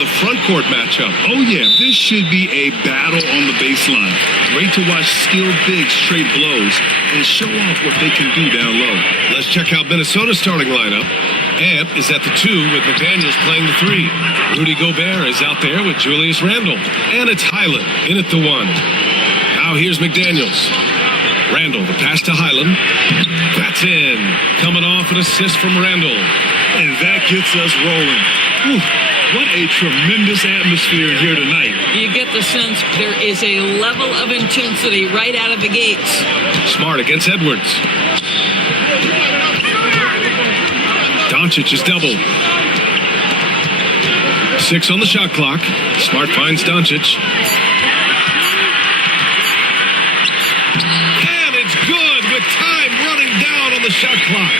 The front court matchup. Oh, yeah, this should be a battle on the baseline. Great to watch skilled bigs trade blows and show off what they can do down low. Let's check out Minnesota's starting lineup. Amp is at the 2 with McDaniels playing the 3. Rudy Gobert is out there with Julius Randle. And it's Highland in at the 1. Now here's McDaniels. Randle, the pass to Highland. That's in. Coming off an assist from Randle. And that gets us rolling. Whew. What a tremendous atmosphere here tonight. You get the sense there is a level of intensity right out of the gates. Smart against Edwards. Doncic is doubled. 6 on the shot clock. Smart finds Doncic. And it's good with time running down on the shot clock.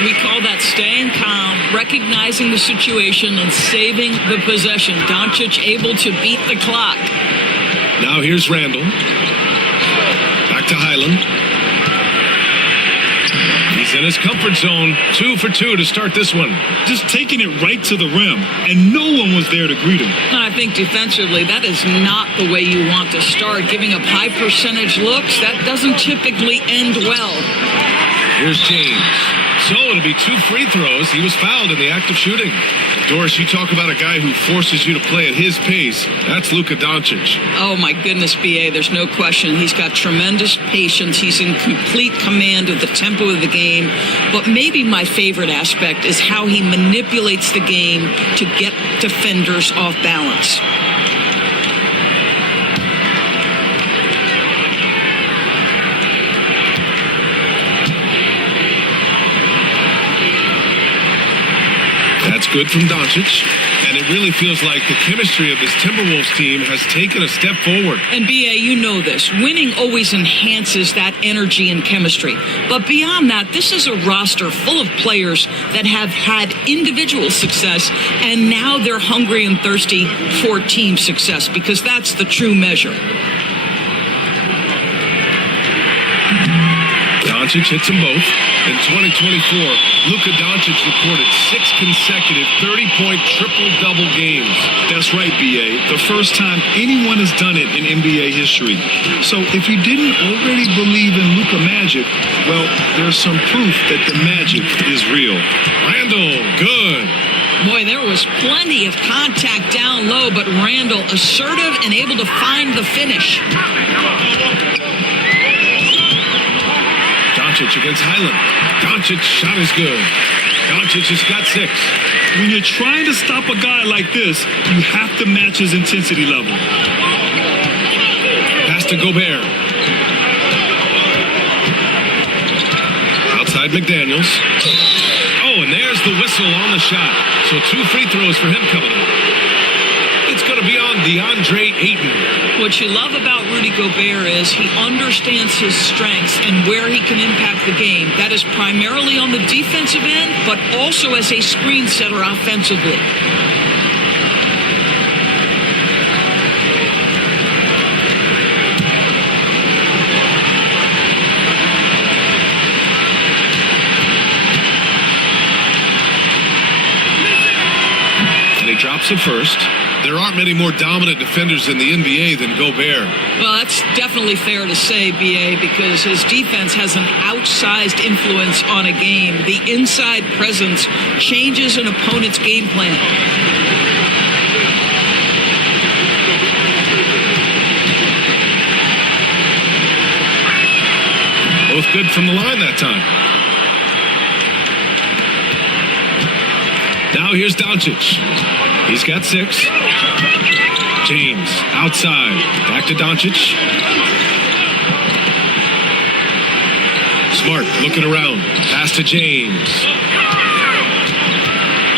We call that staying calm, recognizing the situation, and saving the possession. Doncic able to beat the clock. Now here's Randle. Back to Highland. He's in his comfort zone. 2 for 2 to start this one. Just taking it right to the rim, and no one was there to greet him. And I think defensively, that is not the way you want to start. Giving up high percentage looks, that doesn't typically end well. Here's James. So it'll be 2 free throws. He was fouled in the act of shooting. Doris, you talk about a guy who forces you to play at his pace. That's Luka Doncic. Oh, my goodness, B.A., there's no question. He's got tremendous patience. He's in complete command of the tempo of the game. But maybe my favorite aspect is how he manipulates the game to get defenders off balance. That's good from Doncic, and it really feels like the chemistry of this Timberwolves team has taken a step forward. And B.A., you know this. Winning always enhances that energy and chemistry. But beyond that, this is a roster full of players that have had individual success, and now they're hungry and thirsty for team success, because that's the true measure. Doncic hits them both. In 2024, Luka Doncic recorded 6 consecutive 30-point triple-double games. That's right, B.A. The first time anyone has done it in NBA history. So if you didn't already believe in Luka magic, well, there's some proof that the magic is real. Randle, good. Boy, there was plenty of contact down low, but Randle assertive and able to find the finish. Doncic against Highland. Doncic's shot is good. Doncic has got 6. When you're trying to stop a guy like this, you have to match his intensity level. Pass to Gobert. Outside McDaniels. Oh, and there's the whistle on the shot. So 2 free throws for him coming up. It's going to be on DeAndre Ayton. What you love about Rudy Gobert is he understands his strengths and where he can impact the game. That is primarily on the defensive end, but also as a screen setter offensively. And he drops it first. There aren't many more dominant defenders in the NBA than Gobert. Well, that's definitely fair to say, B.A., because his defense has an outsized influence on a game. The inside presence changes an opponent's game plan. Both good from the line that time. Now here's Doncic. He's got 6. James outside. Back to Doncic. Smart looking around. Pass to James.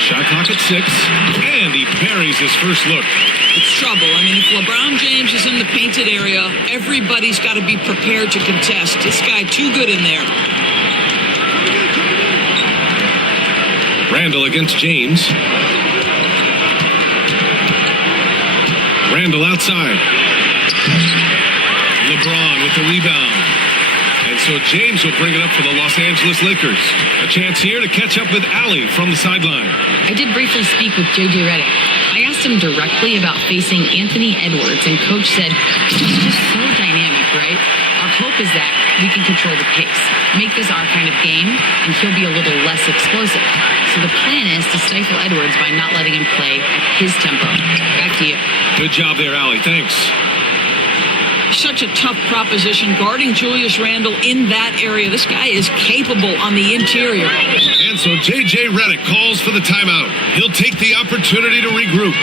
Shot clock at 6. And he buries his first look. It's trouble. I mean, if LeBron James is in the painted area, everybody's got to be prepared to contest. This guy too good in there. Randle against James. Randle outside. LeBron with the rebound. And so James will bring it up for the Los Angeles Lakers. A chance here to catch up with Allie from the sideline. I did briefly speak with J.J. Redick. I asked asked him directly about facing Anthony Edwards, and Coach said, he's just so dynamic, right? Our hope is that we can control the pace, make this our kind of game, and he'll be a little less explosive. So the plan is to stifle Edwards by not letting him play at his tempo. Back to you. Good job there, Allie. Thanks. Such a tough proposition guarding Julius Randle in that area. This guy is capable on the interior. And so J.J. Redick calls for the timeout. He'll take the opportunity to regroup.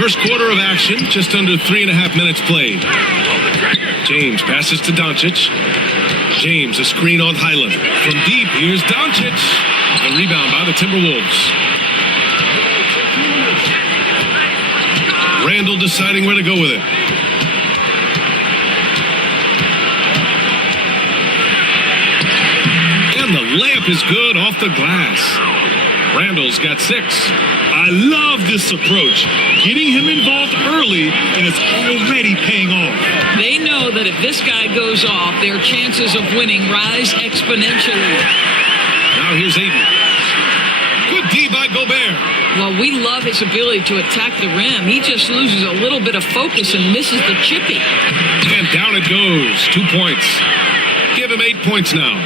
First quarter of action, just under 3.5 minutes played. James passes to Doncic. James, a screen on Highland. From deep, here's Doncic. The rebound by the Timberwolves. Randle deciding where to go with it. And the layup is good off the glass. Randle's got 6. I love this approach. Getting him involved early, and it's already paying off. They know that if this guy goes off, their chances of winning rise exponentially. Now here's Aiden. Good D by Gobert. Well, we love his ability to attack the rim. He just loses a little bit of focus and misses the chippy. And down it goes. 2 points. Give him 8 points now.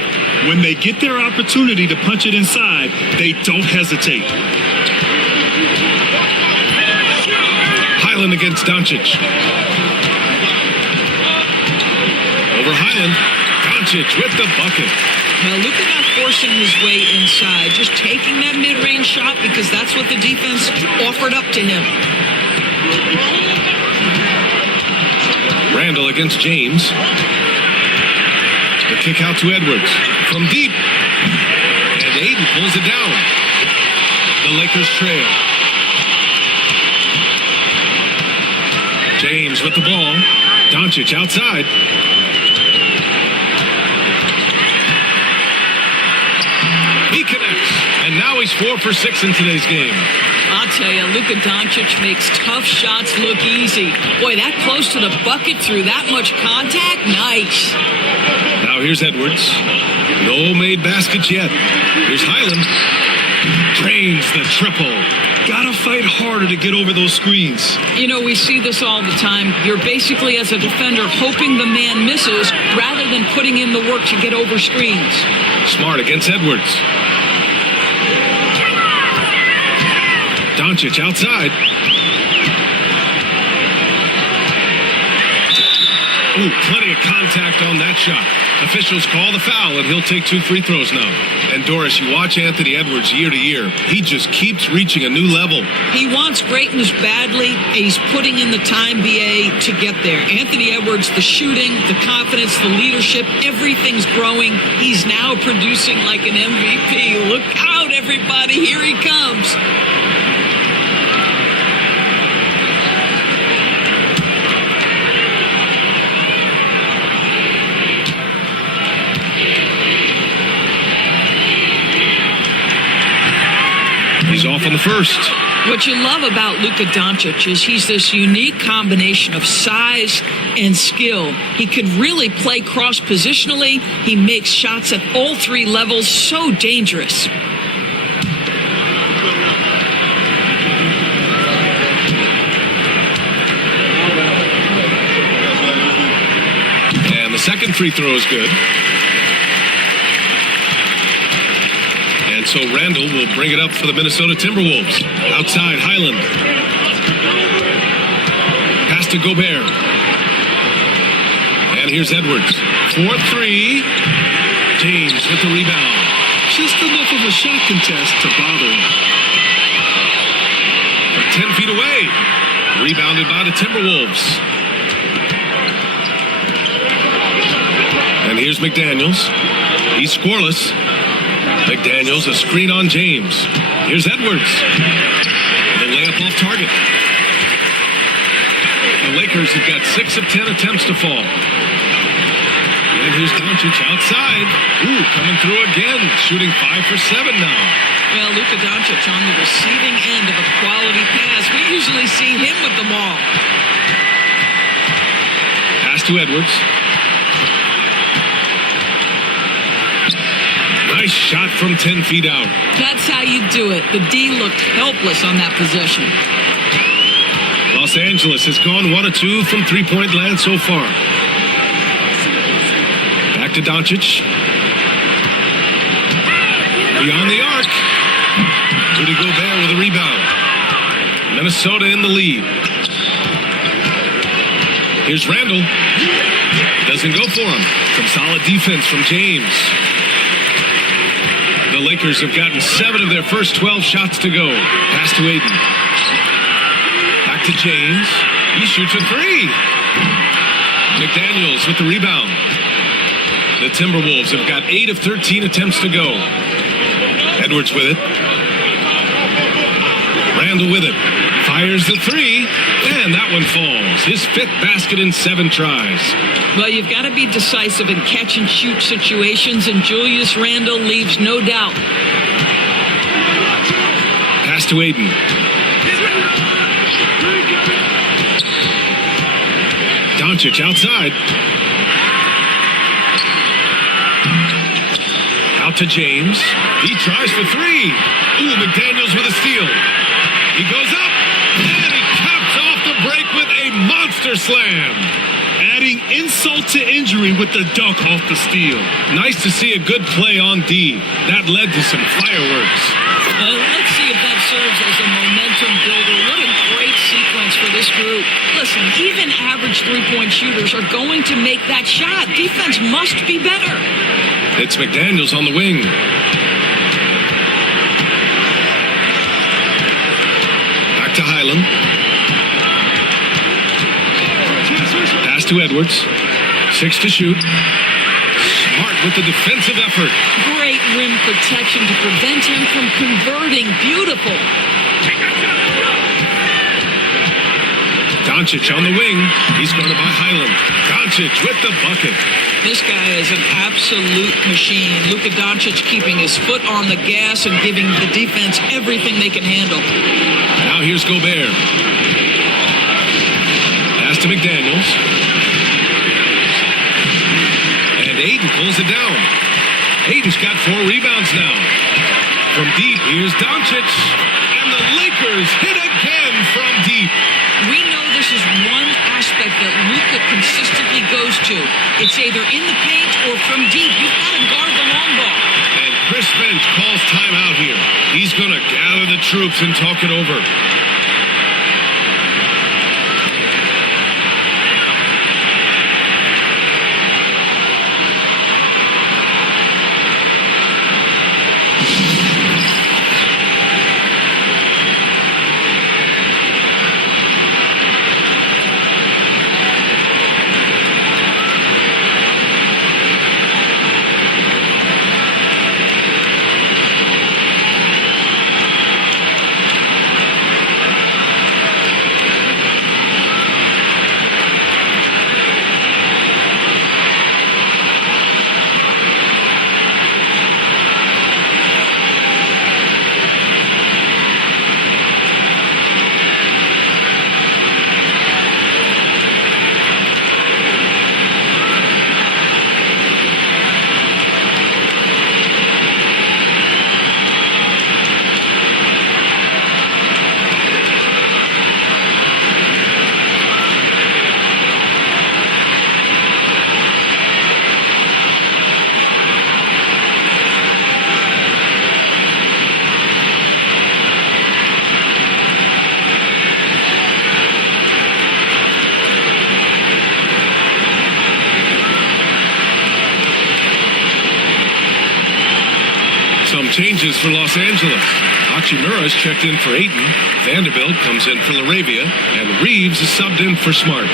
When they get their opportunity to punch it inside, they don't hesitate. Highland against Doncic. Over Highland. Doncic with the bucket. Now, Luka not forcing his way inside, just taking that mid-range shot because that's what the defense offered up to him. Randle against James. The kick out to Edwards. From deep. And Aiden pulls it down. The Lakers trail. James with the ball. Doncic outside. He connects. And now he's 4 for 6 in today's game. I'll tell you, Luka Doncic makes tough shots look easy. Boy, that close to the bucket through that much contact, nice. Now here's Edwards. No made baskets yet. Here's Highland. Drains the triple. Gotta fight harder to get over those screens. You know, we see this all the time. You're basically, as a defender, hoping the man misses rather than putting in the work to get over screens. Smart against Edwards. Doncic outside. Ooh, plenty of contact on that shot. Officials call the foul, and he'll take 2 free throws now. And Doris, you watch Anthony Edwards year to year. He just keeps reaching a new level. He wants greatness badly. He's putting in the time, BA, to get there. Anthony Edwards, the shooting, the confidence, the leadership, everything's growing. He's now producing like an MVP. Look out, everybody. Here he comes. He's off on the first. What you love about Luka Doncic is he's this unique combination of size and skill. He could really play cross-positionally. He makes shots at all 3 levels. So dangerous. And the second free throw is good. And so Randall will bring it up for the Minnesota Timberwolves. Outside, Highland. Pass to Gobert. And here's Edwards. 4-3. James with the rebound. Just enough of a shot contest to bother him. From 10 feet away. Rebounded by the Timberwolves. And here's McDaniels. He's scoreless. McDaniels, a screen on James. Here's Edwards. The layup off target. The Lakers have got 6 of 10 attempts to fall. And here's Doncic outside. Ooh, coming through again. Shooting 5 for 7 now. Well, Luka Doncic on the receiving end of a quality pass. We usually see him with the ball. Pass to Edwards. Nice shot from 10 feet out. That's how you do it. The D looked helpless on that possession. Los Angeles has gone 1 of 2 from three-point land so far. Back to Doncic. Beyond the arc. Rudy Gobert with a rebound. Minnesota in the lead. Here's Randall. Doesn't go for him. Some solid defense from James. The Lakers have gotten 7 of their first 12 shots to go. Pass to Aiden. Back to James. He shoots a 3. McDaniels with the rebound. The Timberwolves have got 8 of 13 attempts to go. Edwards with it. Randall with it. Fires the 3. And that one falls. His 5th basket in 7 tries. Well, you've got to be decisive in catch-and-shoot situations, and Julius Randle leaves no doubt. Pass to Aiden. Doncic outside. Out to James. He tries for 3. Ooh, McDaniels with a steal. He goes up, and he caps off the break with a monster slam. Adding insult to injury with the dunk off the steal. Nice to see a good play on D. That led to some fireworks. Let's see if that serves as a momentum builder. What a great sequence for this group. Listen, even average three-point shooters are going to make that shot. Defense must be better. It's McDaniels on the wing. Back to Highland. Pass to Edwards. 6 to shoot. Smart with the defensive effort. Great rim protection to prevent him from converting. Beautiful. Doncic on the wing. He's going to buy Highland. Doncic with the bucket. This guy is an absolute machine. Luka Doncic keeping his foot on the gas and giving the defense everything they can handle. Now here's Gobert. Pass to McDaniels. And Aiden pulls it down. Aiden's got 4 rebounds now. From deep, here's Doncic. And the Lakers hit again from deep. We know this is one aspect that Luka consistently goes to. It's either in the paint or from deep. You've got to guard the long ball. And Chris Finch calls timeout here. He's going to gather the troops and talk it over. changes for Los Angeles. Hachimura's checked in for Ayton. Vanderbilt comes in for Laravia. And Reeves is subbed in for Smart.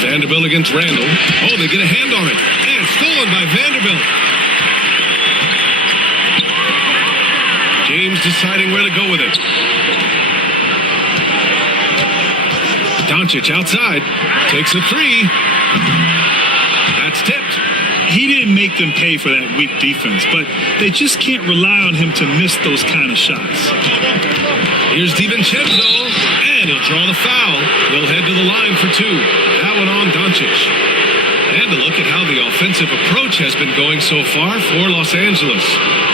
Vanderbilt against Randall. Oh, they get a hand on it. And it's stolen by Vanderbilt. James deciding where to go with it. Doncic outside. Takes a three. That's tipped. He didn't make them pay for that weak defense, but they just can't rely on him to miss those kind of shots. Here's DiVincenzo, and he'll draw the foul. He'll head to the line for two. That one on Doncic. And a look at how the offensive approach has been going so far for Los Angeles.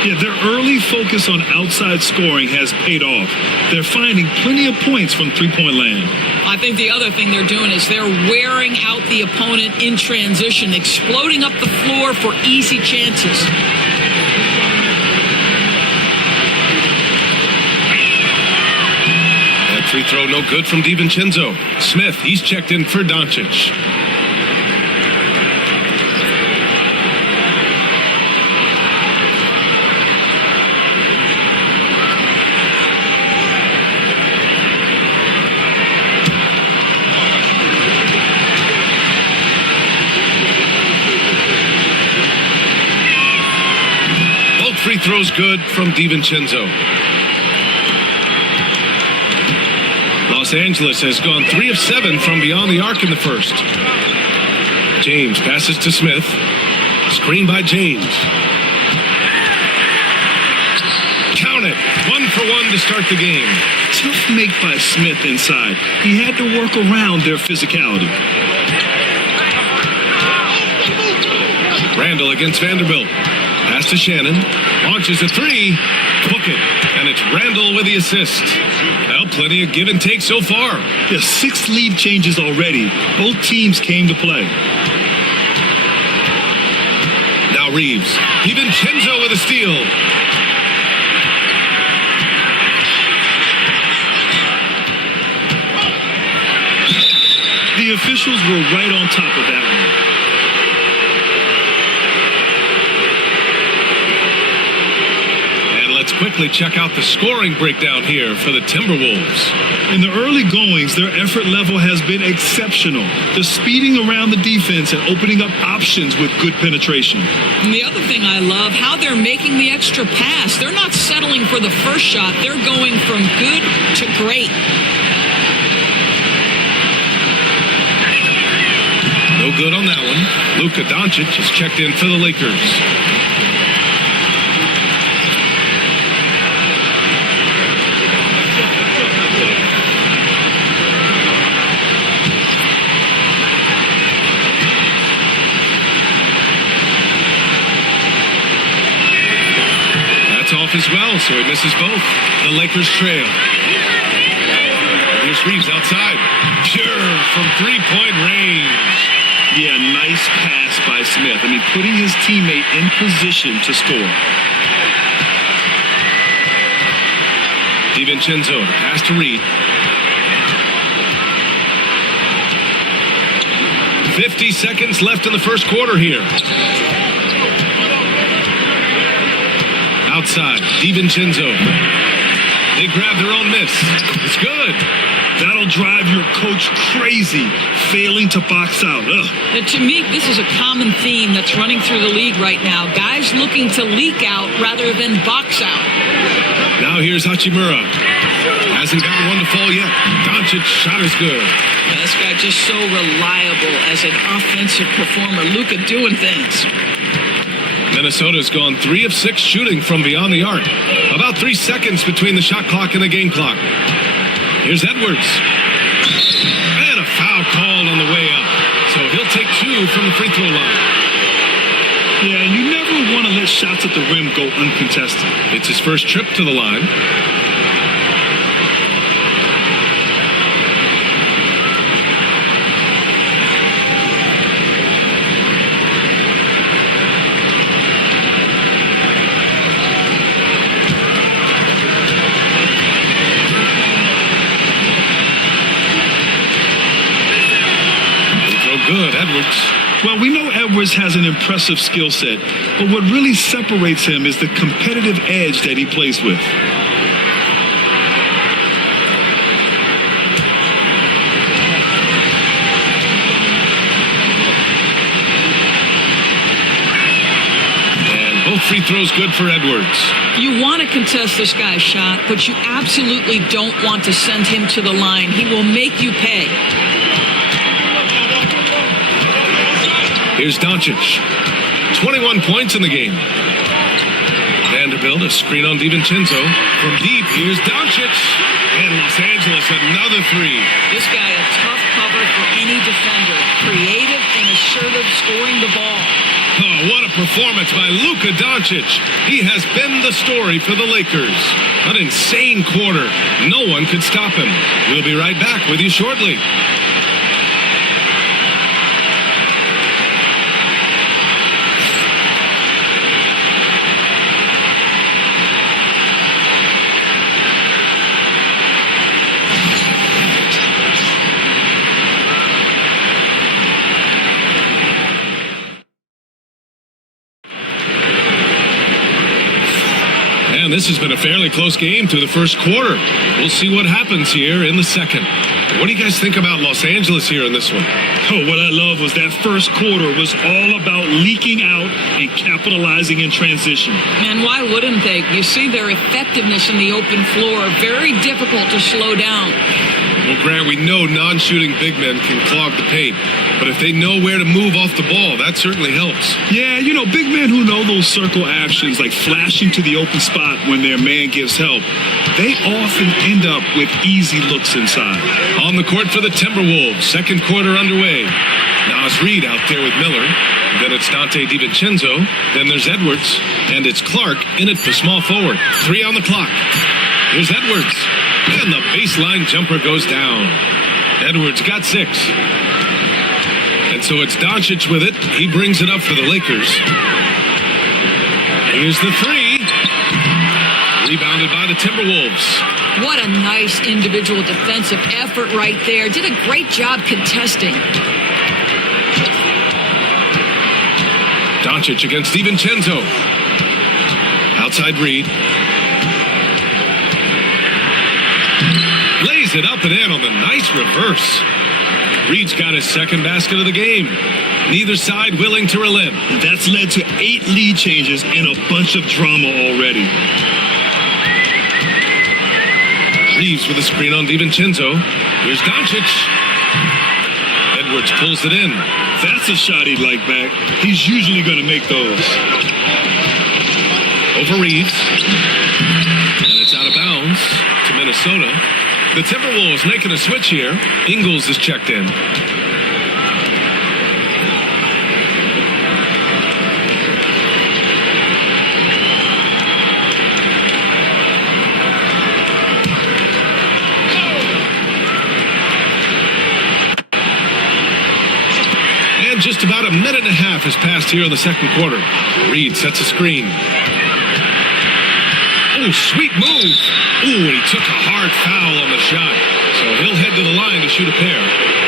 Yeah, their early focus on outside scoring has paid off. They're finding plenty of points from three-point land. I think the other thing they're doing is they're wearing out the opponent in transition, exploding up the floor for easy chances. That free throw no good from DiVincenzo. Smith, he's checked in for Doncic. Free throws good from DiVincenzo. Los Angeles has gone 3 of 7 from beyond the arc in the first. James passes to Smith. Screen by James. Count it. 1 for 1 to start the game. Tough make by Smith inside. He had to work around their physicality. Randall against Vanderbilt. Pass to Shannon. Launches a three. Book it. And it's Randall with the assist. Well, plenty of give and take so far. Yeah, 6 lead changes already. Both teams came to play. Now Reeves. DiVincenzo with a steal. The officials were right on top of that one. Quickly check out the scoring breakdown here for the Timberwolves. In the early goings, their effort level has been exceptional. The speeding around the defense and opening up options with good penetration. And the other thing I love, how they're making the extra pass. They're not settling for the first shot. They're going from good to great. No good on that one. Luka Doncic is checked in for the Lakers. Off as well, so he misses both. The Lakers trail. Here's Reeves outside. Pure from three-point range. Yeah, nice pass by Smith. I mean, putting his teammate in position to score. DiVincenzo, pass to Reed. 50 seconds left in the first quarter here. Outside, DiVincenzo. They grab their own miss. It's good. That'll drive your coach crazy, failing to box out. To me, this is a common theme that's running through the league right now. Guys looking to leak out rather than box out. Now here's Hachimura. Hasn't gotten one to fall yet. Doncic shot is good. Yeah, this guy just so reliable as an offensive performer. Luka doing things. Minnesota's gone 3 of 6 shooting from beyond the arc. About 3 seconds between the shot clock and the game clock. Here's Edwards. And a foul called on the way up. So he'll take 2 from the free throw line. Yeah, and you never want to let shots at the rim go uncontested. It's his first trip to the line. Well, we know Edwards has an impressive skill set, but what really separates him is the competitive edge that he plays with. Both free throws good for Edwards. You want to contest this guy's shot, but you absolutely don't want to send him to the line. He will make you pay. Here's Doncic. 21 points in the game. Vanderbilt, a screen on DiVincenzo. From deep, here's Doncic. And Los Angeles, another three. This guy, a tough cover for any defender. Creative and assertive, scoring the ball. Oh, what a performance by Luka Doncic. He has been the story for the Lakers. An insane quarter. No one could stop him. We'll be right back with you shortly. And this has been a fairly close game through the first quarter. We'll see what happens here in the second. What do you guys think about Los Angeles here in this one? Oh, what I love was that first quarter was all about leaking out and capitalizing in transition. And why wouldn't they? You see their effectiveness in the open floor. Very difficult to slow down. Well, Grant, we know non-shooting big men can clog the paint, but if they know where to move off the ball, that certainly helps. Yeah, you know, big men who know those circle actions, like flashing to the open spot when their man gives help, they often end up with easy looks inside. On the court for the Timberwolves, second quarter underway. Nas Reed out there with Miller. Then it's Dante DiVincenzo. Then there's Edwards. And it's Clark in it for small forward. 3 on the clock. Here's Edwards. And the baseline jumper goes down. Edwards got 6. And so it's Doncic with it. He brings it up for the Lakers. Here's the 3. Rebounded by the Timberwolves. What a nice individual defensive effort right there. Did a great job contesting. Doncic against DiVincenzo. Outside Reed. Lays it up and in on the nice reverse. Reed's got his second basket of the game. Neither side willing to relent. That's led to 8 lead changes and a bunch of drama already. Reeves with a screen on DiVincenzo. Here's Doncic. Edwards pulls it in. That's a shot he'd like back. He's usually going to make those. Over Reeves. And it's out of bounds to Minnesota. The Timberwolves making a switch here. Ingles is checked in. And just about a minute and a half has passed here in the second quarter. Reed sets a screen. Oh, sweet move. Oh, and he took a hard foul on the shot. So he'll head to the line to shoot a pair.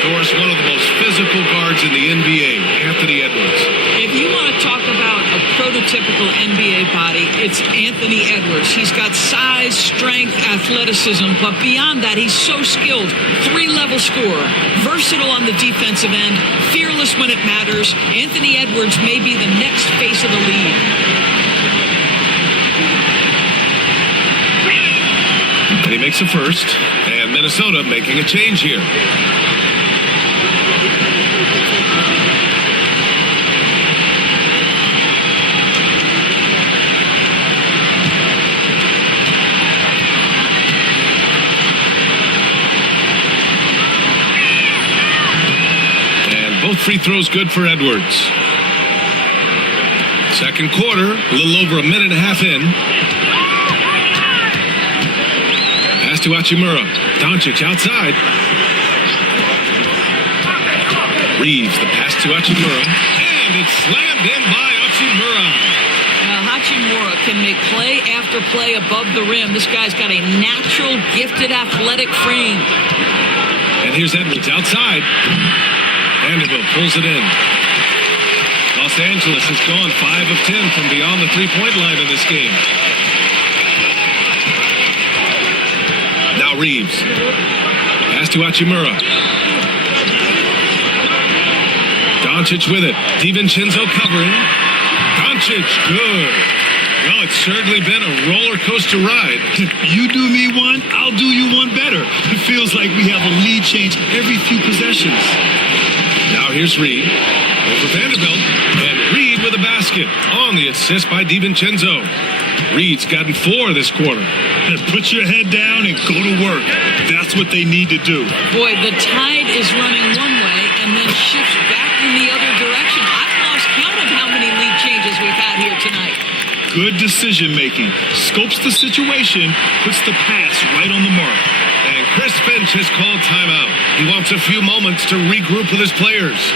Doris, one of the most physical guards in the NBA, Anthony Edwards. If you want to talk about a prototypical NBA body, it's Anthony Edwards. He's got size, strength, athleticism, but beyond that, he's so skilled. 3-level scorer, versatile on the defensive end, fearless when it matters. Anthony Edwards may be the next face of the league. And he makes a first, and Minnesota making a change here. And both free throws good for Edwards. Second quarter, a little over a minute and a half in. To Hachimura. Doncic outside. Reeves, the pass to Hachimura. And it's slammed in by Hachimura. Hachimura can make play after play above the rim. This guy's got a natural, gifted, athletic frame. And here's Edwards outside. Vanderbilt pulls it in. Los Angeles has gone 5 of 10 from beyond the three-point line in this game. Now Reeves. Pass to Hachimura. Doncic with it. DiVincenzo covering. Doncic, good. Well, it's certainly been a roller coaster ride. You do me one, I'll do you one better. It feels like we have a lead change every few possessions. Now here's Reed. Over Vanderbilt. And Reed with a basket. On the assist by DiVincenzo. Reed's gotten 4 this quarter. And put your head down and go to work. That's what they need to do. Boy, the tide is running one way and then shifts back in the other direction. I've lost count of how many lead changes we've had here tonight. Good decision making. Scopes the situation, puts the pass right on the mark. And Chris Finch has called timeout. He wants a few moments to regroup with his players.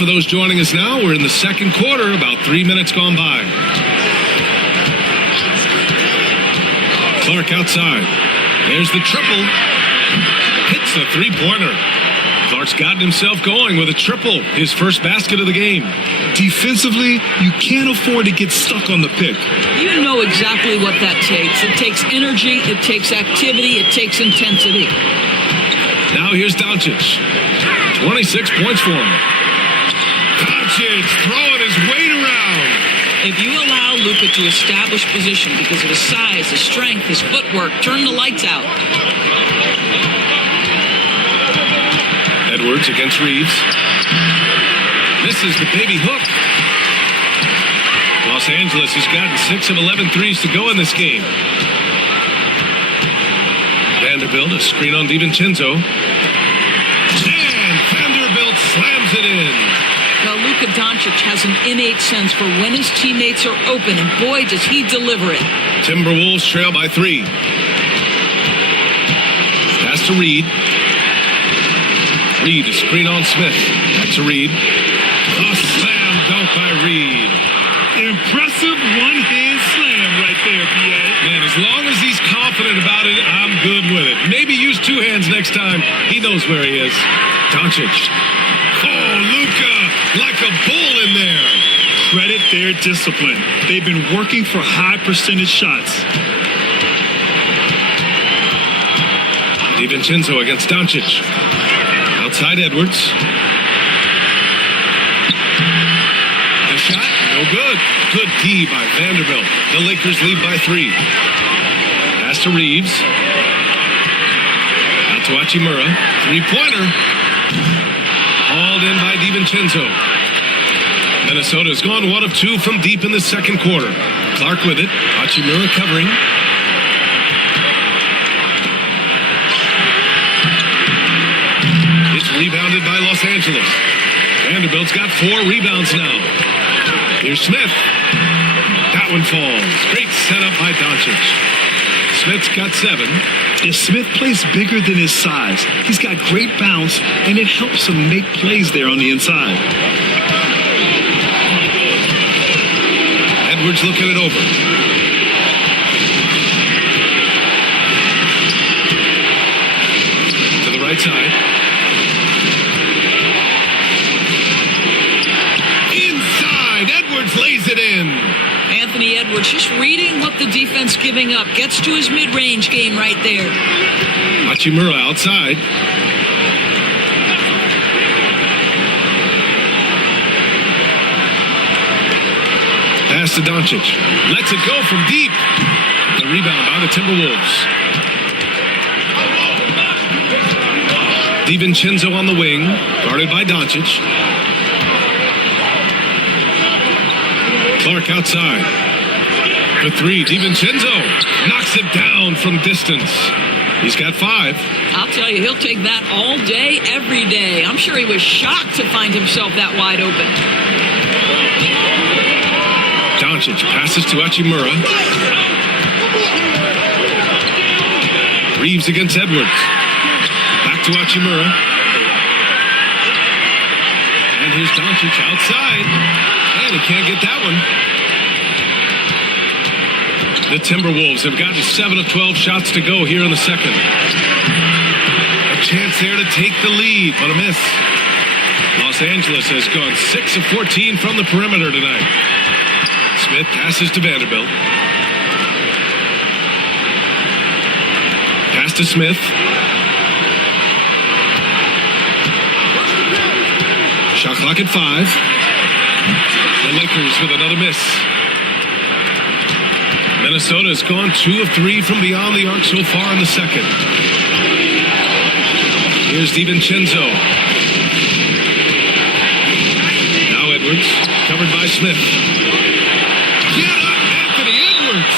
For those joining us now, we're in the second quarter, about 3 minutes gone by. Clark outside. There's the triple. Hits the three-pointer. Clark's gotten himself going with a triple, his first basket of the game. Defensively, you can't afford to get stuck on the pick. You know exactly what that takes. It takes energy, it takes activity, it takes intensity. Now here's Doncic. 26 points for him. Doncic throwing his weight around. If you allow Luka to establish position because of his size, his strength, his footwork, turn the lights out. Edwards against Reeves. Misses the baby hook. Los Angeles has gotten 6 of 11 threes to go in this game. Vanderbilt, a screen on DiVincenzo. And Vanderbilt slams it in. Now, Luka Doncic has an innate sense for when his teammates are open, and boy, does he deliver it. Timberwolves trail by 3. Pass to Reed. Reed, a screen on Smith. Back to Reed. A slam dunk by Reed. Impressive one-hand slam right there, P.A. Man, as long as he's confident about it, I'm good with it. Maybe use 2 hands next time. He knows where he is. Doncic. Oh, Luka, like a bull in there. Credit their discipline. They've been working for high percentage shots. DiVincenzo against Doncic. Outside Edwards. The shot, no good. Good D by Vanderbilt. The Lakers lead by 3. Pass to Reeves. Out to Hachimura. 3-pointer. Hauled in by DiVincenzo. Minnesota's gone 1 of 2 from deep in the second quarter. Clark with it. Hachimura covering. Rebounded by Los Angeles. Vanderbilt's got 4 rebounds now. Here's Smith. That one falls. Great setup by Doncic. Smith's got 7. If Smith plays bigger than his size, he's got great bounce, and it helps him make plays there on the inside. Edwards looking it over. To the right side. Inside. Edwards lays it in. Anthony Edwards just reading what the defense giving up. Gets to his mid-range game right there. Hachimura outside. Pass to Doncic. Lets it go from deep. The rebound by the Timberwolves. DiVincenzo on the wing. Guarded by Doncic. Clark outside. For 3, DiVincenzo knocks it down from distance. He's got 5. I'll tell you, he'll take that all day, every day. I'm sure he was shocked to find himself that wide open. Doncic passes to Hachimura. Reeves against Edwards. Back to Hachimura. And here's Doncic outside. And he can't get that one. The Timberwolves have gotten 7 of 12 shots to go here in the second. A chance there to take the lead, but a miss. Los Angeles has gone 6 of 14 from the perimeter tonight. Smith passes to Vanderbilt. Pass to Smith. Shot clock at 5. The Lakers with another miss. Minnesota has gone 2 of 3 from beyond the arc so far in the second. Here's DiVincenzo. Now Edwards, covered by Smith. Get up, Anthony Edwards!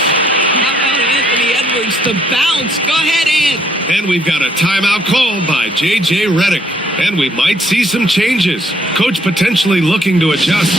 How about Anthony Edwards? The bounce. Go ahead, Ant. And we've got a timeout called by J.J. Redick. And we might see some changes. Coach potentially looking to adjust.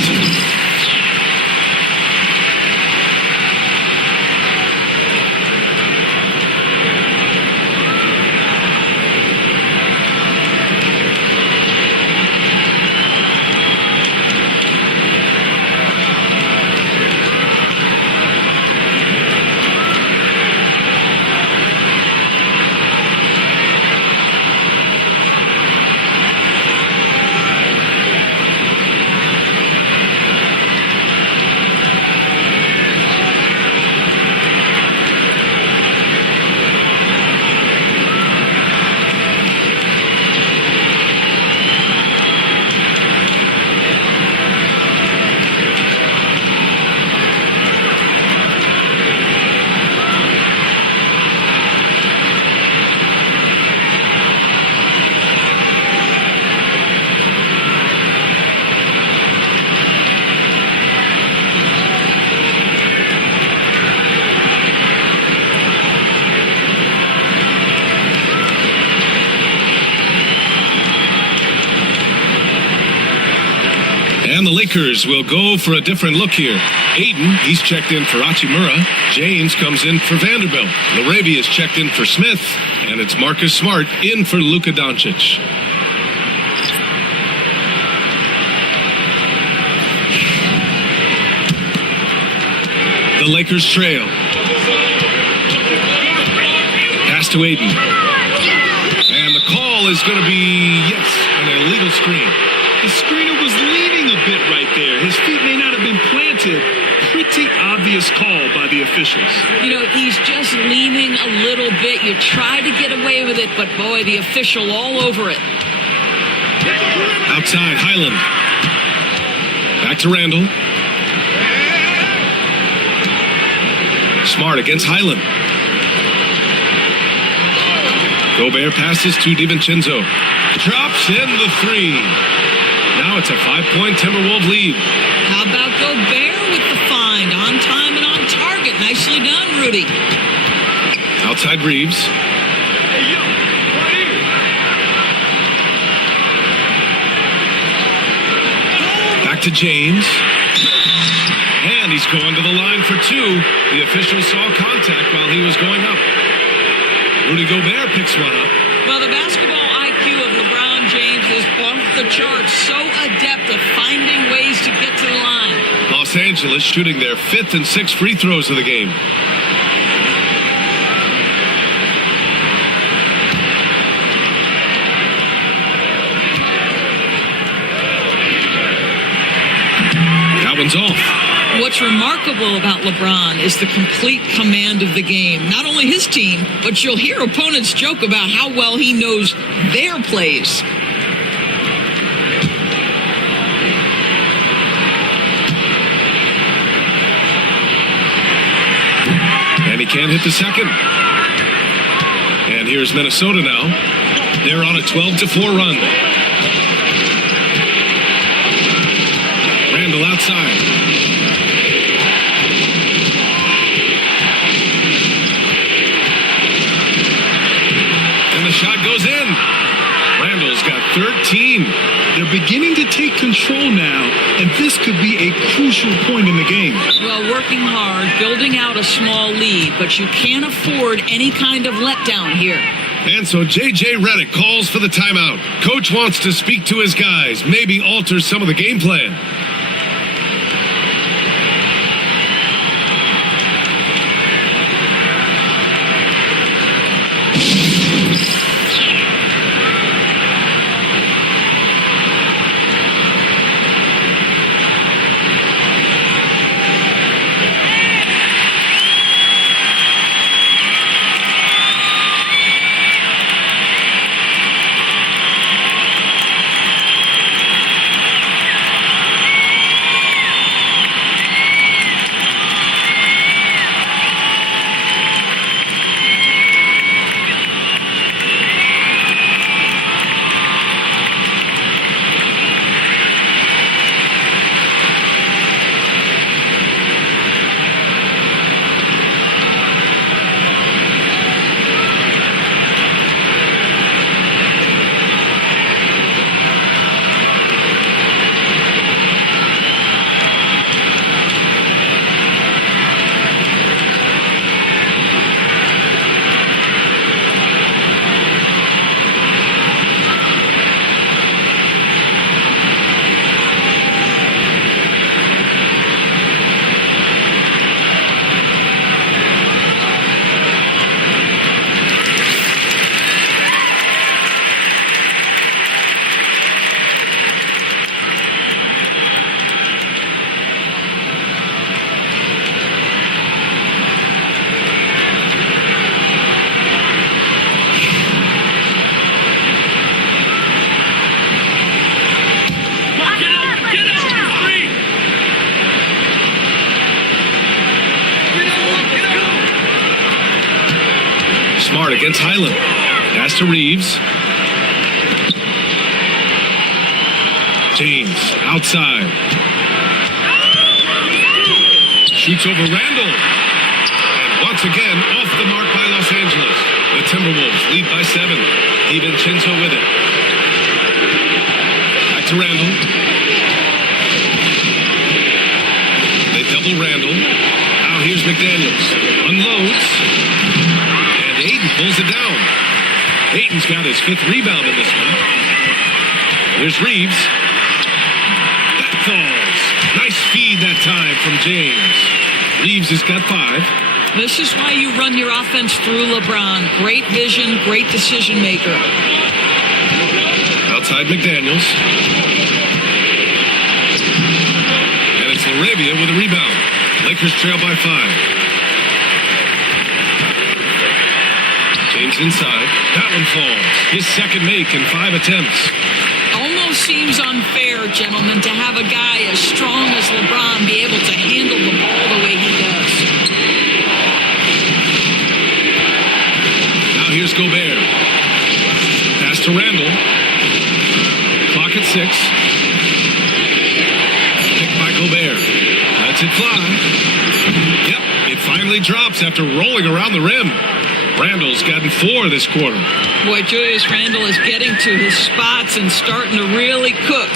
And the Lakers will go for a different look here. Aiden, he's checked in for Hachimura. James comes in for Vanderbilt. Laravia is checked in for Smith. And it's Marcus Smart in for Luka Doncic. The Lakers trail. Pass to Aiden. And the call is going to be, yes, an illegal screen. The screener was leaning a bit right there. His feet may not have been planted. Pretty obvious call by the officials. You know, he's just leaning a little bit. You try to get away with it, but boy, the official all over it. Outside, Highland. Back to Randall. Smart against Highland. Gobert passes to DiVincenzo. Drops in the 3. Now it's a 5-point Timberwolves lead. How about Gobert with the find? On time and on target. Nicely done, Rudy. Outside Reeves. to James. And he's going to the line for two. The official saw contact while he was going up. Rudy Gobert picks one up. Well, the basketball IQ of LeBron James is off the charts. So adept at finding ways to get to the line. Los Angeles shooting their 5th and 6th free throws of the game. That one's off. What's remarkable about LeBron is the complete command of the game. Not only his team, but you'll hear opponents joke about how well he knows their plays. And he can't hit the second. And here's Minnesota now. They're on a 12-4 run. Randall outside. And the shot goes in. Randall's got 13. They're beginning to take control now, and this could be a crucial point in the game. Well, working hard, building out a small lead, but you can't afford any kind of letdown here. And so J.J. Redick calls for the timeout. Coach wants to speak to his guys, maybe alter some of the game plan. Smart against Highland. Pass to Reeves. James outside. Shoots over Randall. And once again, off the mark by Los Angeles. The Timberwolves lead by 7. DiVincenzo with it. Back to Randall. They double Randall. Now here's McDaniels. Unloads. Ayton pulls it down. Ayton's got his 5th rebound in this one. Here's Reeves. That falls. Nice feed that time from James. Reeves has got 5. This is why you run your offense through LeBron. Great vision, great decision maker. Outside McDaniels. And it's Laravia with a rebound. Lakers trail by 5. James inside. That one falls. His second make in 5 attempts. Almost seems unfair, gentlemen, to have a guy as strong as LeBron be able to handle the ball the way he does. Now here's Gobert. Pass to Randall. Clock at 6. Picked by Gobert. Lets it fly. Yep, it finally drops after rolling around the rim. Randall's gotten 4 this quarter. Boy, Julius Randle is getting to his spots and starting to really cook.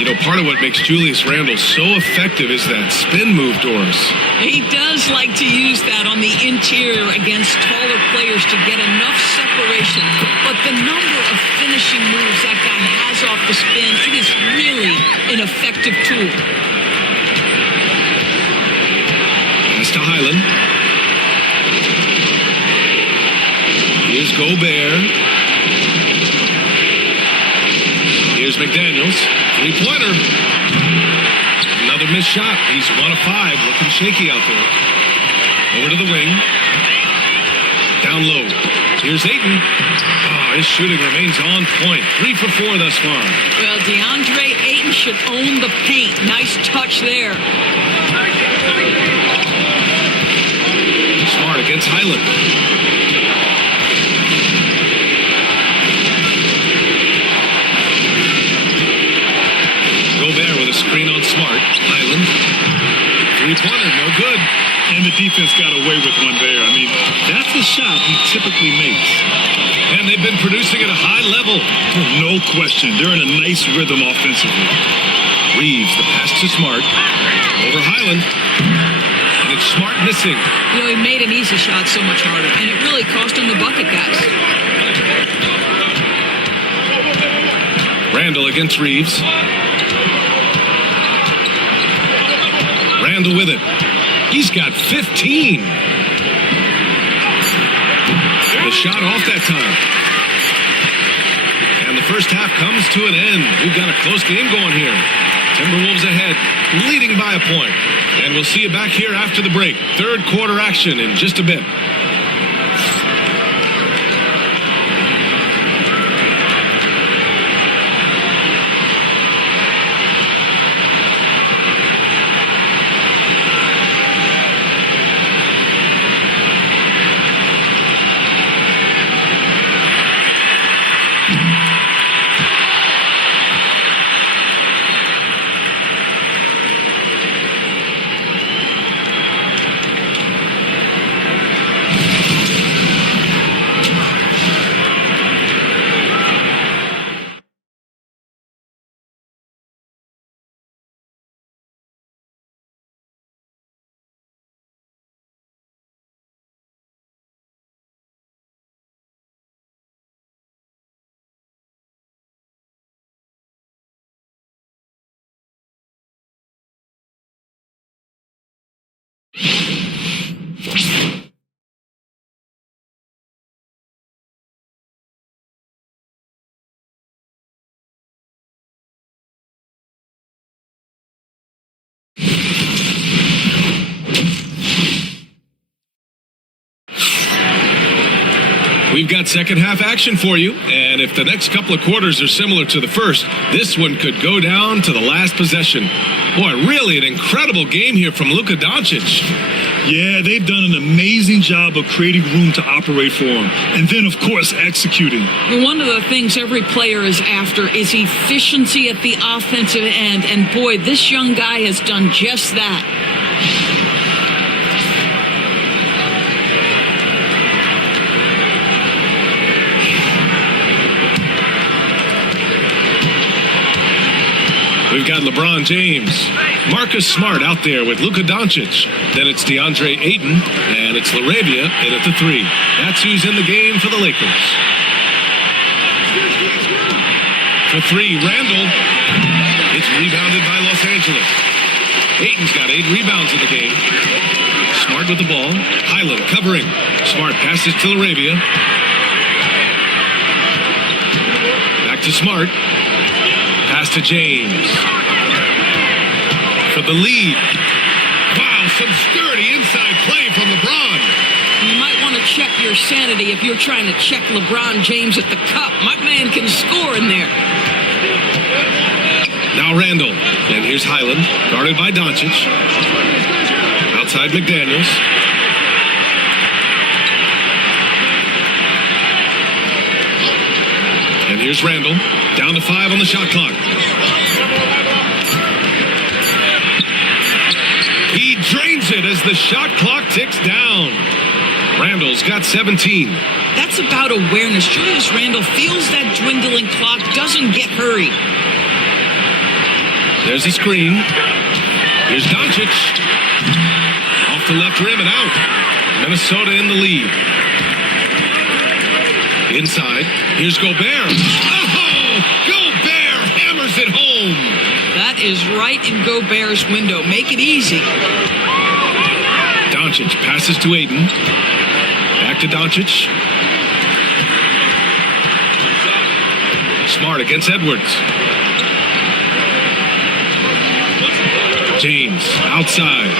You know, part of what makes Julius Randle so effective is that spin move, Doris. He does like to use that on the interior against taller players to get enough separation. But the number of finishing moves that guy has off the spin, it is really an effective tool. Pass to Highland. Here's Gobert. Here's McDaniels. Three-pointer. Another missed shot. He's 1 of 5. Looking shaky out there. Over to the wing. Down low. Here's Ayton. Oh, his shooting remains on point. 3 for 4 thus far. Well, DeAndre Ayton should own the paint. Nice touch there. Smart against Highland. Gobert with a screen on Smart. Highland. Three-pointer, no good. And the defense got away with one there. I mean, that's a shot he typically makes. And they've been producing at a high level. No question. They're in a nice rhythm offensively. Reeves, the pass to Smart. Over Highland. And it's Smart missing. You know, he made an easy shot so much harder, and it really cost him the bucket, guys. Randle against Reeves. Randle with it. He's got 15. The shot off that time. And the first half comes to an end. We've got a close game going here. Timberwolves ahead, leading by a point. And we'll see you back here after the break. Third quarter action in just a bit. We've got second half action for you, and if the next couple of quarters are similar to the first, this one could go down to the last possession. Boy, really an incredible game here from Luka Doncic. Yeah, they've done an amazing job of creating room to operate for him. And then, of course, executing. Well, one of the things every player is after is efficiency at the offensive end. And boy, this young guy has done just that. We've got LeBron James, Marcus Smart out there with Luka Doncic. Then it's DeAndre Ayton, and it's LaRavia in at the 3. That's who's in the game for the Lakers. For 3, Randle. It's rebounded by Los Angeles. Ayton's got 8 rebounds in the game. Smart with the ball. Highland covering. Smart passes to LaRavia. Back to Smart. Pass to James. For the lead. Wow, some sturdy inside play from LeBron. You might want to check your sanity if you're trying to check LeBron James at the cup. My man can score in there. Now Randle. And here's Highland, guarded by Doncic. Outside McDaniels. And here's Randle. Down to 5 on the shot clock. He drains it as the shot clock ticks down. Randle's got 17. That's about awareness. Julius Randle feels that dwindling clock, doesn't get hurried. There's a screen. Here's Doncic. Off the left rim and out. Minnesota in the lead. Inside. Here's Gobert. Oh! Gobert hammers it home. That is right in Gobert's window. Make it easy. Doncic passes to Aiden. Back to Doncic. Smart against Edwards. James outside.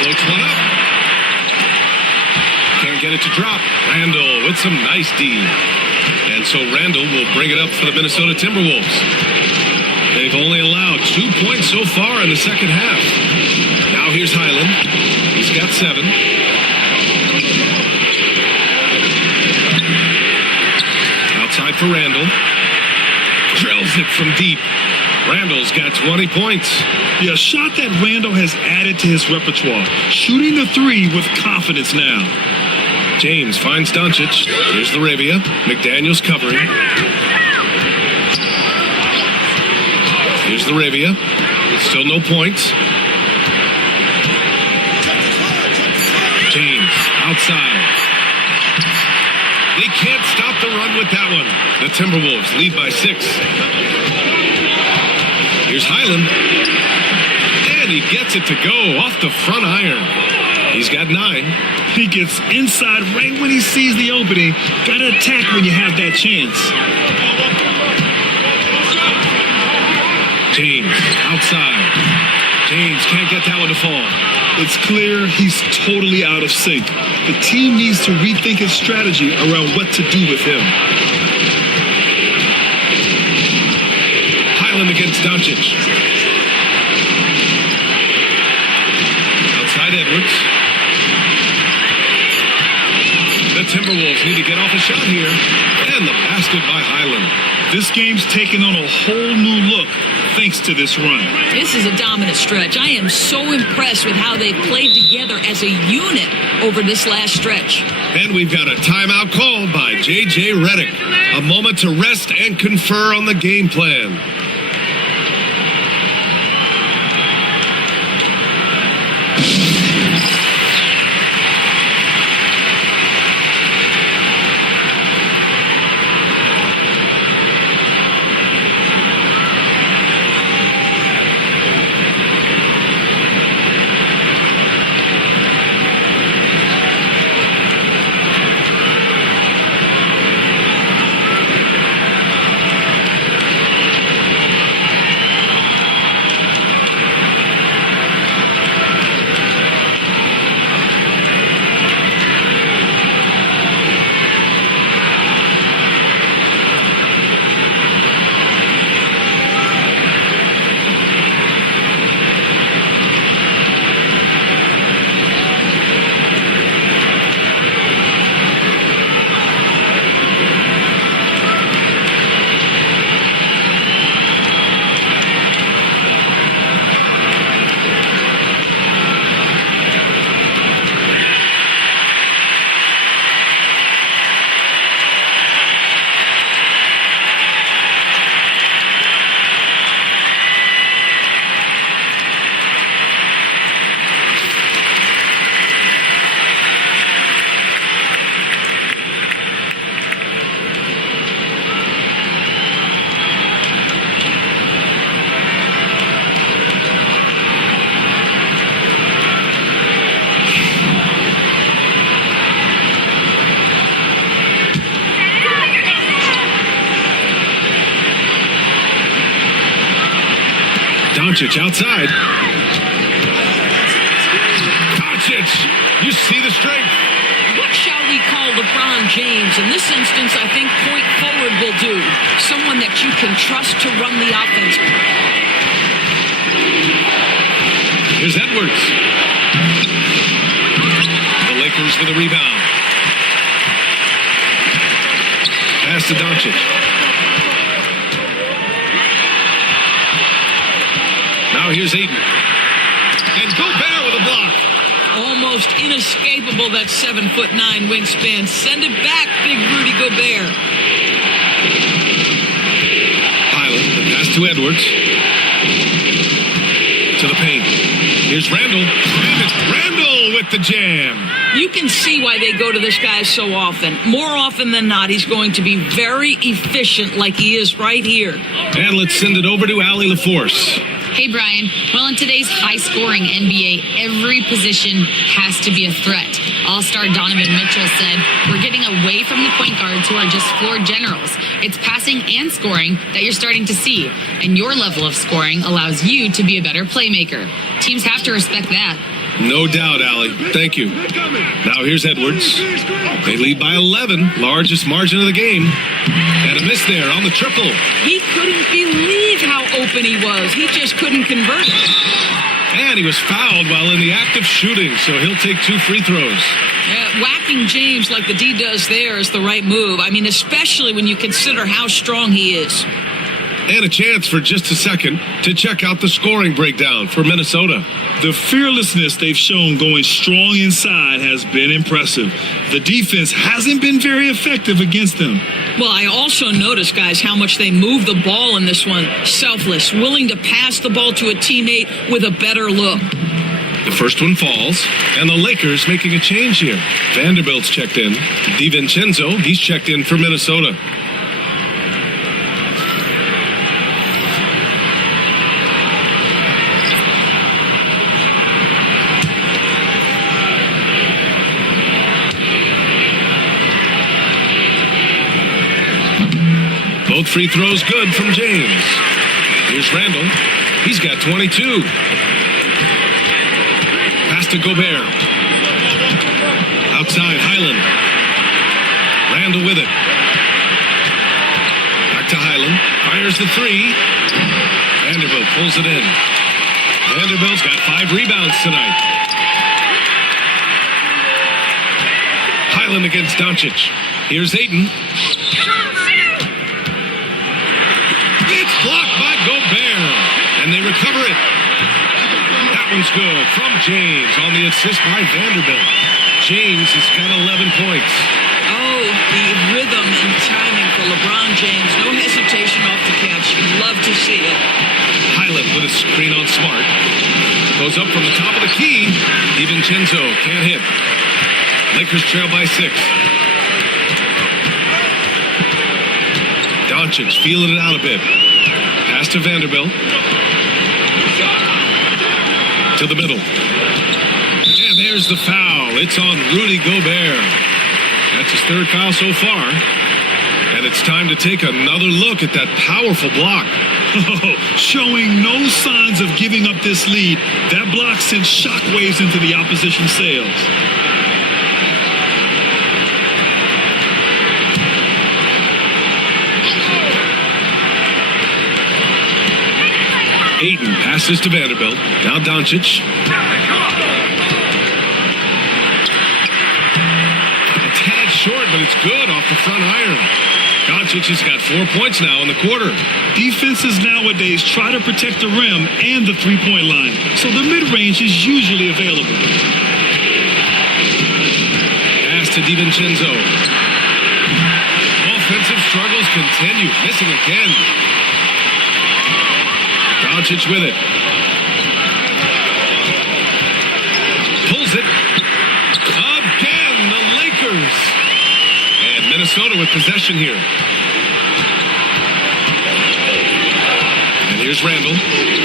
Floats one up. Can't get it to drop. Randall with some nice D. And so Randall will bring it up for the Minnesota Timberwolves. They've only allowed 2 points so far in the second half. Now here's Highland. He's got 7. Outside for Randall. Drills it from deep. Randall's got 20 points. Yeah, a shot that Randall has added to his repertoire. Shooting the 3 with confidence now. James finds Doncic. Here's Laravia. McDaniels covering. Here's Laravia. Still no points. James outside. They can't stop the run with that one. The Timberwolves lead by 6. Here's Highland. And he gets it to go off the front iron. He's got 9. He gets inside right when he sees the opening. Gotta attack when you have that chance. James outside. James can't get that one to fall. It's clear he's totally out of sync. The team needs to rethink its strategy around what to do with him. Highland against Doncic. Outside Edwards. The Timberwolves need to get off a shot here. And the basket by Highland. This game's taken on a whole new look thanks to this run. This is a dominant stretch. I am so impressed with how they've played together as a unit over this last stretch. And we've got a timeout called by J.J. Redick. A moment to rest and confer on the game plan. Doncic outside. Doncic, you see the strength. What shall we call LeBron James? In this instance, I think point forward will do. Someone that you can trust to run the offense. Here's Edwards. The Lakers with a rebound. Pass to Doncic. Now here's Aiden. And Gobert with a block. Almost inescapable, that 7'9" wingspan. Send it back, big Rudy Gobert. to Edwards. To the paint. Here's Randall. And it's Randall with the jam. You can see why they go to this guy so often. More often than not, he's going to be very efficient like he is right here. And let's send it over to Allie LaForce. Hey, Brian. Well, in today's high-scoring NBA, every position has to be a threat. All-star Donovan Mitchell said, "We're getting away from the point guards who are just floor generals. It's passing and scoring that you're starting to see, and your level of scoring allows you to be a better playmaker. Teams have to respect that." No doubt, Allie. Thank you. Now here's Edwards. They lead by 11, largest margin of the game. And a miss there on the triple. He couldn't believe how open he was. He just couldn't convert it. And he was fouled while in the act of shooting, so he'll take 2 free throws. Whacking James like the D does there is the right move. I mean, especially when you consider how strong he is. And a chance for just a second to check out the scoring breakdown for Minnesota. The fearlessness they've shown going strong inside has been impressive. The defense hasn't been very effective against them. Well, I also noticed, guys, how much they move the ball in this one. Selfless, willing to pass the ball to a teammate with a better look. The first one falls, and the Lakers making a change here. Vanderbilt's checked in. DiVincenzo, he's checked in for Minnesota. Both free throws good from James. Here's Randall. He's got 22. Pass to Gobert. Outside, Highland. Randall with it. Back to Highland. Fires the 3. Vanderbilt pulls it in. Vanderbilt's got 5 rebounds tonight. Highland against Doncic. Here's Ayton. It's blocked by Gobert, and they recover it. That one's good from James on the assist by Vanderbilt. James has got 11 points. Oh, the rhythm and timing for LeBron James. No hesitation off the catch. You'd love to see it. Highland with a screen on Smart. Goes up from the top of the key. DiVincenzo can't hit. Lakers trail by 6. Doncic feeling it out a bit. Pass to Vanderbilt. To the middle. And there's the foul. It's on Rudy Gobert. That's his 3rd foul so far. And it's time to take another look at that powerful block. Showing no signs of giving up this lead. That block sent shockwaves into the opposition sails. Ayton passes to Vanderbilt. Now Doncic. A tad short, but it's good off the front iron. Doncic has got 4 points now in the quarter. Defenses nowadays try to protect the rim and the three-point line, so the mid-range is usually available. Pass to DiVincenzo. Offensive struggles continue. Missing again. Doncic with it. Pulls it. Again, the Lakers. And Minnesota with possession here. And here's Randall.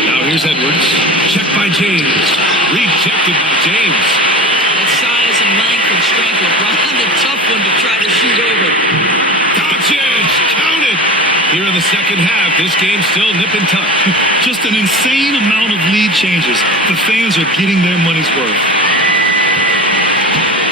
Now here's Edwards. Checked by James. Rejected by James. That size and length and strength of Ron, a tough one to try to shoot over. Doncic, count it. Here in the second half, this game's still nip and tuck. Just an insane amount of lead changes. The fans are getting their money's worth.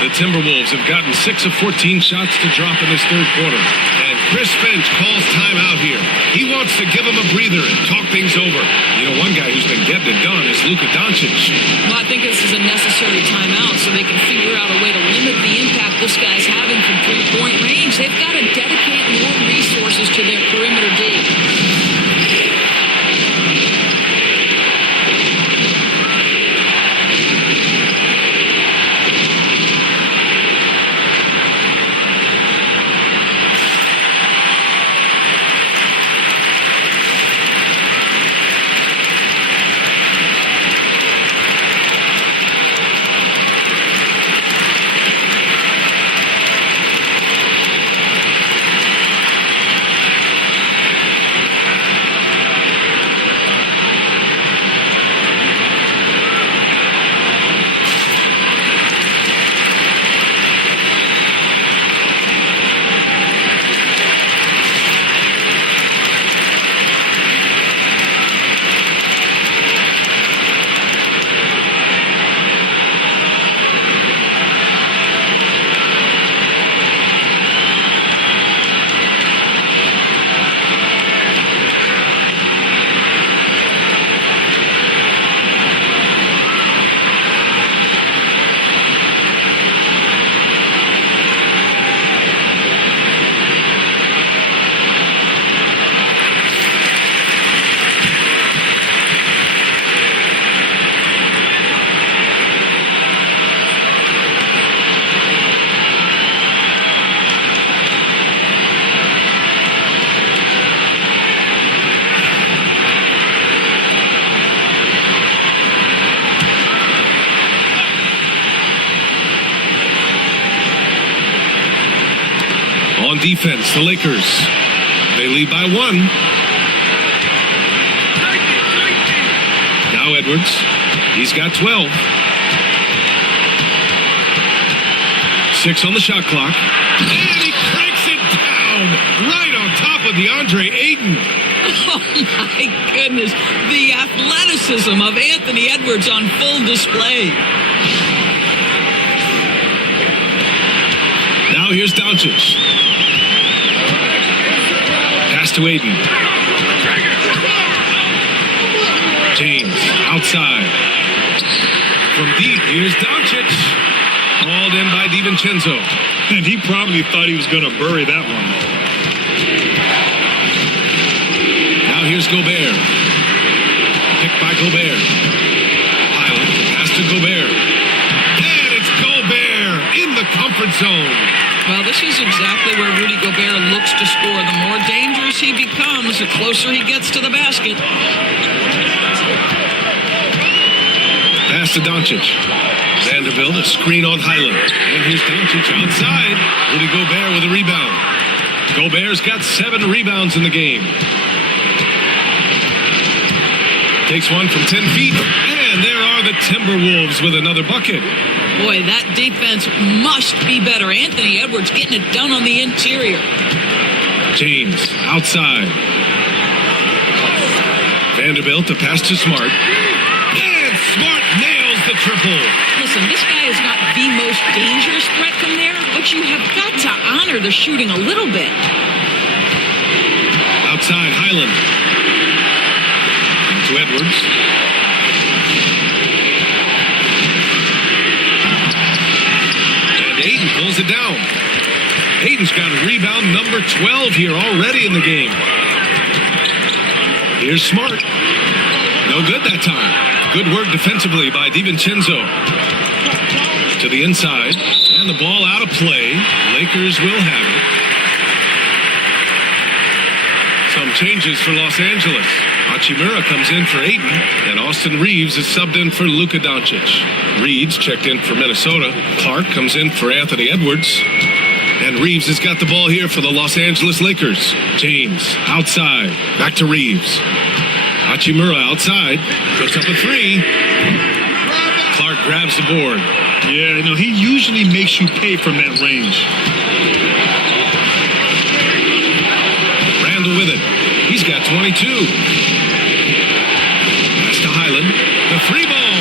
The Timberwolves have gotten 6 of 14 shots to drop in this 3rd quarter. And Chris Finch calls timeout here. He wants to give them a breather and talk things over. You know, one guy who's been getting it done is Luka Doncic. Well, I think this is a necessary timeout so they can figure out a way to limit the impact this guy's having from three-point range. They've got to dedicate more resources to their perimeter D. defense, the Lakers. They lead by 1. Now Edwards. He's got 12. 6 on the shot clock. And he cranks it down right on top of DeAndre Ayton. Oh, my goodness. The athleticism of Anthony Edwards on full display. Now here's Doncic. Pass to Ayton. James outside. From deep, here's Doncic. Hauled in by DiVincenzo. And he probably thought he was going to bury that one. Now here's Gobert. Picked by Gobert. Highland, pass to Gobert. And it's Gobert in the comfort zone. Well, this is exactly where Rudy Gobert looks to score. The more dangerous he becomes, the closer he gets to the basket. Pass to Doncic. Vanderbilt, a screen on Highland. And here's Doncic outside. Rudy Gobert with a rebound. Gobert's got 7 rebounds in the game. Takes one from 10 feet. And there are the Timberwolves with another bucket. Boy, that defense must be better. Anthony Edwards getting it done on the interior. James outside. Vanderbilt, a pass to Smart. And Smart nails the triple. Listen, this guy is not the most dangerous threat from there, but you have got to honor the shooting a little bit. Outside, Highland. To Edwards. And Ayton pulls it down. Ayton's got a rebound number 12 here already in the game. Here's Smart. No good that time. Good work defensively by DiVincenzo. To the inside. And the ball out of play. Lakers will have it. Some changes for Los Angeles. Hachimura comes in for Ayton, and Austin Reeves is subbed in for Luka Doncic. Reeves checked in for Minnesota. Clark comes in for Anthony Edwards. And Reeves has got the ball here for the Los Angeles Lakers. James outside. Back to Reeves. Hachimura outside. Puts up a 3. Clark grabs the board. Yeah, you know, he usually makes you pay from that range. Randall with it. He's got 22. Pass to Highland. The 3 ball.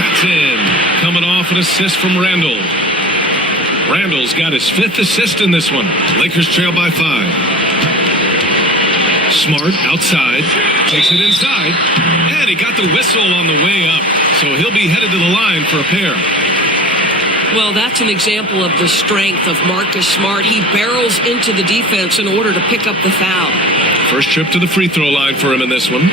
That's in. Coming off an assist from Randall. Randall's got his 5th assist in this one. Lakers trail by 5. Smart outside. Takes it inside. And he got the whistle on the way up. So he'll be headed to the line for a pair. Well, that's an example of the strength of Marcus Smart. He barrels into the defense in order to pick up the foul. First trip to the free throw line for him in this one.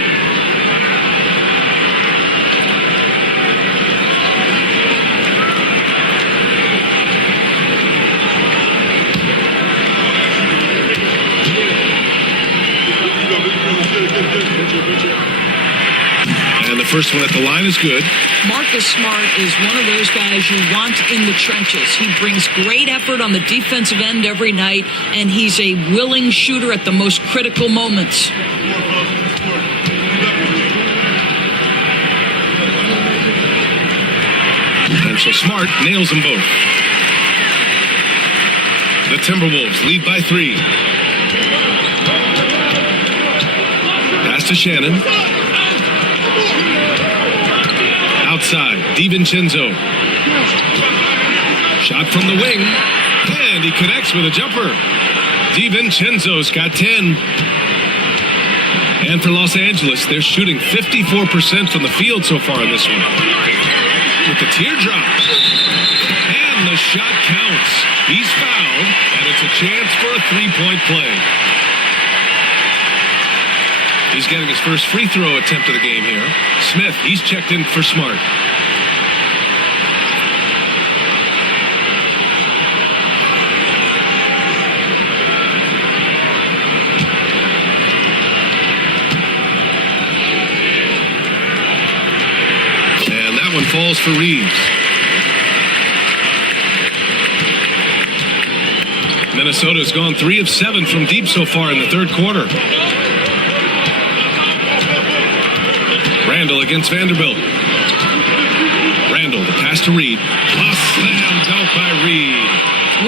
And the first one at the line is good. Marcus Smart is one of those guys you want in the trenches. He brings great effort on the defensive end every night, and he's a willing shooter at the most critical moments. And so Smart nails them both. The Timberwolves lead by 3. Pass to Shannon. Outside, DiVincenzo. Shot from the wing. And he connects with a jumper. DiVincenzo's got 10. And for Los Angeles, they're shooting 54% from the field so far in this one. With the teardrop. And the shot counts. He's fouled, and it's a chance for a 3-point play. He's getting his first free throw attempt of the game here. Smith, he's checked in for Smart. And that one falls for Reeves. Minnesota's gone 3 of 7 from deep so far in the third quarter. Randall against Vanderbilt. Randall, the pass to Reed. A slam dunk by Reed.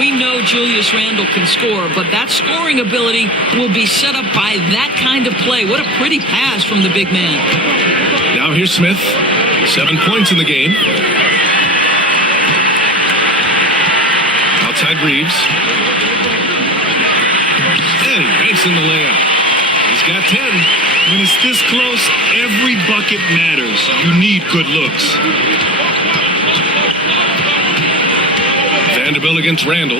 We know Julius Randle can score, but that scoring ability will be set up by that kind of play. What a pretty pass from the big man. Now here's Smith. 7 points in the game. Outside Reeves. And he banks in the layup. He's got 10. When it's this close, every bucket matters. You need good looks. Vanderbilt against Randall.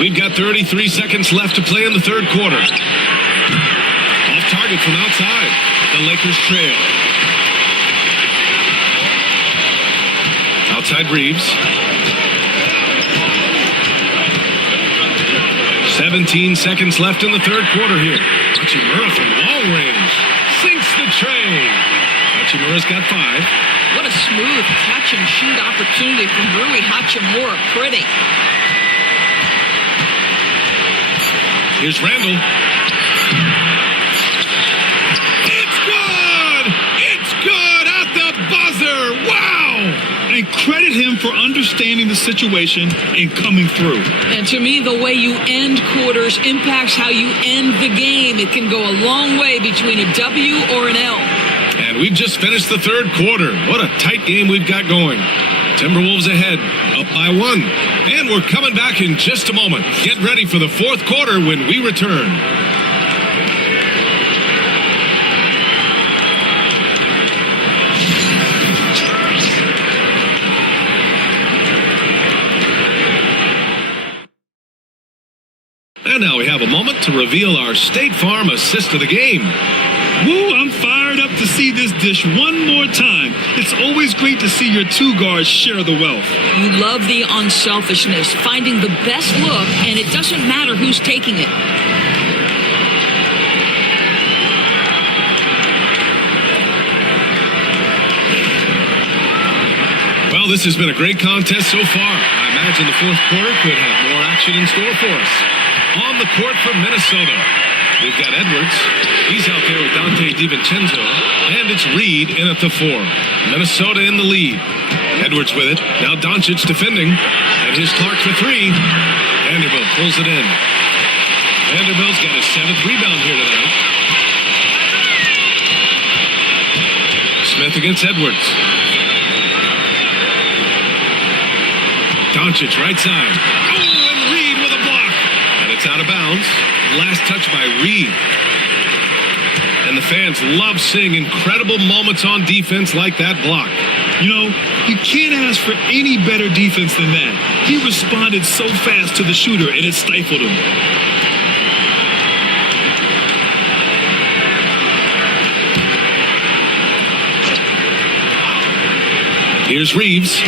We've got 33 seconds left to play in the third quarter. Off target from outside. The Lakers trail. Outside Reeves. 17 seconds left in the third quarter here. Hachimura from long range. Sinks the tray. Hachimura's got 5. What a smooth catch and shoot opportunity from Rui Hachimura. Pretty. Here's Randall. It's good! It's good at the buzzer! Wow! And credit him for understanding the situation and coming through. And to me, the way you end quarters impacts how you end the game. It can go a long way between a W or an L. And we've just finished the third quarter. What a tight game we've got going. Timberwolves ahead, up by 1. And we're coming back in just a moment. Get ready for the fourth quarter when we return. And now we have a moment to reveal our State Farm assist of the game. Woo, I'm fired up to see this dish one more time. It's always great to see your two guards share the wealth. You love the unselfishness, finding the best look, and it doesn't matter who's taking it. Well, this has been a great contest so far. I imagine the fourth quarter could have more action in store for us. On the court for Minnesota, we've got Edwards. He's out there with Dante DiVincenzo. And it's Reed in at the 4. Minnesota in the lead. Edwards with it. Now Doncic defending. And here's Clark for 3. Vanderbilt pulls it in. Vanderbilt's got his 7th rebound here tonight. Smith against Edwards. Doncic right side. Oh, and Reed with a block. And it's out of bounds. Last touch by Reed. And the fans love seeing incredible moments on defense like that block. You know, you can't ask for any better defense than that. He responded so fast to the shooter, and it stifled him. Here's Reeves.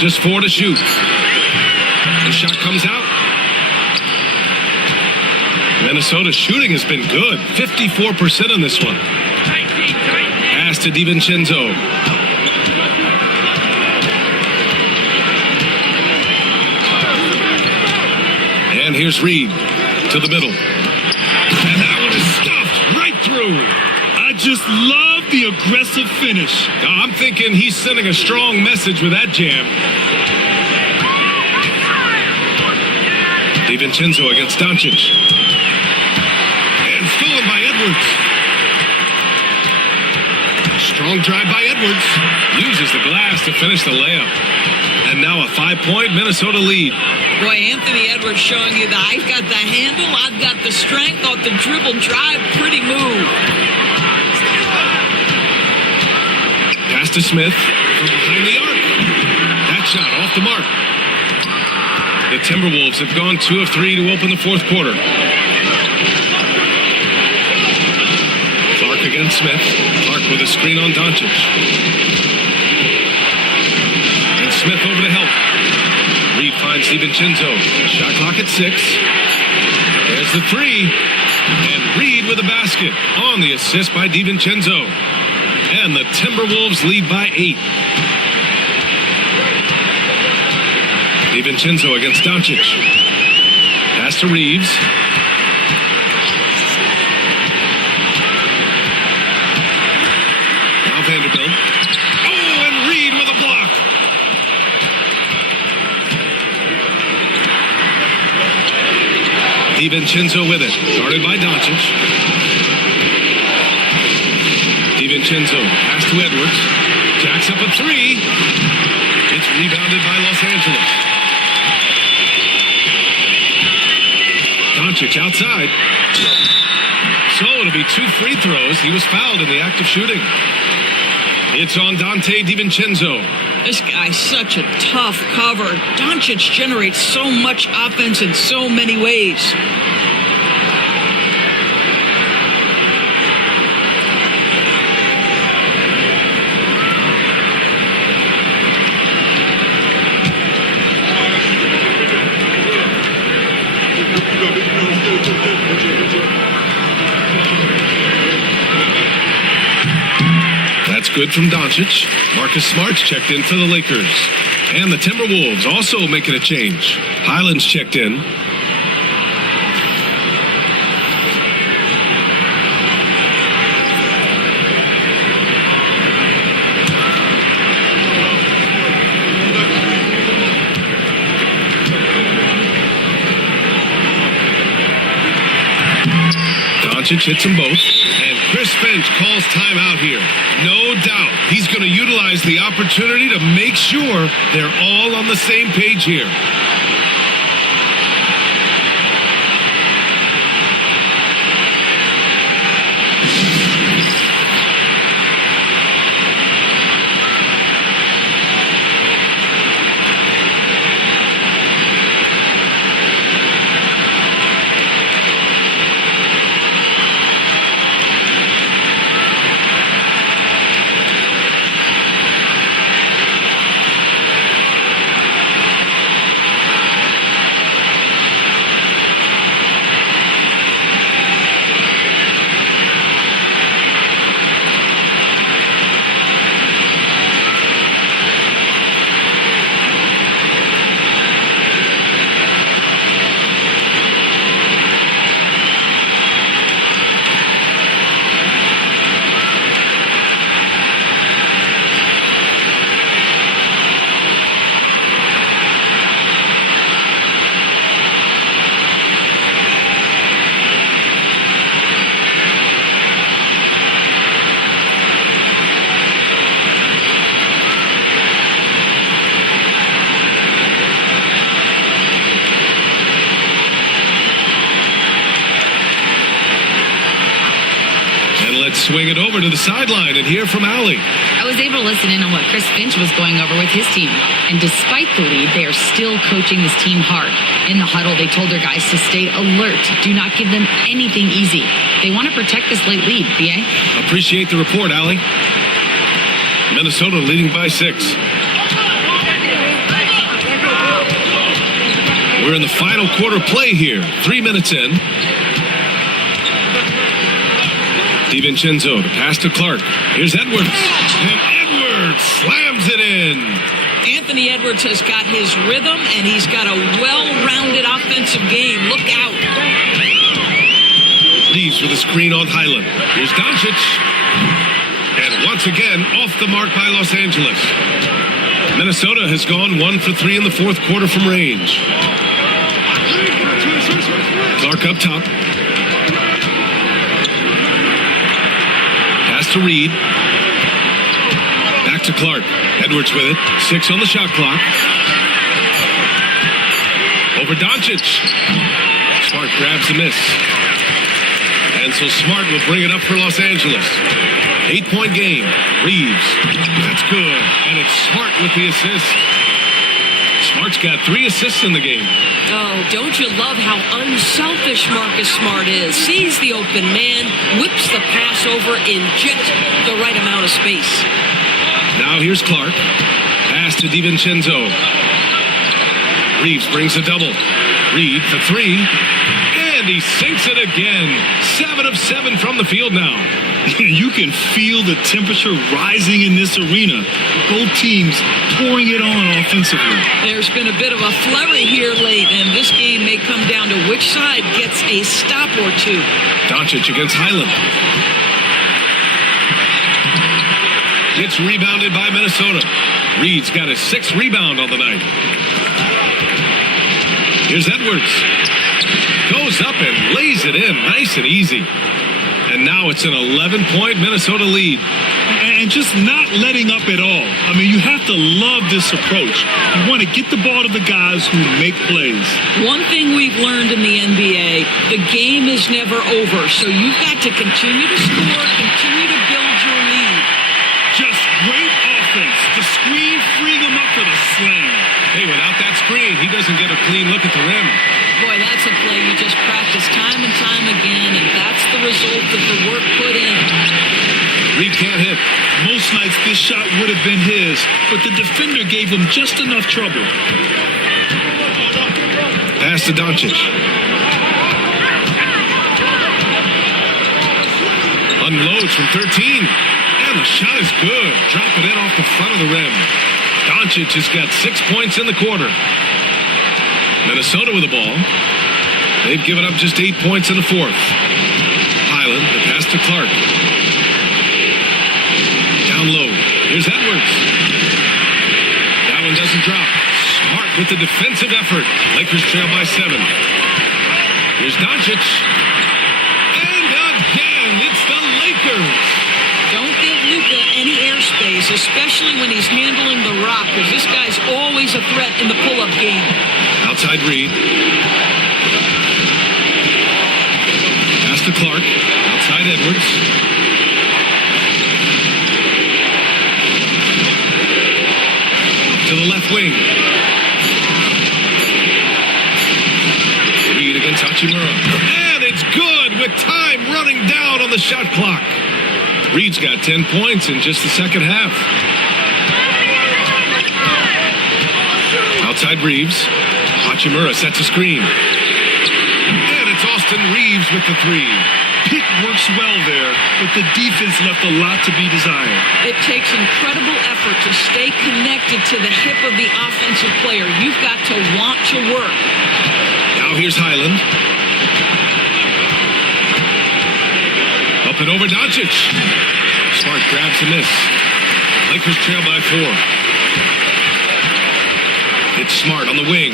Just 4 to shoot. The shot comes out. Minnesota's shooting has been good. 54% on this one. Pass to DiVincenzo. And here's Reed to the middle. And that one is stuffed right through. I just love the aggressive finish. Now, I'm thinking he's sending a strong message with that jam. DiVincenzo against Doncic. And stolen by Edwards. Strong drive by Edwards. Uses the glass to finish the layup. And now a 5-point Minnesota lead. Boy, Anthony Edwards showing you that I've got the handle, I've got the strength off the dribble drive. Pretty move. Pass to Smith from behind the arc. That shot off the mark. The Timberwolves have gone 2 of 3 to open the fourth quarter. Clark against Smith. Clark with a screen on Doncic. And Smith over to help. Reed finds DiVincenzo. Shot clock at 6. There's the 3. And Reed with a basket on the assist by DiVincenzo. And the Timberwolves lead by 8. DiVincenzo against Doncic. Pass to Reeves. Now Vanderbilt. Oh, and Reed with a block. DiVincenzo with it. Guarded by Doncic. DiVincenzo. Pass to Edwards. Jacks up a 3. It's rebounded by Los Angeles. Doncic outside. So it'll be 2 free throws. He was fouled in the act of shooting. It's on Dante DiVincenzo. This guy's such a tough cover. Doncic generates so much offense in so many ways. That's good from Doncic. Marcus Smart's checked in for the Lakers. And the Timberwolves also making a change. Highland's checked in. Doncic hits them both. And Chris Finch calls timeout here. No doubt he's going to utilize the opportunity to make sure they're all on the same page here. Swing it over to the sideline and hear from Allie. I was able to listen in on what Chris Finch was going over with his team. And despite the lead, they are still coaching this team hard. In the huddle, they told their guys to stay alert. Do not give them anything easy. They want to protect this late lead, B.A. Appreciate the report, Allie. Minnesota leading by 6. We're in the final quarter play here. 3 minutes in. DiVincenzo, the pass to Clark. Here's Edwards. And Edwards slams it in. Anthony Edwards has got his rhythm, and he's got a well-rounded offensive game. Look out. Leaves with a screen on Highland. Here's Doncic. And once again, off the mark by Los Angeles. Minnesota has gone 1 for 3 in the fourth quarter from range. Clark up top. To Reed. Back to Clark. Edwards with it. 6 on the shot clock. Over Doncic. Smart grabs the miss. And so Smart will bring it up for Los Angeles. 8-point game. Reeves. That's good. And it's Smart with the assist. Smart's got 3 assists in the game. Oh, don't you love how unselfish Marcus Smart is? Sees the open man, whips the pass over in just the right amount of space. Now here's Clark. Pass to DiVincenzo. Reeves brings a double. Reed for 3. And he sinks it again. 7 of 7 from the field now. You can feel the temperature rising in this arena. Both teams pouring it on offensively. There's been a bit of a flurry here late, and this game may come down to which side gets a stop or two. Doncic against Highland. It's rebounded by Minnesota. Reed's got his 6th rebound on the night. Here's Edwards. Goes up and lays it in nice and easy. And now it's an 11-point Minnesota lead. And just not letting up at all. I mean, you have to love this approach. You want to get the ball to the guys who make plays. One thing we've learned in the NBA, the game is never over. So you've got to continue to score, continue to build your lead. Just great offense. The screen freeing him up for the slam. Hey, without that screen, he doesn't get a clean look at the rim. Boy, that's a play you just practice time and time again, and that's the result of the work put in. Reed can't hit. Most nights this shot would have been his, but the defender gave him just enough trouble. Pass to Doncic. Unloads from 13. And the shot is good. Drop it in off the front of the rim. Doncic has got 6 points in the quarter. Minnesota with the ball. They've given up just 8 points in the 4th. Highland, the pass to Clark. Down low. Here's Edwards. That one doesn't drop. Smart with the defensive effort. Lakers trail by 7. Here's Doncic. And again, it's the Lakers. Don't give Luka any airspace, especially when he's handling the rock, because this guy's always a threat in the pull-up game. Outside Reed. Pass to Clark. Outside Edwards. To the left wing. Reed against Hachimura. And it's good with time running down on the shot clock. Reed's got 10 points in just the second half. Outside Reeves. Hachimura sets a screen. And it's Austin Reeves with the 3. Pick works well there, but the defense left a lot to be desired. It takes incredible effort to stay connected to the hip of the offensive player. You've got to want to work. Now here's Highland. Up and over Doncic. Smart grabs a miss. Lakers trail by 4. It's Smart on the wing.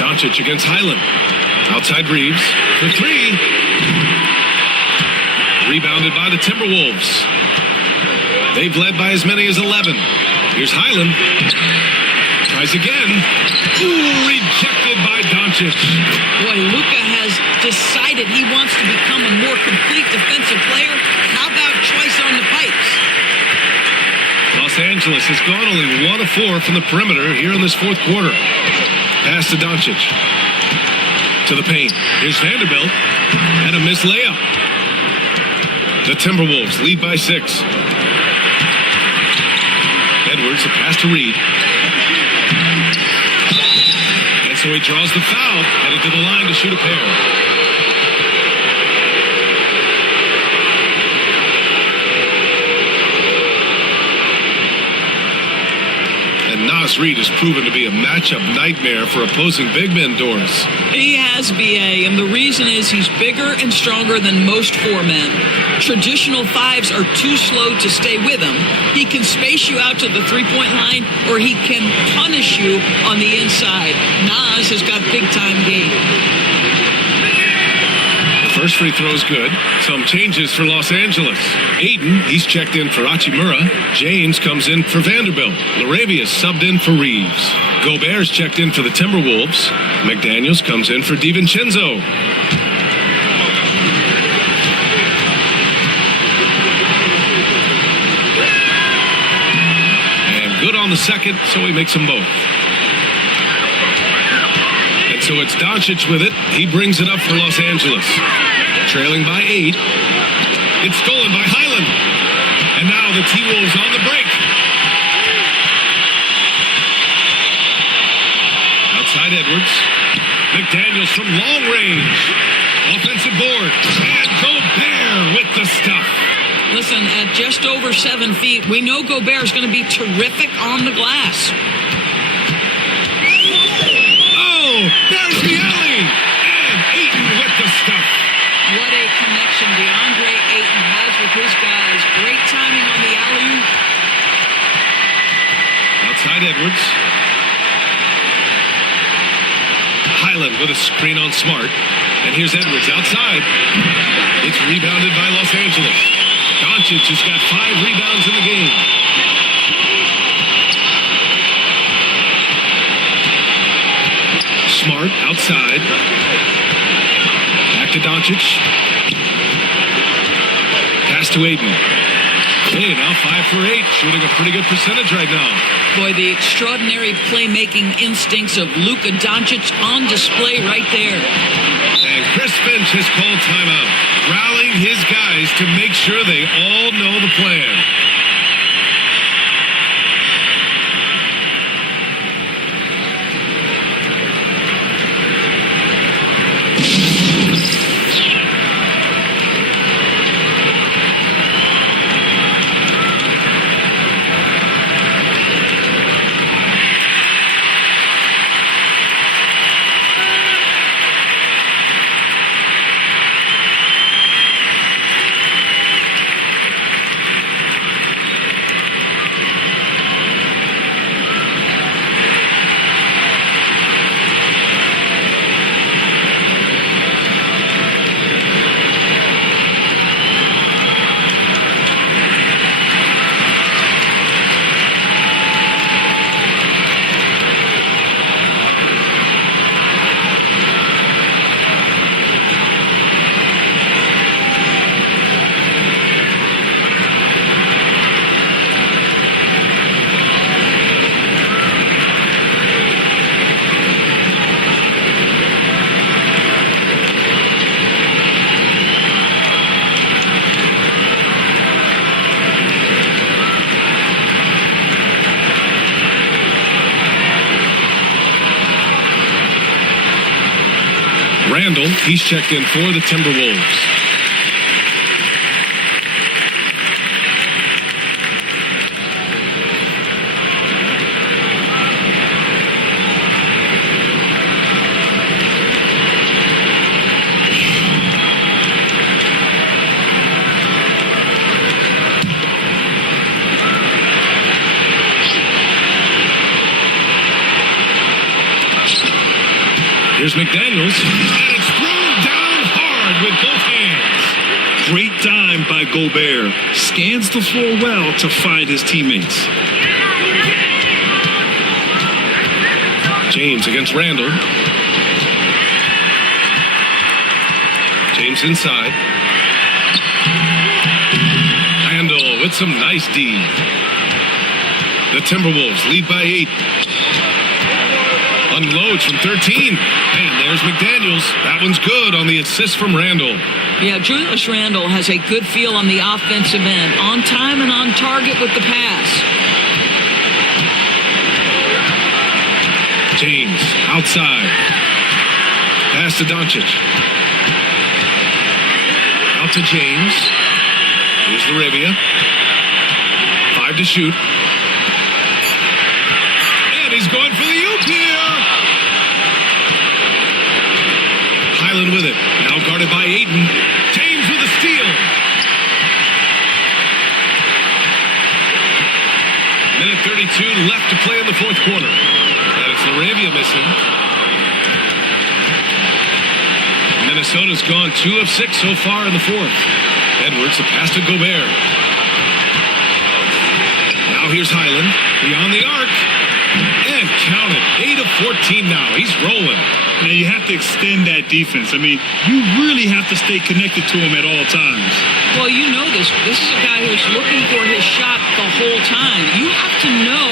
Doncic against Highland. Outside Reeves for 3. Rebounded by the Timberwolves. They've led by as many as 11. Here's Highland. Tries again. Ooh, rejected by Doncic. Boy, Luka has decided he wants to become a more complete defensive player. How about twice on the pipes? Los Angeles has gone only 1 of 4 from the perimeter here in this 4th quarter. Pass to Doncic. To the paint. Here's Vanderbilt. And a missed layup. The Timberwolves lead by 6. Edwards, a pass to Reed. And so he draws the foul, headed to the line to shoot a pair. And Nas Reed has proven to be a matchup nightmare for opposing big men, Doris. He has, B.A., and the reason is he's bigger and stronger than most 4 men. Traditional 5s are too slow to stay with him. He can space you out to the three-point line, or he can punish you on the inside. Nas has got big-time game. First free throw is good. Some changes for Los Angeles. Ayton, he's checked in for Hachimura. James comes in for Vanderbilt. Laravius subbed in for Reeves. Gobert's checked in for the Timberwolves. McDaniels comes in for DiVincenzo. And good on the second, so he makes them both. And so it's Doncic with it. He brings it up for Los Angeles. Trailing by 8. It's stolen by Highland. And now the T-Wolves on the break. Outside Edwards. McDaniels from long range. Offensive board. And Gobert with the stuff. Listen, at just over 7 feet, we know Gobert is going to be terrific on the glass. Oh, there's the alley. And Ayton with the stuff. What a connection DeAndre Ayton has with his guys. Great timing on the alley-oop. Outside Edwards. Highland with a screen on Smart. And here's Edwards outside. It's rebounded by Los Angeles. Doncic has got 5 rebounds in the game. Smart outside. Back to Doncic. Pass to Ayton. Hey, now 5 for 8. Shooting a pretty good percentage right now. Boy, the extraordinary playmaking instincts of Luka Doncic on display right there. And Chris Finch has called timeout, rallying his guys to make sure they all know the plan. Randall, he's checked in for the Timberwolves. Here's McDaniels, and it's thrown down hard with both hands. Great dime by Gobert. Scans the floor well to find his teammates. James against Randall. James inside. Randall with some nice D. The Timberwolves lead by 8. Unloads from 13. And there's McDaniels. That one's good on the assist from Randall. Yeah, Julius Randle has a good feel on the offensive end. On time and on target with the pass. James outside. Pass to Doncic. Out to James. Here's Laravia. 5 to shoot. And he's going for the oop here. Highland with it. Now guarded by Ayton. James with a steal. Minute 32 left to play in the fourth quarter. And it's Laravia missing. Minnesota's gone 2 of 6 so far in the fourth. Edwards, the pass to Gobert. Now here's Highland. Beyond the arc. And count it. 8 of 14 now. He's rolling. Now you have to extend that defense. I mean, you really have to stay connected to him at all times. Well, you know this. This is a guy who's looking for his shot the whole time. You have to know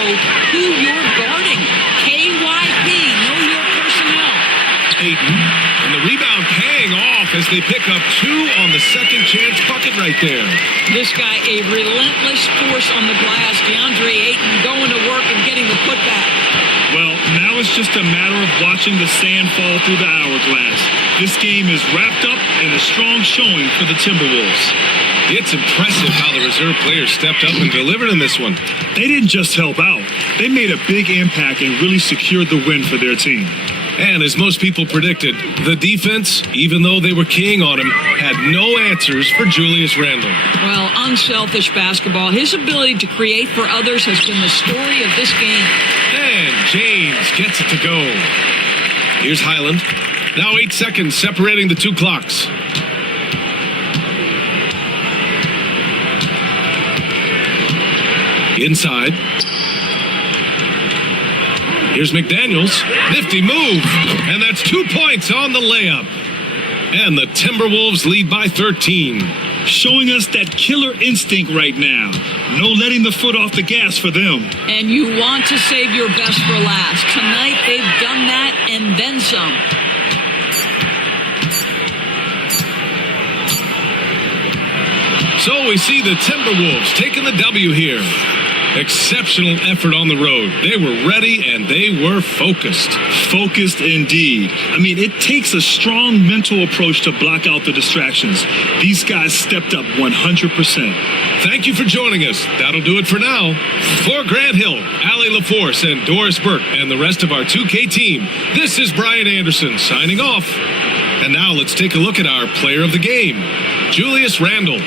who you're guarding. KYP, know your personnel. Ayton, and the rebound paying off as they pick up 2 on the second chance bucket right there. This guy, a relentless force on the glass. DeAndre Ayton going to work and getting the putback. Well, now it's just a matter of watching the sand fall through the hourglass. This game is wrapped up in a strong showing for the Timberwolves. It's impressive how the reserve players stepped up and delivered in this one. They didn't just help out. They made a big impact and really secured the win for their team. And as most people predicted, the defense, even though they were keying on him, had no answers for Julius Randle. Well, unselfish basketball. His ability to create for others has been the story of this game. And James gets it to go. Here's Highland. Now 8 seconds separating the two clocks. Inside. Here's McDaniels. Nifty move. And that's 2 points on the layup. And the Timberwolves lead by 13. Showing us that killer instinct right now. No letting the foot off the gas for them. And you want to save your best for last. Tonight they've done that and then some. So we see the Timberwolves taking the W here. Exceptional effort on the road. They were ready and they were focused. Focused indeed. I mean, it takes a strong mental approach to block out the distractions. These guys stepped up 100%. Thank you for joining us. That'll do it for now. For Grant Hill, Allie LaForce, and Doris Burke, and the rest of our 2K team, this is Brian Anderson signing off. And now let's take a look at our player of the game, Julius Randle.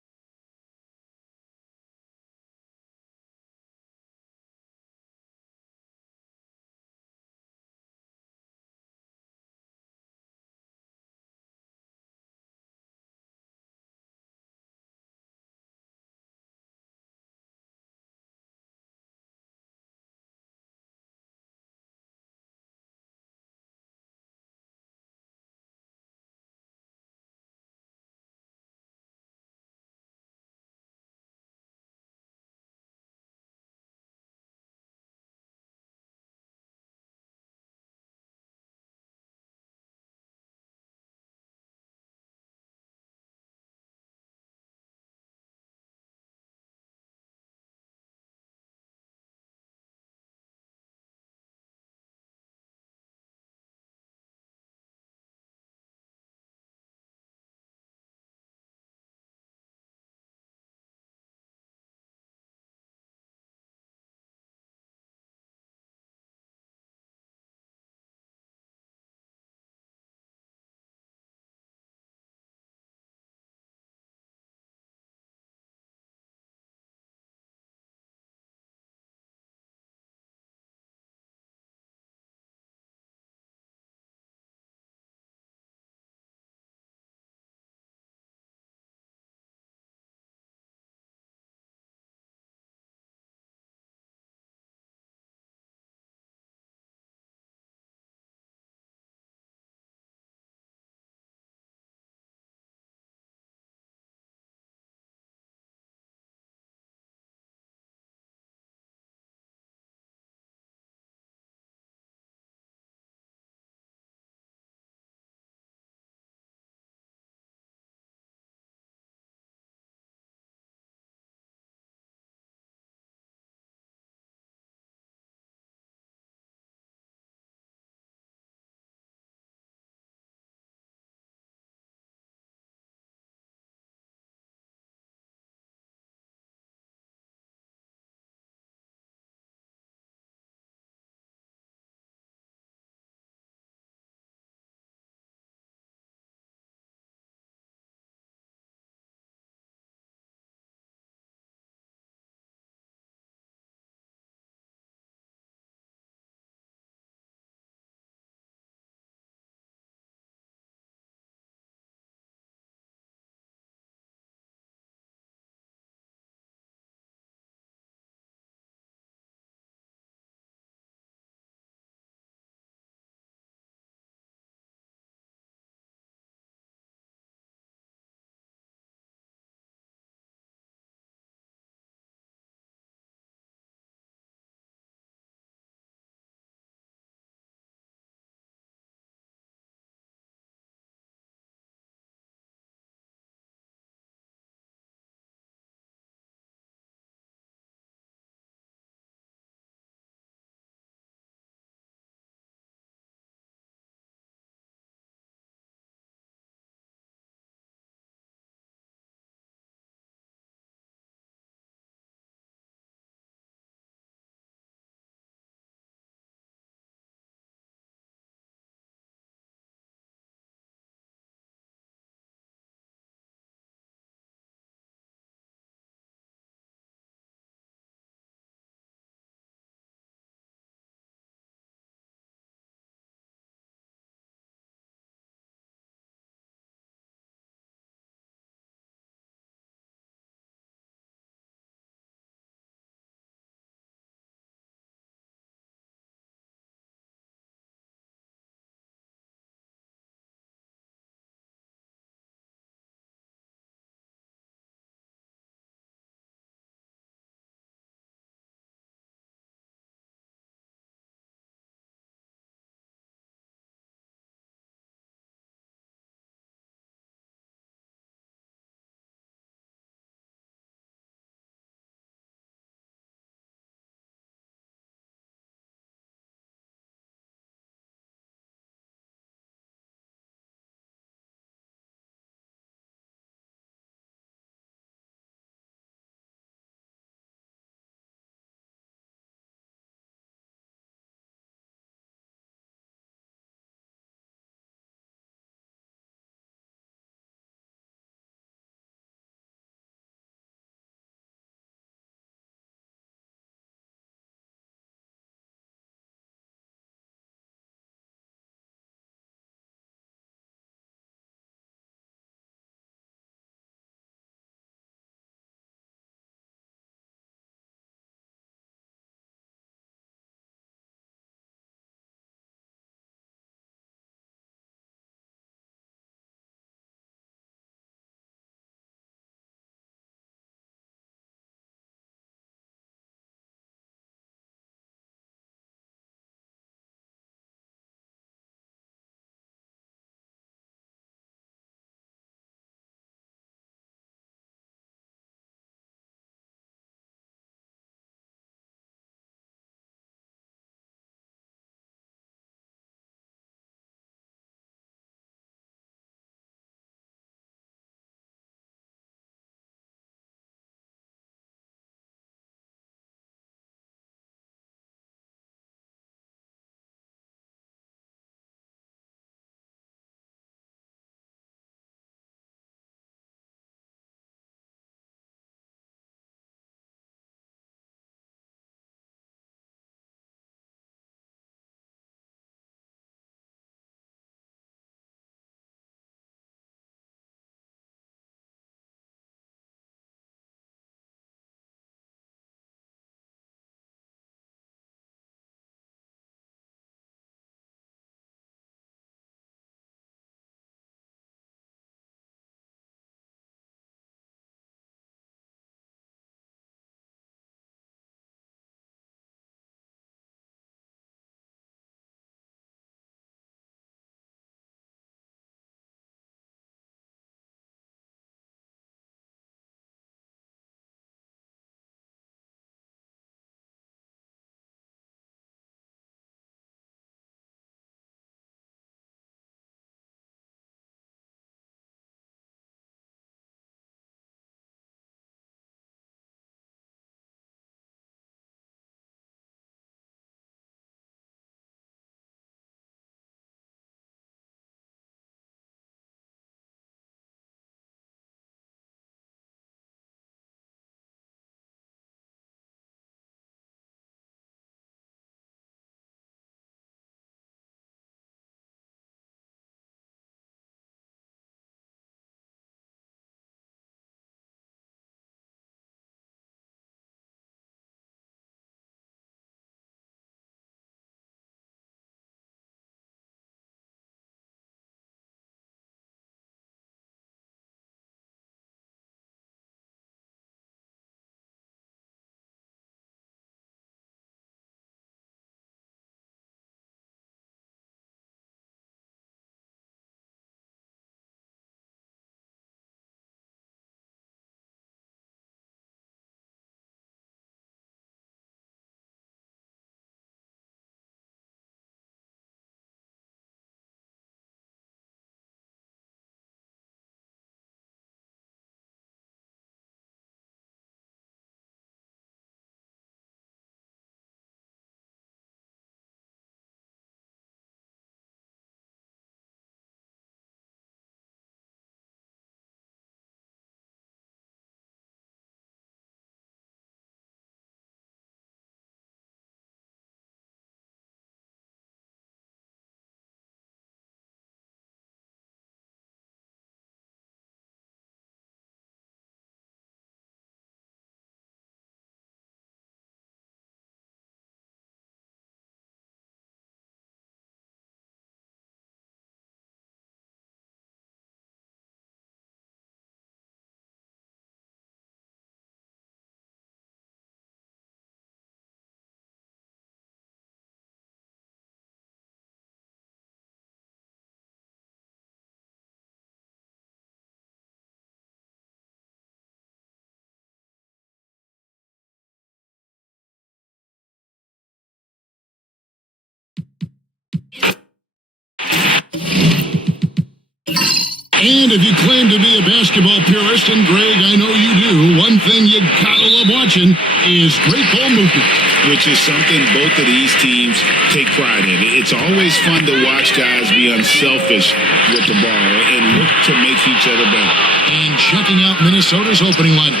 And if you claim to be a basketball purist, and Greg, I know you do, one thing you gotta love watching is great ball movement. Which is something both of these teams take pride in. It's always fun to watch guys be unselfish with the ball and look to make each other better. And checking out Minnesota's opening lineup.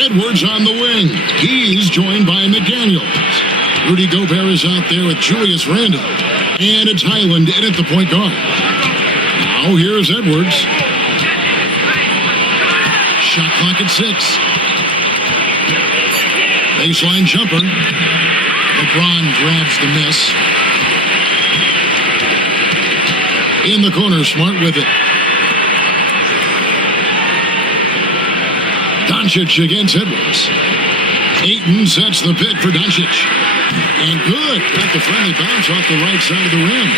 Edwards on the wing. He's joined by McDaniels. Rudy Gobert is out there with Julius Randle. And it's Highland in at the point guard. Now here's Edwards. Shot clock at 6. Baseline jumper. LeBron grabs the miss. In the corner, Smart with it. Doncic against Edwards. Ayton sets the pick for Doncic. And good. Got the friendly bounce off the right side of the rim.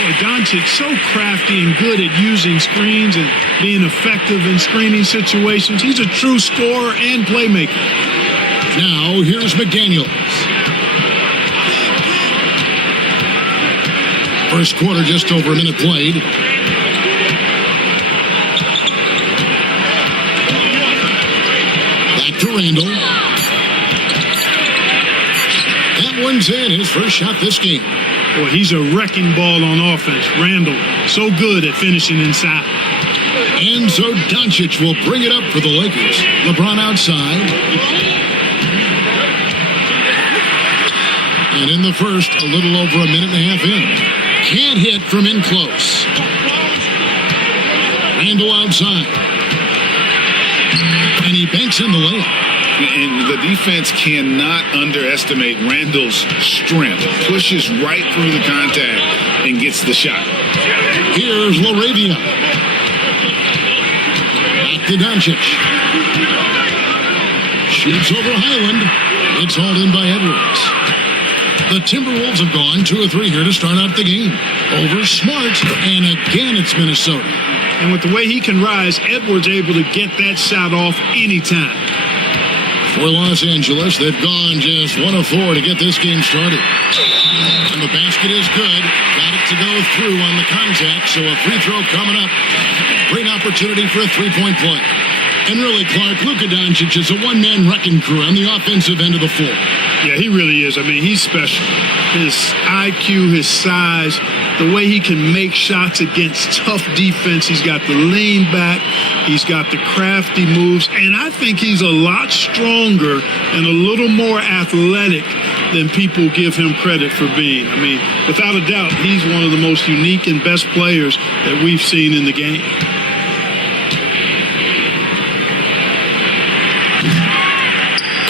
Boy, Doncic so crafty and good at using screens and being effective in screening situations. He's a true scorer and playmaker. Now, here's McDaniels. First quarter, just over a minute played. Back to Randle. That one's in. His first shot this game. Boy, he's a wrecking ball on offense. Randle, so good at finishing inside. And so Doncic will bring it up for the Lakers. LeBron outside. And in the first, a little over a minute and a half in. Can't hit from in close. Randle outside. And he banks in the layup. And the defense cannot underestimate Randle's strength. Pushes right through the contact and gets the shot. Here's LaRavia. Back to Doncic. Shoots over Highland. It's hauled in by Edwards. The Timberwolves have gone 2 of 3 here to start out the game. Over Smart, and again it's Minnesota. And with the way he can rise, Edwards able to get that shot off anytime. For Los Angeles, they've gone just 1 of 4 to get this game started. And the basket is good. Got it to go through on the contact, so a free throw coming up. Great opportunity for a three-point play. And really, Clark, Luka Doncic is a one-man wrecking crew on the offensive end of the floor. Yeah, he really is. I mean, he's special. His IQ, his size, the way he can make shots against tough defense. He's got the lean back. He's got the crafty moves. And I think he's a lot stronger and a little more athletic than people give him credit for being. I mean, without a doubt, he's one of the most unique and best players that we've seen in the game.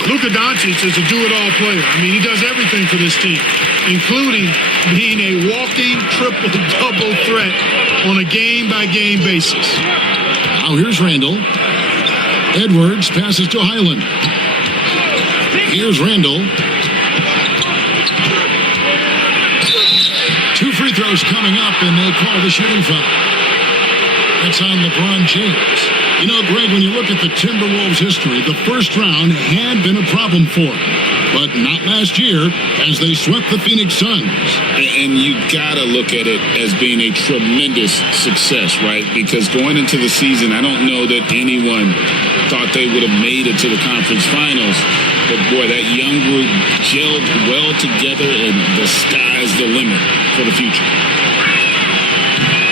Luka Doncic is a do-it-all player. I mean, he does everything for this team, including being a walking triple-double threat on a game-by-game basis. Now here's Randle. Edwards passes to Highland. Here's Randle. 2 free throws coming up, and they call the shooting foul. That's on LeBron James. You know, Greg, when you look at the Timberwolves' history, the first round had been a problem for them. But not last year, as they swept the Phoenix Suns. And you got to look at it as being a tremendous success, right? Because going into the season, I don't know that anyone thought they would have made it to the conference finals. But, boy, that young group gelled well together, and the sky's the limit for the future.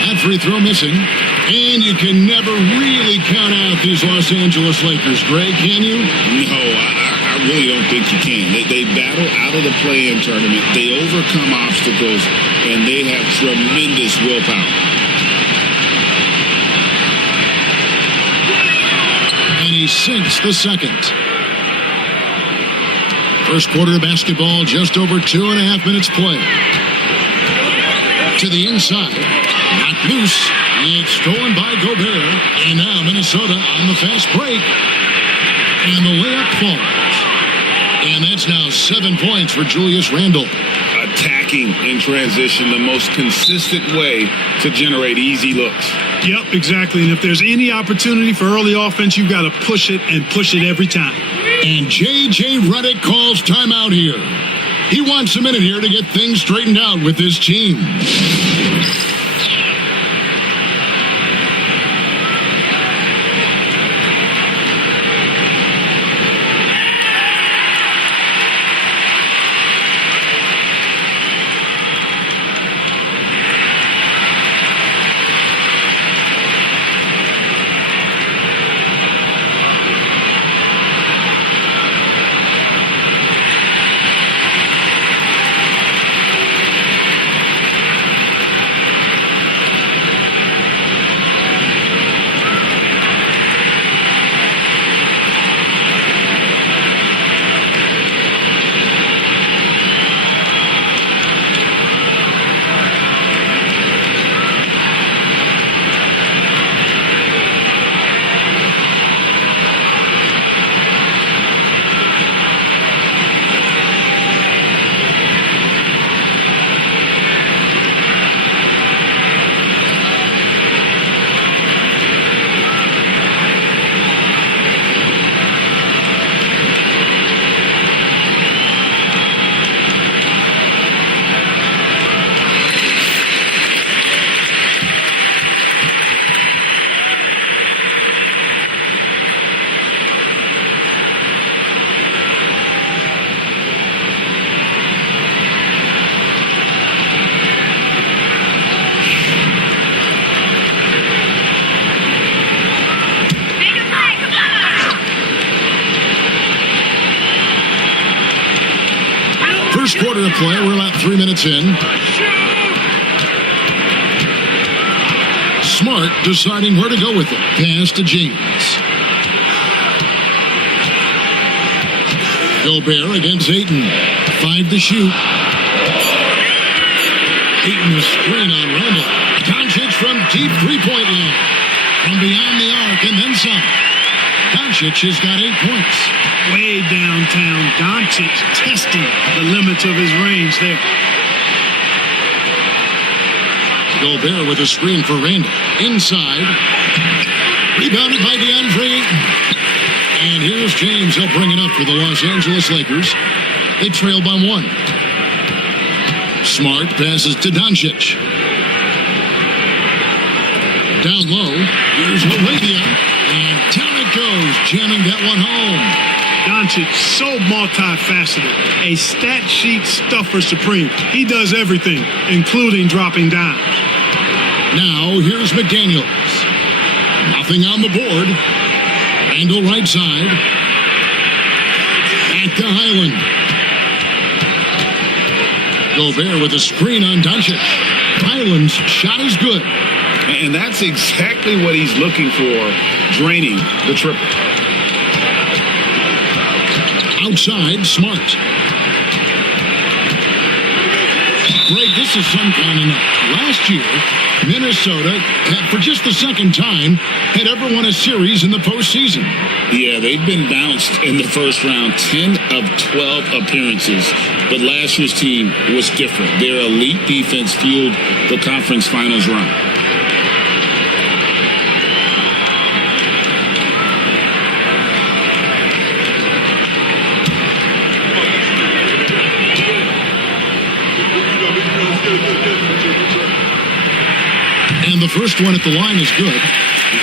That free throw missing. And you can never really count out these Los Angeles Lakers, Greg, can you? No, I really don't think you can. They battle out of the play-in tournament. They overcome obstacles, and they have tremendous willpower. And he sinks the second. First quarter of basketball, just over 2.5 minutes play. To the inside. Knocked loose. It's stolen by Gobert. And now Minnesota on the fast break. And the layup falls. And that's now 7 points for Julius Randle. Attacking in transition, the most consistent way to generate easy looks. Yep, exactly. And if there's any opportunity for early offense, you've got to push it and push it every time. And J.J. Redick calls timeout here. He wants a minute here to get things straightened out with his team. quarter to play. We're about 3 minutes in. Smart deciding where to go with it. Pass to James. Gobert against Ayton. 5 to shoot. Ayton a screen on Randall. Doncic from deep three-point line. From beyond the arc and then some. Doncic has got 8 points. Way downtown. Doncic testing the limits of his range there. Gobert with a screen for Randall. Inside. Rebounded by DeAndre Ayton. And here's James. He'll bring it up for the Los Angeles Lakers. They trail by 1. Smart passes to Doncic. Down low. Here's Arabia. And down it goes. Jamming that one home. Doncic, so multifaceted. A stat sheet stuffer supreme. He does everything, including dropping dimes. Now, here's McDaniels. Nothing on the board. Randall right side. Back to Highland. Gobert with a screen on Doncic. Highland's shot is good. And that's exactly what he's looking for, draining the triple. Outside, Smart. Greg, this is some kind of night. Last year, Minnesota had, for just the second time, had ever won a series in the postseason. Yeah, they've been bounced in the first round, 10 of 12 appearances. But last year's team was different. Their elite defense fueled the conference finals run. And the first one at the line is good.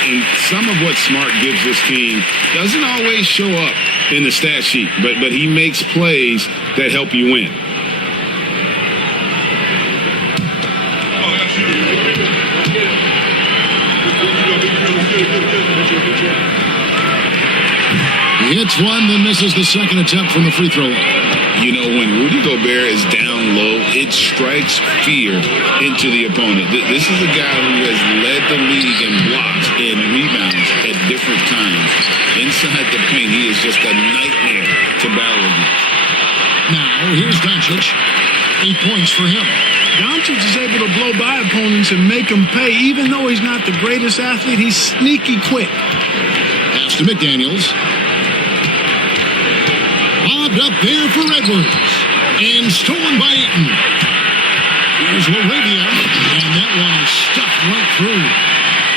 And some of what Smart gives this team doesn't always show up in the stat sheet, but he makes plays that help you win. He hits one, then misses the second attempt from the free throw line. You know, when Rudy Gobert is down low, it strikes fear into the opponent. This is a guy who has led the league in blocks and rebounds at different times. Inside the paint, he is just a nightmare to battle against. Now, here's Doncic. 8 points for him. Doncic is able to blow by opponents and make them pay. Even though he's not the greatest athlete, he's sneaky quick. Pass to McDaniels. Lobbed up there for Edwards. And stolen by Ayton. Here's Arabia. And that one is stuck right through.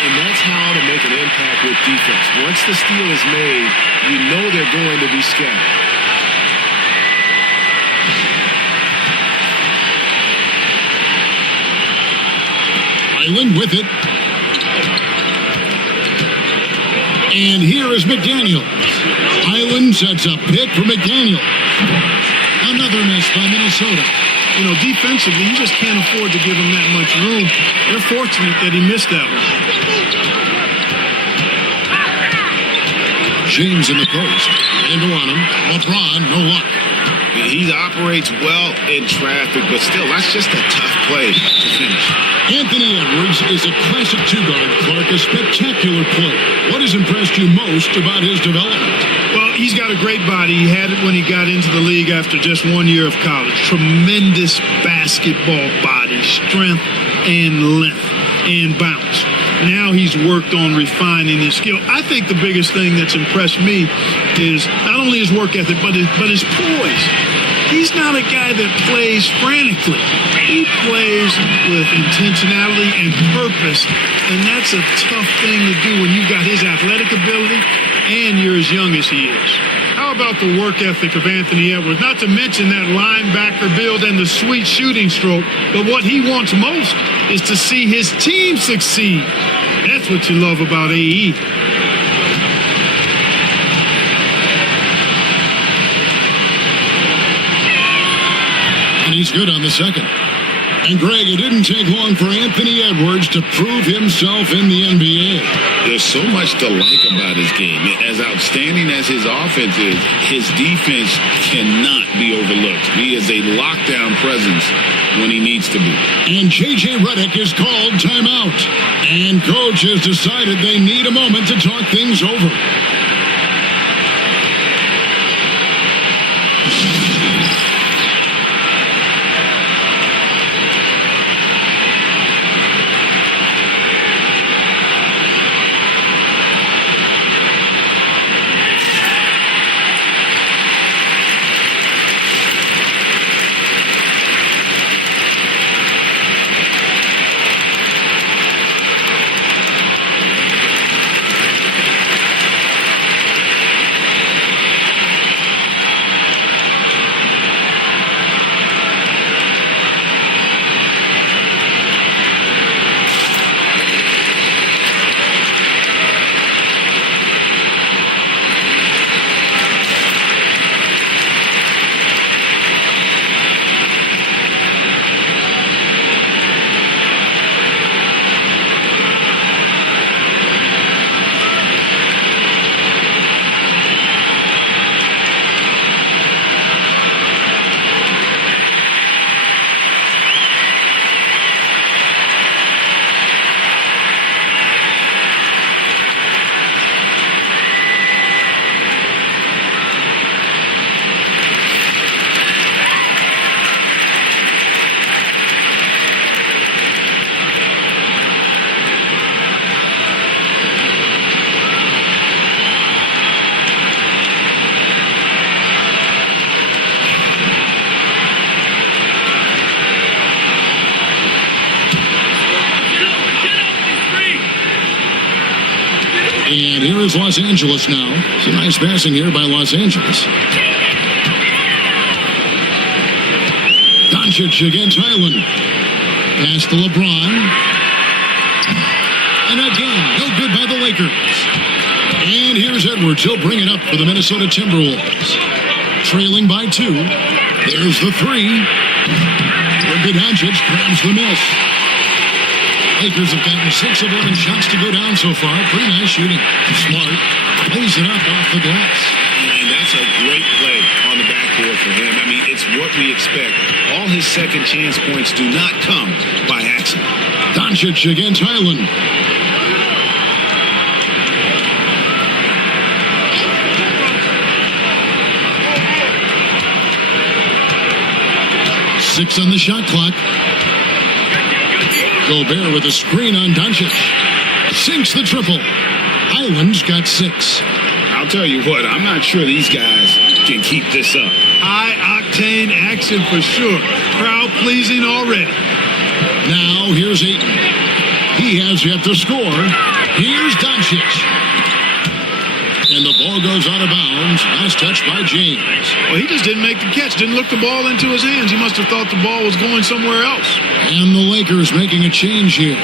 And that's how to make an impact with defense. Once the steal is made, you know they're going to be scattered. Highland with it. And here is McDaniels. Highland sets a pick for McDaniels. Another miss by Minnesota. You know, defensively, you just can't afford to give him that much room. They're fortunate that he missed that one. James in the post. Randall on him. LeBron, no luck. He operates well in traffic, but still, that's just a tough play to finish. Anthony Edwards is a classic two-guard, Clark, a spectacular player. What has impressed you most about his development? Well, he's got a great body. He had it when he got into the league after just 1 year of college. Tremendous basketball body, strength and length and bounce. Now he's worked on refining his skill. I think the biggest thing that's impressed me is not only his work ethic, but his poise. He's not a guy that plays frantically. He plays with intentionality and purpose, and that's a tough thing to do when you've got his athletic ability and you're as young as he is. How about the work ethic of Anthony Edwards? Not to mention that linebacker build and the sweet shooting stroke, but what he wants most is to see his team succeed. That's what you love about AE. And he's good on the second. And Greg, it didn't take long for Anthony Edwards to prove himself in the NBA. There's so much to like about his game. As outstanding as his offense is, his defense cannot be overlooked. He is a lockdown presence when he needs to be. And J.J. Redick is called timeout. And coach has decided they need a moment to talk things over. And here is Los Angeles now. It's a nice passing here by Los Angeles. Doncic against Highland. Pass to LeBron. And again, no good by the Lakers. And here's Edwards. He'll bring it up for the Minnesota Timberwolves. Trailing by 2. There's the 3. Luka Doncic grabs the miss. Lakers have gotten 6 of 11 shots to go down so far. Pretty nice shooting. Smart. Plays it up off the glass. And that's a great play on the backboard for him. I mean, it's what we expect. All his second chance points do not come by accident. Doncic against Highland. Six on the shot clock. Gobert with a screen on Doncic. Sinks the triple. Highland's got 6. I'll tell you what, I'm not sure these guys can keep this up. High-octane action for sure. Crowd-pleasing already. Now, here's Ayton. He has yet to score. Here's Doncic. And the ball goes out of bounds. Last touch by James. Well, he just didn't make the catch. Didn't look the ball into his hands. He must have thought the ball was going somewhere else. And the Lakers making a change here.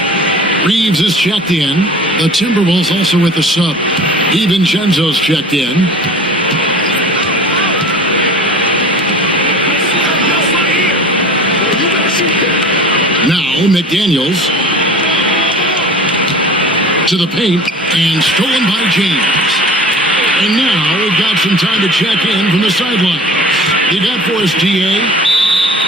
Reeves is checked in. The Timberwolves also with the sub. DiVincenzo's checked in. Now McDaniels to the paint and stolen by James. And now we've got some time to check in from the sidelines. You got for us, DA?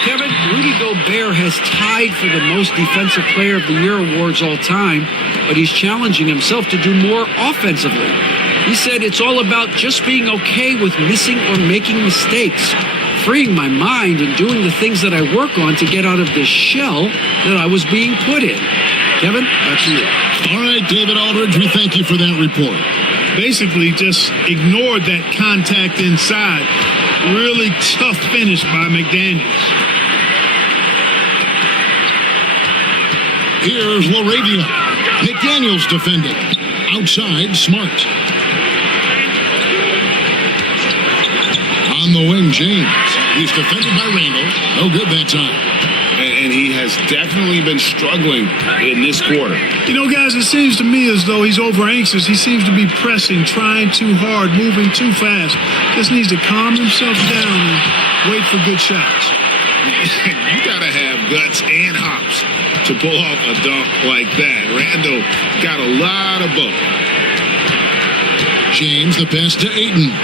Kevin, Rudy Gobert has tied for the most Defensive Player of the Year awards all time, but he's challenging himself to do more offensively. He said it's all about just being okay with missing or making mistakes, freeing my mind and doing the things that I work on to get out of this shell that I was being put in. Kevin, back to you. All right, David Aldridge, we thank you for that report. Basically just ignored that contact inside. Really tough finish by McDaniels. Here's LaRavia. McDaniels defending. Outside, Smart. On the wing, James. He's defended by Randall. No good that time. And he has definitely been struggling in this quarter. You know, guys, it seems to me as though he's over anxious. He seems to be pressing, trying too hard, moving too fast. Just needs to calm himself down and wait for good shots. You got to have guts and hops to pull off a dunk like that. Randall got a lot of both. James, the pass to Ayton.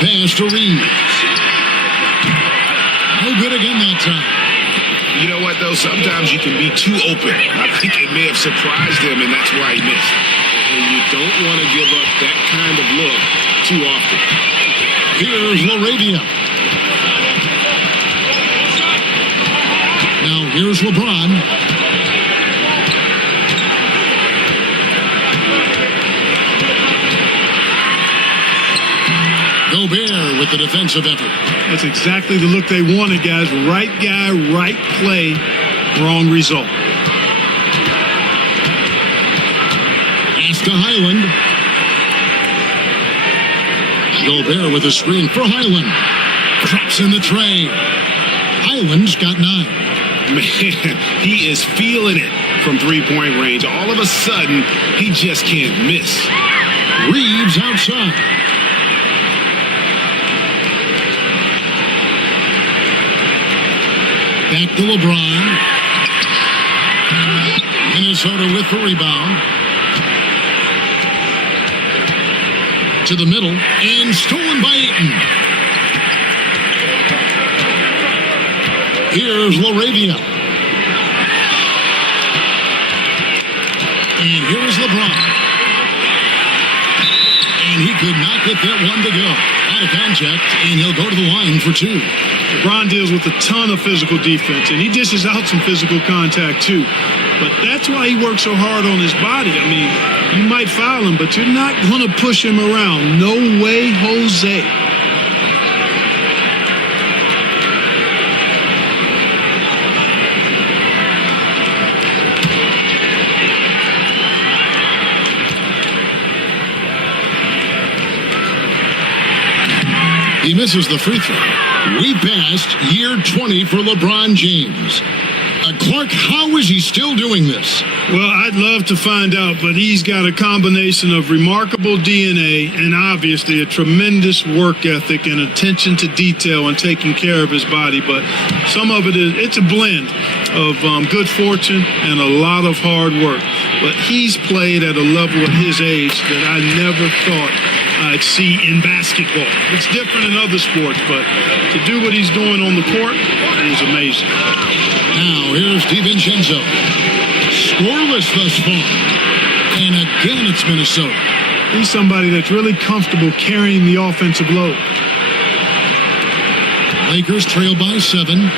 Pass to Reeves. No good again that time. You know what, though? Sometimes you can be too open. I think it may have surprised him, and that's why he missed. And you don't want to give up that kind of look too often. Here's LaRavia. Now here's LeBron. Gobert with the defensive effort. That's exactly the look they wanted, guys. Right guy, right play, wrong result. Pass to Highland. Gobert with a screen for Highland. Drops in the tray. Highland's got 9. Man, he is feeling it from three-point range. All of a sudden, he just can't miss. Reeves outside. Back to LeBron. Minnesota with the rebound. To the middle. And stolen by Ayton. Here's LaRavia. And here's LeBron. And he could not get that one to go. Out of contact, and he'll go to the line for 2. LeBron deals with a ton of physical defense, and he dishes out some physical contact too. But that's why he works so hard on his body. I mean, you might foul him, but you're not going to push him around. No way, Jose. He misses the free throw. We passed year 20 for LeBron James. Clark, how is he still doing this? Well, I'd love to find out, but he's got a combination of remarkable DNA and obviously a tremendous work ethic and attention to detail and taking care of his body. But some of it's a blend of good fortune and a lot of hard work. But he's played at a level at his age that I never thought I'd see in basketball. It's different in other sports, but to do what he's doing on the court is amazing. Now, here's DiVincenzo. Scoreless thus far. And again, it's Minnesota. He's somebody that's really comfortable carrying the offensive load. Lakers trail by 7.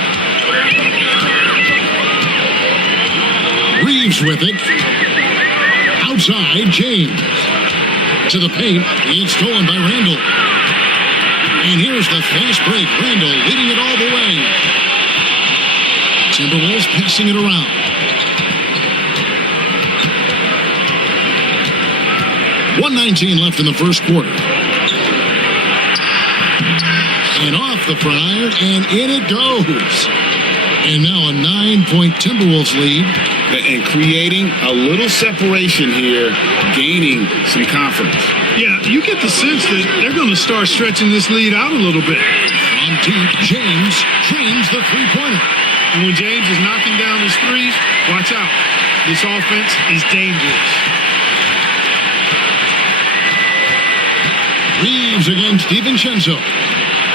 Reeves with it. Outside, James. To the paint. It's stolen by Randall. And here's the fast break. Randall leading it all the way. Timberwolves passing it around. .119 left in the first quarter. And off the prior, and in it goes. And now a 9-point Timberwolves lead. And creating a little separation here, gaining some confidence. Yeah, you get the sense that they're going to start stretching this lead out a little bit. On deep, James trains the three-pointer. And when James is knocking down his threes, watch out. This offense is dangerous. Reeves against DiVincenzo.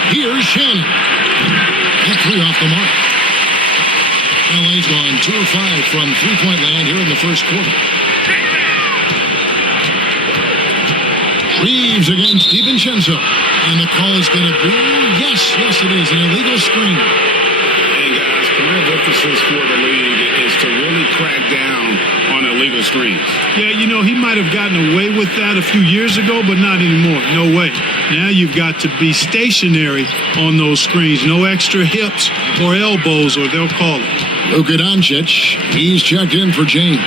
Here's Shannon. That 3 off the mark. LA's gone 2 of 5 from three-point land here in the first quarter. Reeves against DiVincenzo. And the call is going to be, yes, it is, an illegal screen. And guys, current emphasis for the league is to really crack down on illegal screens. Yeah, you know, he might have gotten away with that a few years ago, but not anymore. No way. Now you've got to be stationary on those screens. No extra hips or elbows, or they'll call it. Luka Doncic, he's checked in for James.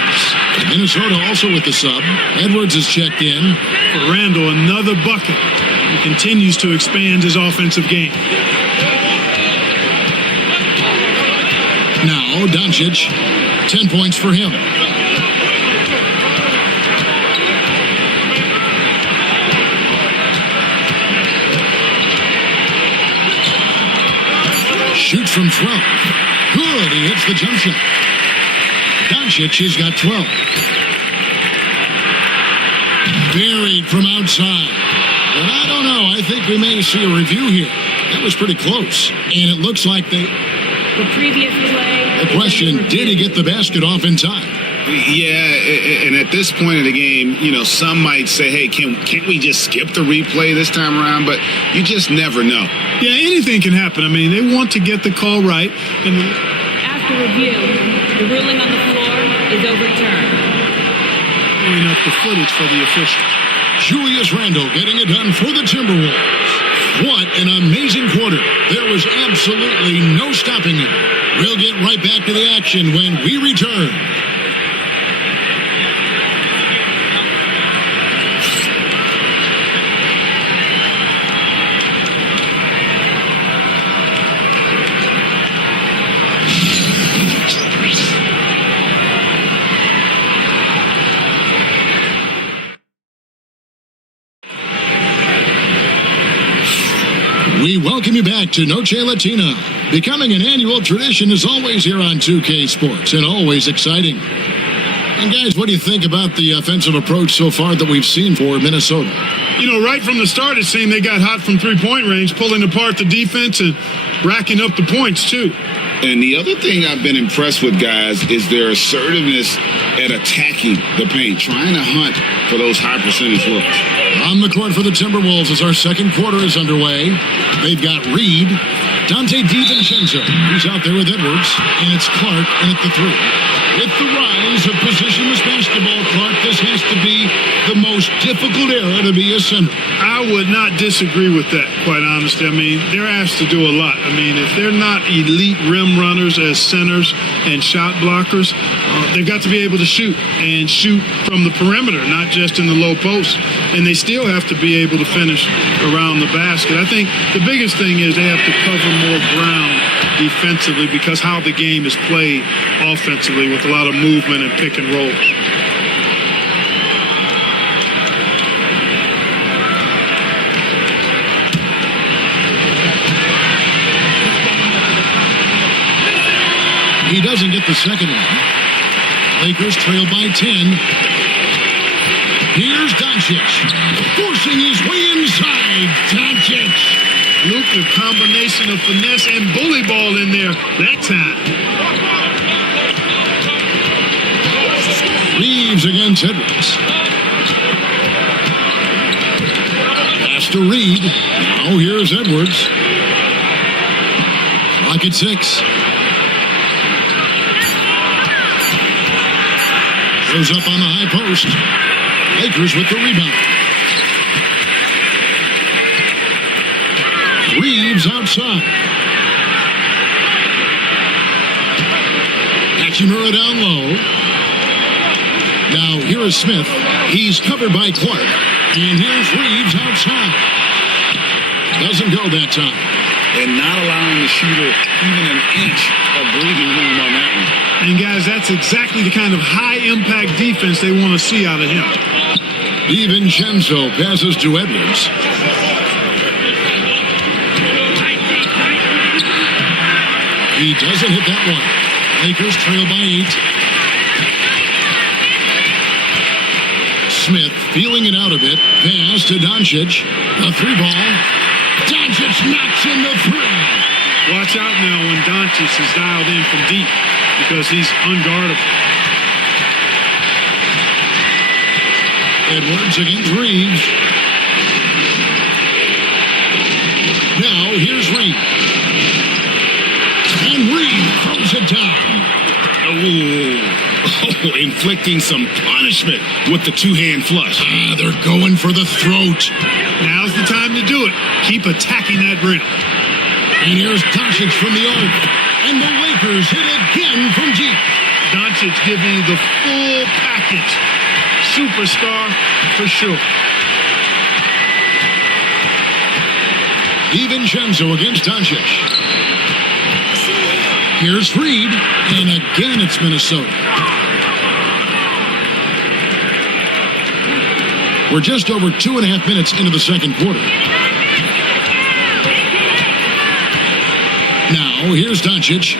Minnesota also with the sub. Edwards is checked in. For Randall, another bucket. He continues to expand his offensive game. Now, Doncic, 10 points for him. Shoots from 12. Good, he hits the jump shot. Doncic has got 12. Buried from outside. But I don't know. know. I think we may see a review here. That was pretty close. And it looks like the previous play. The question, did he get the basket off in time? Yeah, and at this point of the game, some might say, hey, can't we just skip the replay this time around? But you just never know. Yeah, anything can happen. I mean, they want to get the call right. And after review, the ruling on the floor is overturned. Pulling up the footage for the officials. Julius Randle getting it done for the Timberwolves. What an amazing quarter. There was absolutely no stopping it. We'll get right back to the action when we return. We welcome you back to Noche Latina. Becoming an annual tradition is always here on 2K Sports and always exciting. And guys, what do you think about the offensive approach so far that we've seen for Minnesota? Right from the start, it seemed they got hot from three-point range, pulling apart the defense and racking up the points, too. And the other thing I've been impressed with, guys, is their assertiveness at attacking the paint, trying to hunt for those high percentage looks. On the court for the Timberwolves as our second quarter is underway. They've got Reed, Dante DiVincenzo, who's out there with Edwards, and it's Clark in at the three. With the rise of positionless basketball, Clark, this has to be the most difficult era to be a center. I would not disagree with that, quite honestly. I mean, they're asked to do a lot. I mean, if they're not elite rim runners as centers and shot blockers, they've got to be able to shoot and shoot from the perimeter, not just in the low post. And they still have to be able to finish around the basket. I think the biggest thing is they have to cover more ground defensively because how the game is played offensively with a lot of movement and pick and rolls. He doesn't get the second one. Lakers trail by 10. Here's Doncic, forcing his way inside. Doncic. Luke, a combination of finesse and bully ball in there that time. Reeves against Edwards. Pass to Reed. Now here's Edwards. Clock at 6. Goes up on the high post. Lakers with the rebound. Reeves outside. Hachimura down low. Now here is Smith. He's covered by Clark. And here's Reeves outside. Doesn't go that time. And not allowing the shooter even an inch of breathing room on that one. And guys, that's exactly the kind of high-impact defense they want to see out of him. DiVincenzo passes to Edwards. He doesn't hit that one. Lakers trail by 8. Smith feeling it out a bit. Pass to Doncic. A three ball. Doncic knocks in the three. Watch out now when Doncic is dialed in from deep because he's unguardable. Edwards against Reeves. Now here's Reed. And Reed throws it down. Oh, inflicting some punishment with the two-hand flush. They're going for the throat. Now's the time to do it. Keep attacking that rim. And here's Doncic from the arc. And the Lakers hit again from deep. Doncic giving you the full package. Superstar for sure. DiVincenzo against Doncic. Here's Reed. And again it's Minnesota. We're just over 2.5 minutes into the second quarter. Now, here's Doncic.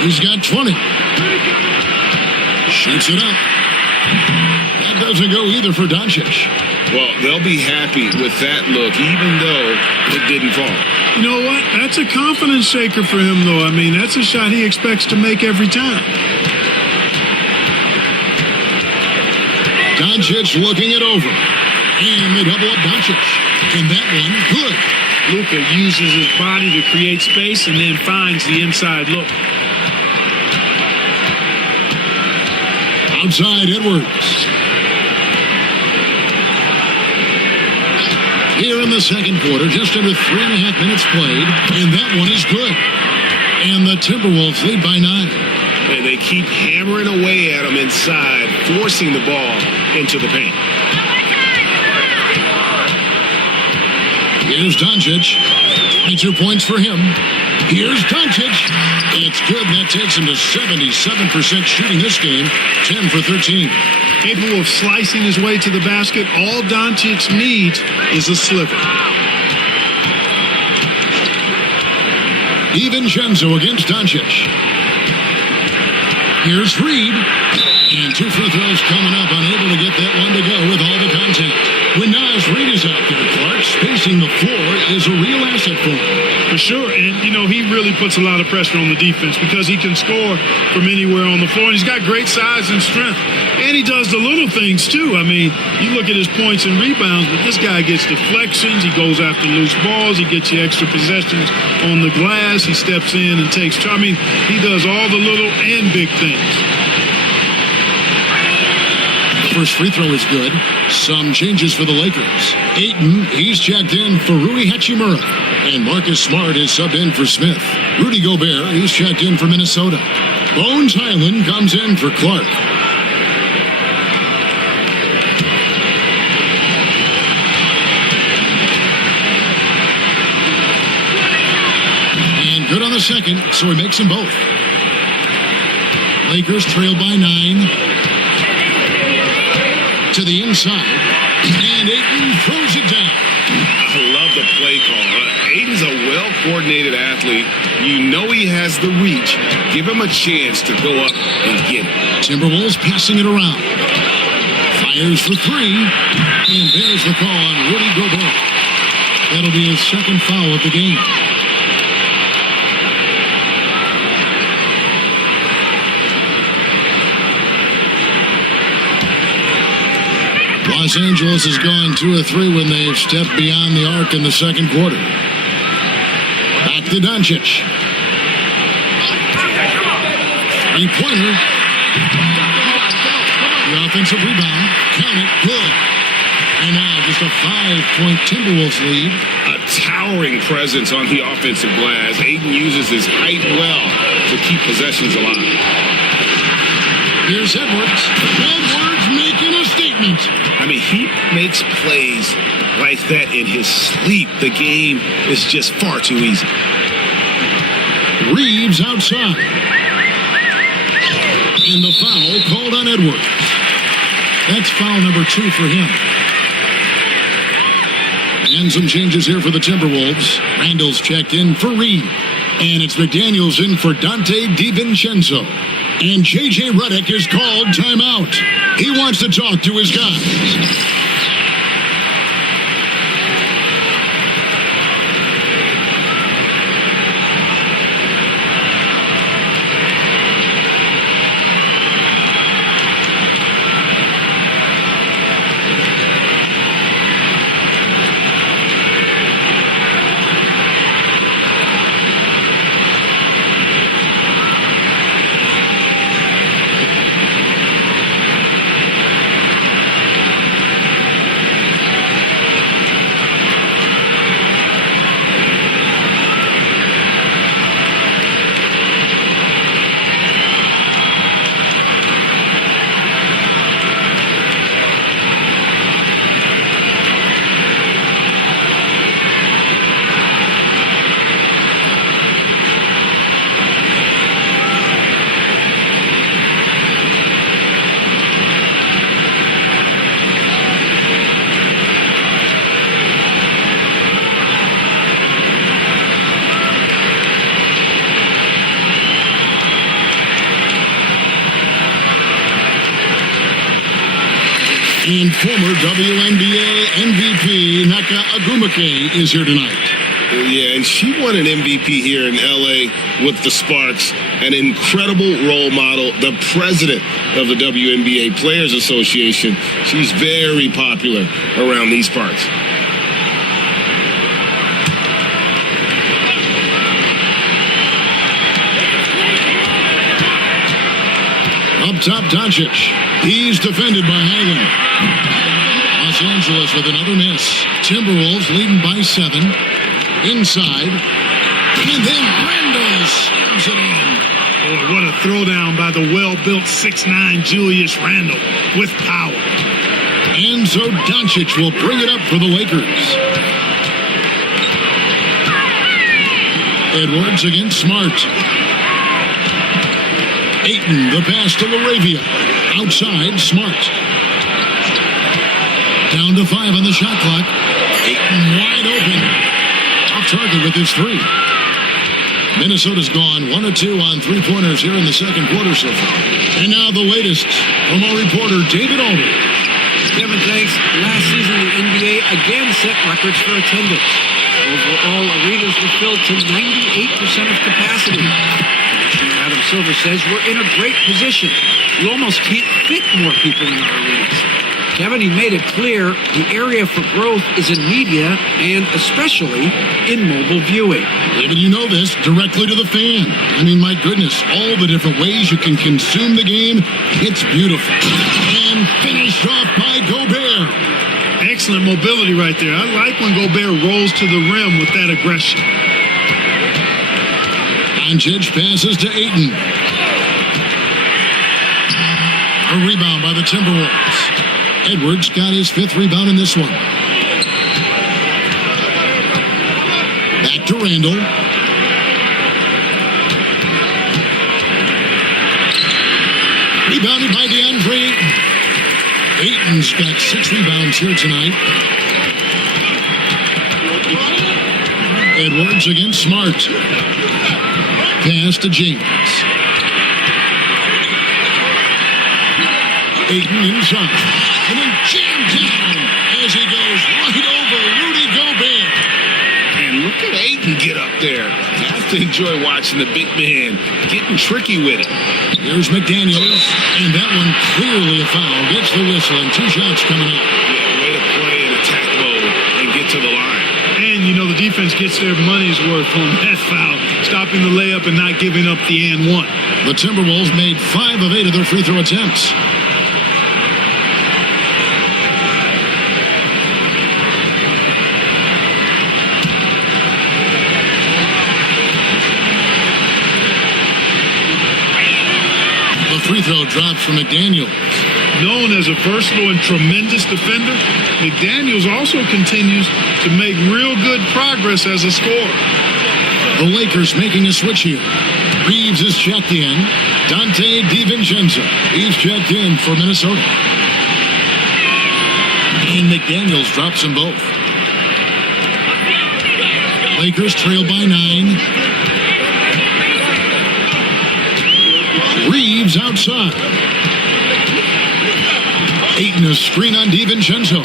He's got 20. Shoots it up. That That doesn't go either for Doncic. Well, they'll be happy with that look, even though it didn't fall. You know what? That's a confidence shaker for him, though. I mean, that's a shot he expects to make every time. Doncic looking it over. And they double up Doncic. And that one, good. Luka uses his body to create space and then finds the inside look. Outside Edwards. Here in the second quarter, just under 3.5 minutes played, and that one is good. And the Timberwolves lead by 9. And they keep hammering away at him inside, forcing the ball into the paint. Here's Doncic. 22 points for him. Here's Doncic. It's good. That takes him to 77% shooting this game. 10 for 13. Capable of slicing his way to the basket. All Doncic needs is a sliver. DiVincenzo against Doncic. Here's Reed. And 2 free throws coming up. Unable to get that one to go with all the contact. When Naz Reid is out there, Clark, spacing the floor is a real asset for him. For sure. And, you know, he really puts a lot of pressure on the defense because he can score from anywhere on the floor. And he's got great size and strength. And he does the little things, too. I mean, you look at his points and rebounds, but this guy gets deflections. He goes after loose balls. He gets you extra possessions on the glass. He steps in and takes charge. I mean, he does all the little and big things. First free throw is good. Some changes for the Lakers. Ayton, he's checked in for Rui Hachimura. And Marcus Smart is subbed in for Smith. Rudy Gobert, he's checked in for Minnesota. Bones Highland comes in for Clark. And good on the second, so he makes them both. Lakers trail by 9. To the inside, and Ayton throws it down. I love the play call. Ayton's a well-coordinated athlete. You know he has the reach. Give him a chance to go up and get it. Timberwolves passing it around. Fires for 3, and there's the call on Rudy Gobert. That'll be his second foul of the game. Los Angeles has gone 2 of 3 when they've stepped beyond the arc in the second quarter. Back to Doncic. Three-pointer. The offensive rebound. Count it. Good. And now just a 5-point Timberwolves lead. A towering presence on the offensive glass. Ayton uses his height well to keep possessions alive. Here's Edwards. Edwards making a statement. I mean, he makes plays like that in his sleep. The game is just far too easy. Reeves outside. And the foul called on Edwards. That's foul number 2 for him. And some changes here for the Timberwolves. Randall's checked in for Reed. And it's McDaniels in for Dante DiVincenzo. And J.J. Redick is called timeout. He wants to talk to his guys. And former WNBA MVP Naka Agumake is here tonight. Yeah, and she won an MVP here in L.A. with the Sparks, an incredible role model, the president of the WNBA Players Association. She's very popular around these parts. Up top, Doncic. He's defended by Hagan. Los Angeles with another miss. Timberwolves leading by 7. Inside. And then Randall slams it in. Boy, what a throwdown by the well-built 6'9" Julius Randle with power. And so Doncic will bring it up for the Lakers. Edwards against Smart. Ayton, the pass to Laravia. Outside, Smart. Down to 5 on the shot clock. Ayton wide open. Off target with his 3. Minnesota's gone 1 of 2 on 3-pointers here in the second quarter so far. And now the latest from our reporter, David Alder. Kevin, thanks. Last season, the NBA again set records for attendance. Overall, arenas were filled to 98% of capacity. Adam Silver says we're in a great position. You almost can't fit more people in our arenas. Kevin, he made it clear the area for growth is in media and especially in mobile viewing. David, you know this, directly to the fan. I mean, my goodness, all the different ways you can consume the game, it's beautiful. And finished off by Gobert. Excellent mobility right there. I like when Gobert rolls to the rim with that aggression. Doncic passes to Ayton. A rebound by the Timberwolves. Edwards got his 5th rebound in this one. Back to Randall. Rebounded by DeAndre Ayton. Ayton's got 6 rebounds here tonight. Edwards against Smart. Pass to James. Ayton inside. And then jammed down as he goes right over Rudy Gobert. And look at Ayton get up there. I have to enjoy watching the big man getting tricky with it. Here's McDaniels. And that one clearly a foul. Gets the whistle and 2 shots coming up. Yeah, way to play in attack mode and get to the line. And, you know, the defense gets their money's worth on that foul, stopping the layup and not giving up the and 1. The Timberwolves made 5 of 8 of their free throw attempts. The free throw drops from McDaniels. Known as a versatile and tremendous defender, McDaniels also continues to make real good progress as a scorer. The Lakers making a switch here. Reeves is checked in. Dante DiVincenzo, he's checked in for Minnesota. And McDaniels drops them both. Lakers trail by 9. Reeves outside. Ayton a screen on DiVincenzo.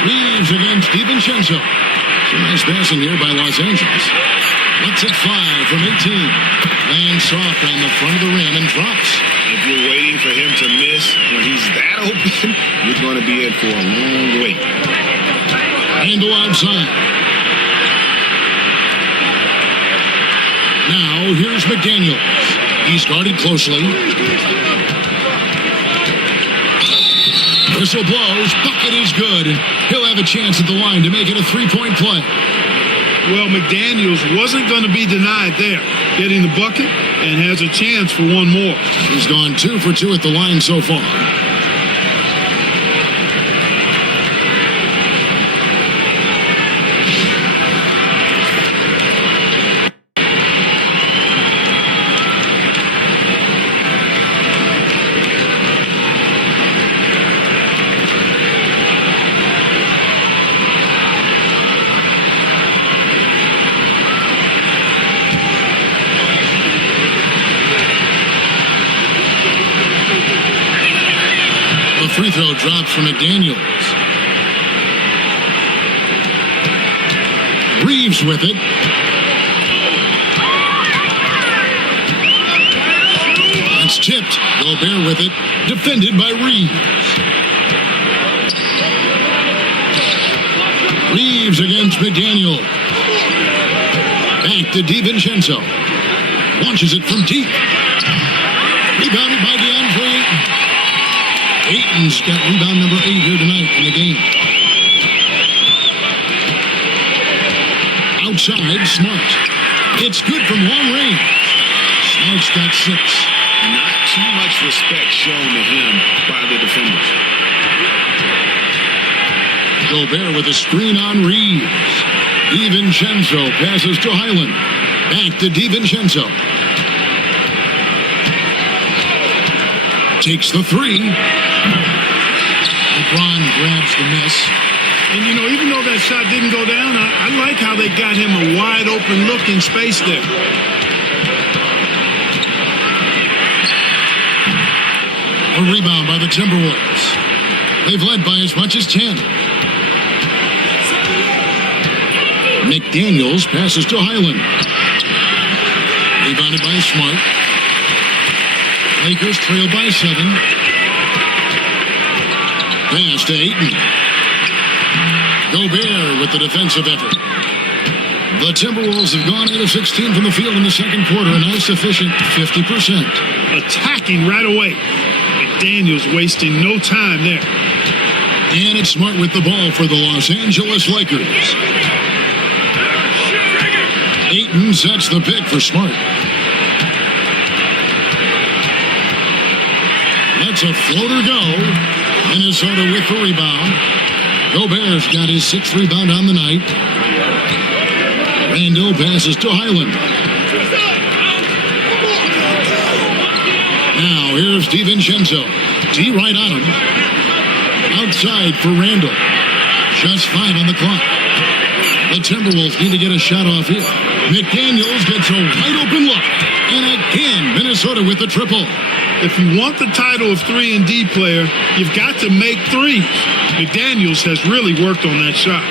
Reeves against DiVincenzo. Some nice passing here by Los Angeles. Lets it fly from 18. Lands soft on the front of the rim and drops. If you're waiting for him to miss when he's that open, you're going to be in for a long wait. Handle outside. Now, here's McDaniels. He's guarded closely. Whistle blows. Bucket is good. He'll have a chance at the line to make it a 3-point play. Well, McDaniels wasn't going to be denied there, getting the bucket, and has a chance for one more. He's gone 2 for 2 at the line so far. drops from McDaniels. Reeves with it. It's tipped. Gobert with it. Defended by Reeves. Reeves against McDaniel. Back to DiVincenzo. Launches it from deep. Rebounded by DeAndre Ayton. Ayton's got rebound number 8 here tonight in the game. Outside, Smart. It's good from long range. Smart's got 6. Not too much respect shown to him by the defenders. Gobert with a screen on Reeves. DiVincenzo passes to Highland. Back to DiVincenzo. Takes the 3. LeBron grabs the miss. And, you know, even though that shot didn't go down, I like how they got him a wide open look in space there. A rebound by the Timberwolves. They've led by as much as 10. McDaniels passes to Highland. Rebounded by Smart. Lakers trail by 7. Pass to Ayton. Gobert with the defensive effort. The Timberwolves have gone 8 of 16 from the field in the second quarter, a nice efficient 50%. Attacking right away. McDaniels wasting no time there. And it's Smart with the ball for the Los Angeles Lakers. Ayton sets the pick for Smart. Lets a floater go. Minnesota with the rebound. Gobert's got his 6th rebound on the night. Randall passes to Highland. Now here's DiVincenzo. D right on him. Outside for Randall. Just 5 on the clock. The Timberwolves need to get a shot off here. McDaniels gets a wide open look. And again, Minnesota with the triple. If you want the title of 3-and-D player, you've got to make threes. McDaniels has really worked on that shot.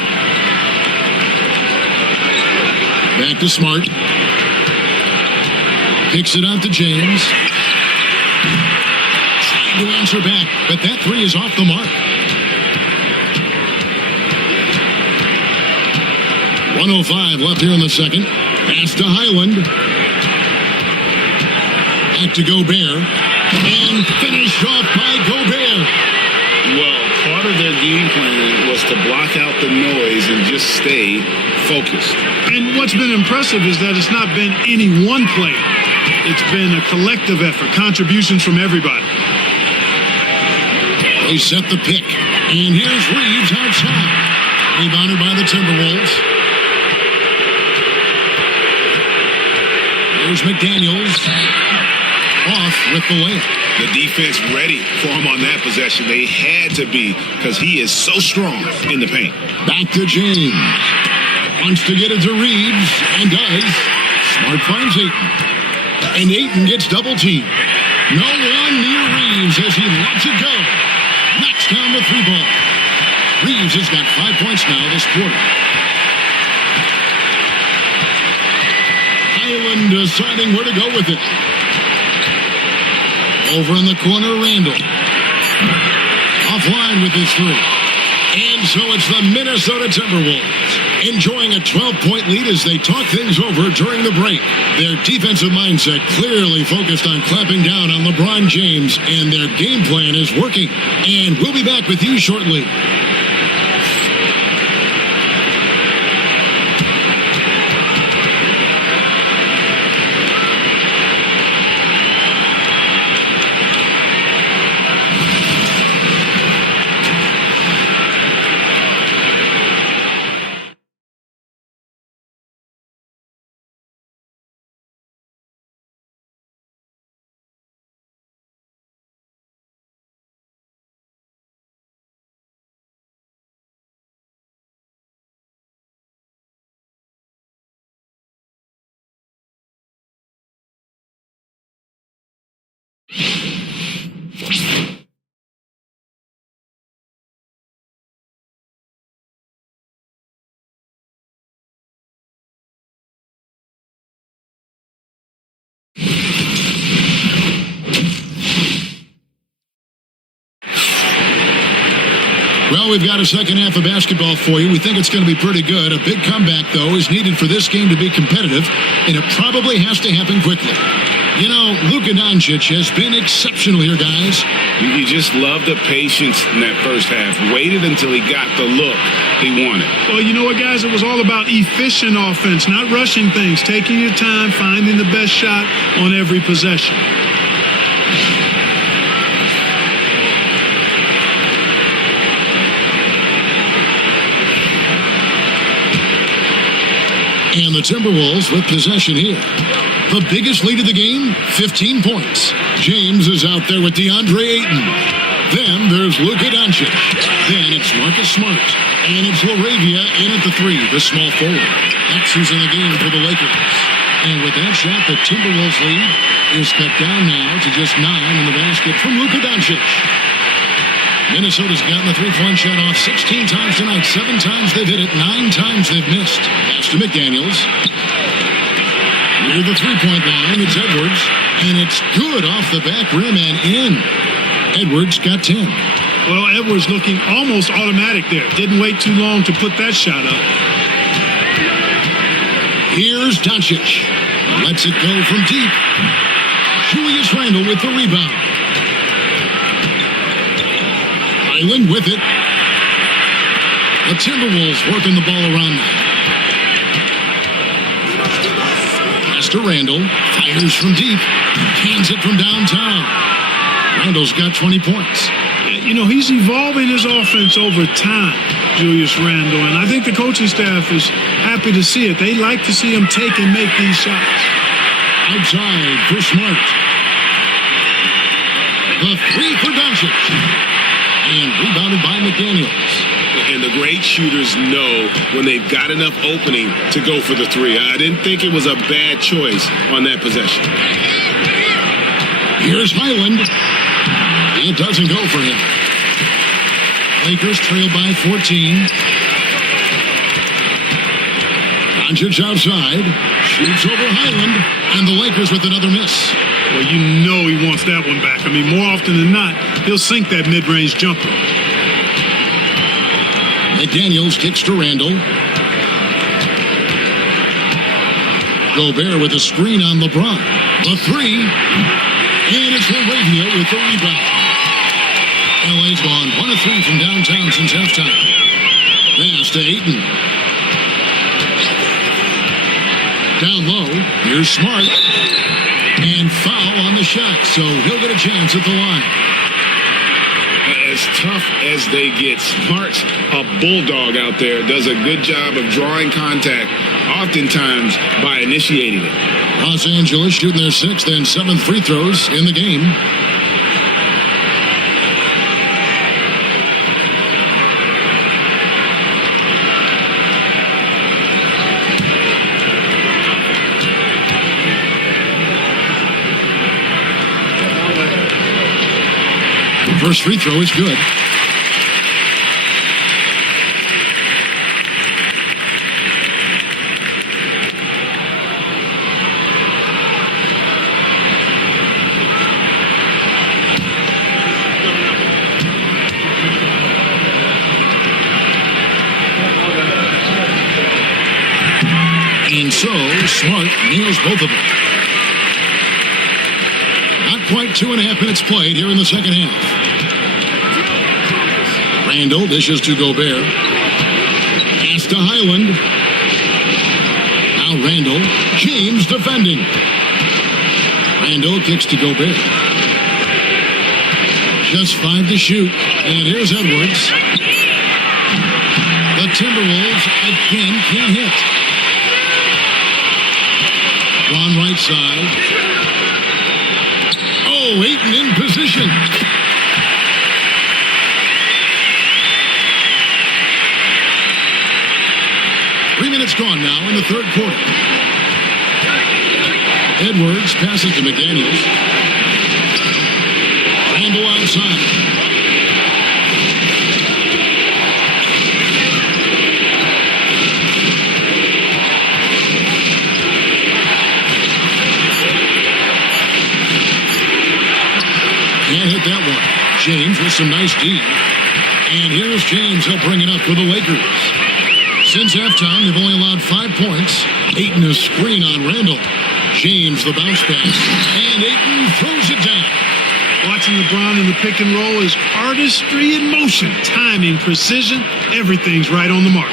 Back to Smart. Kicks it out to James. Trying to answer back, but that 3 is off the mark. 1:05 left here in the second. Pass to Highland. Back to Gobert. And finished off by Gobert. Well, part of their game plan was to block out the noise and just stay focused. And what's been impressive is that it's not been any one player. It's been a collective effort, contributions from everybody. They set the pick. And here's Reeves outside. Rebounded by the Timberwolves. Here's McDaniels. Off with the layup. The defense ready for him on that possession. They had to be because he is so strong in the paint. Back to James. Wants to get it to Reeves and does. Smart finds Ayton. And Ayton gets double teamed. No one near Reeves as he lets it go. Knocks down the 3 ball. Reeves has got 5 points now this quarter. Highland deciding where to go with it. Over in the corner, Randall. Offline with his 3. And so it's the Minnesota Timberwolves enjoying a 12-point lead as they talk things over during the break. Their defensive mindset clearly focused on clamping down on LeBron James, and their game plan is working. And we'll be back with you shortly. Well, we've got a second half of basketball for you. We think it's going to be pretty good. A big comeback, though, is needed for this game to be competitive, and it probably has to happen quickly. You know, Luka Doncic has been exceptional here, guys. You just love the patience in that first half. Waited until he got the look he wanted. Well, you know what, guys? It was all about efficient offense, not rushing things, taking your time, finding the best shot on every possession. And the Timberwolves with possession here. The biggest lead of the game, 15 points. James is out there with DeAndre Ayton. Then there's Luka Doncic. Then it's Marcus Smart. And it's LaRavia in at the 3, the small forward. That's who's in the game for the Lakers. And with that shot, the Timberwolves lead is cut down now to just 9 in the basket from Luka Doncic. Minnesota's gotten the three-point shot off 16 times tonight. 7 times they've hit it, 9 times they've missed. Pass to McDaniels. Near the three-point line, it's Edwards. And it's good off the back rim and in. Edwards got 10. Well, Edwards looking almost automatic there. Didn't wait too long to put that shot up. Here's Doncic. Lets it go from deep. Julius Randle with the rebound. Island with it. The Timberwolves working the ball around now. Pass to Randle. Fires from deep. Hands it from downtown. Randle's got 20 points. You know, he's evolving his offense over time, Julius Randle, and I think the coaching staff is happy to see it. They like to see him take and make these shots. Outside for Smart. The 3 for Doncic. And rebounded by McDaniels. And the great shooters know when they've got enough opening to go for the 3. I didn't think it was a bad choice on that possession. Here's Highland. It doesn't go for him. Lakers trail by 14. Doncic outside. Shoots over Highland. And the Lakers with another miss. Well, you know he wants that one back. I mean, more often than not, he'll sink that mid-range jumper. McDaniels kicks to Randle. Gobert with a screen on LeBron. The 3. And it's LaRavia with the rebound. LA's gone 1 of 3 from downtown since halftime. Pass to Ayton. Down low. Here's Smart. And foul on the shot, so he'll get a chance at the line. As tough as they get, Smart's a bulldog out there. Does a good job of drawing contact, oftentimes by initiating it. Los Angeles shooting their 6th and 7th free throws in the game. First free throw is good. And so, Smart nails both of them. Not quite 2.5 minutes played here in the second half. Randle dishes to Gobert. Pass to Highland. Now Randle. James defending. Randle kicks to Gobert. Just 5 to shoot. And here's Edwards. The Timberwolves again can't hit. On right side. Oh, Ayton in position. It's gone now in the third quarter. Edwards passes to McDaniels. Randle outside. Can't hit that one. James with some nice D. And here's James. He'll bring it up for the Lakers. Since halftime, they've only allowed 5 points. Ayton a screen on Randall. James the bounce pass. And Ayton throws it down. Watching LeBron in the pick and roll is artistry in motion. Timing, precision, everything's right on the mark.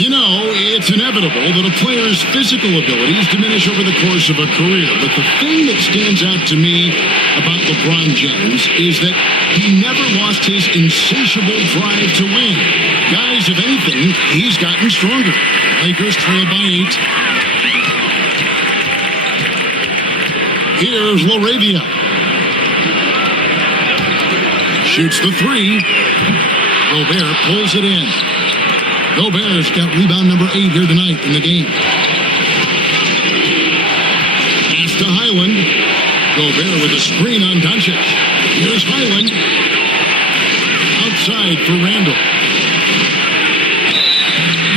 You know, it's inevitable that a player's physical abilities diminish over the course of a career. But the thing that stands out to me about LeBron James is that he never lost his insatiable drive to win. Guys, if anything, he's gotten stronger. Lakers trail by 8. Here's LaRavia. Shoots the 3. Gobert pulls it in. Gobert's got rebound number 8 here tonight in the game. Pass to Highland. Gobert with a screen on Doncic. Here's Highland. Outside for Randall.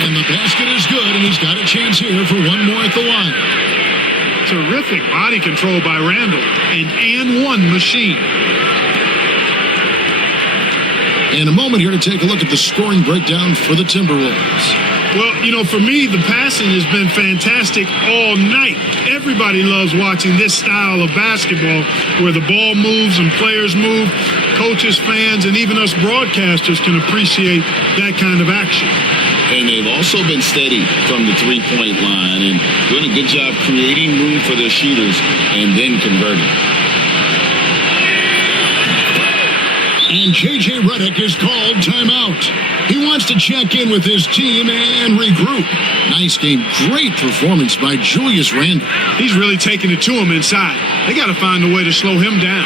And the basket is good, and he's got a chance here for one more at the line. Terrific body control by Randall. An and one machine. In a moment here to take a look at the scoring breakdown for the Timberwolves. Well, you know, for me, the passing has been fantastic all night. Everybody loves watching this style of basketball where the ball moves and players move. Coaches, fans, and even us broadcasters can appreciate that kind of action. And they've also been steady from the three-point line and doing a good job creating room for their shooters and then converting. And J.J. Redick is called timeout. He wants to check in with his team and regroup. Nice game. Great performance by Julius Randle. He's really taking it to him inside. They got to find a way to slow him down.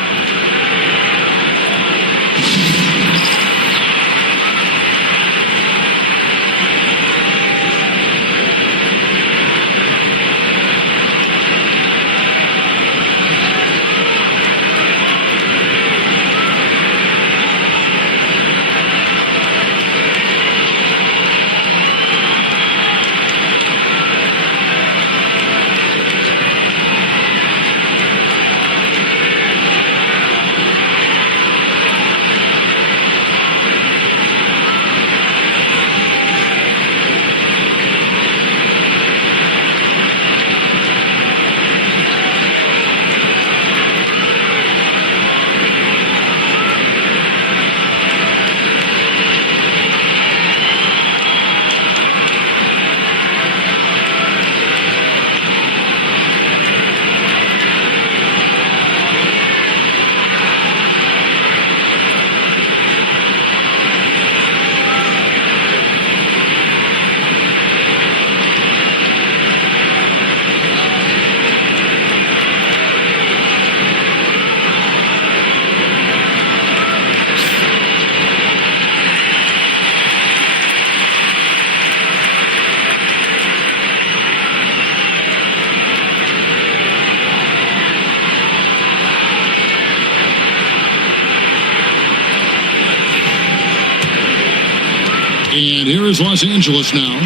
And here is Los Angeles now.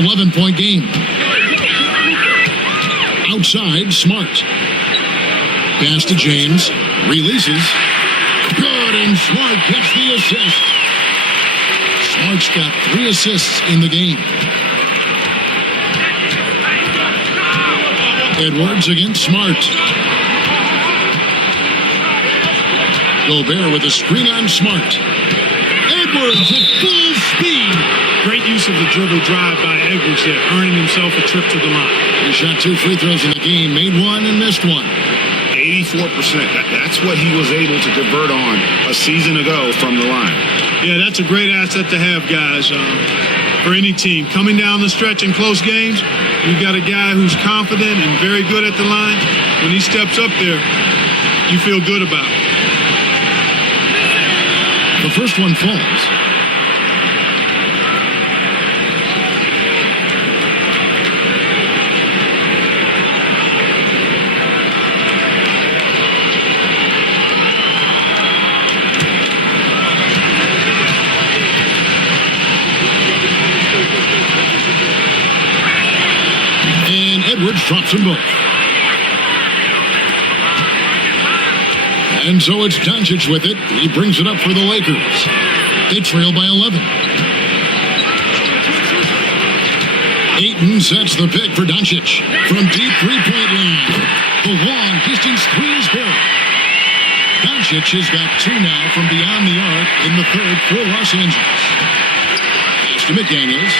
11-point game. Outside, Smart. Pass to James. Releases. Good, and Smart gets the assist. Smart's got 3 assists in the game. Edwards against Smart. Gobert with a screen on Smart. Edwards at full speed. Great use of the dribble drive by Edwards there, earning himself a trip to the line. He shot 2 free throws in the game, made 1 and missed 1. 84%. That's what he was able to convert on a season ago from the line. Yeah, that's a great asset to have, guys, for any team. Coming down the stretch in close games, you've got a guy who's confident and very good at the line. When he steps up there, you feel good about it. The first one falls. And Edwards drops them both. And so it's Doncic with it. He brings it up for the Lakers. They trail by 11. Ayton sets the pick for Doncic. From deep three-point line. The long distance three is good. Doncic has got 2 now from beyond the arc in the third for Los Angeles. Pass to McDaniels.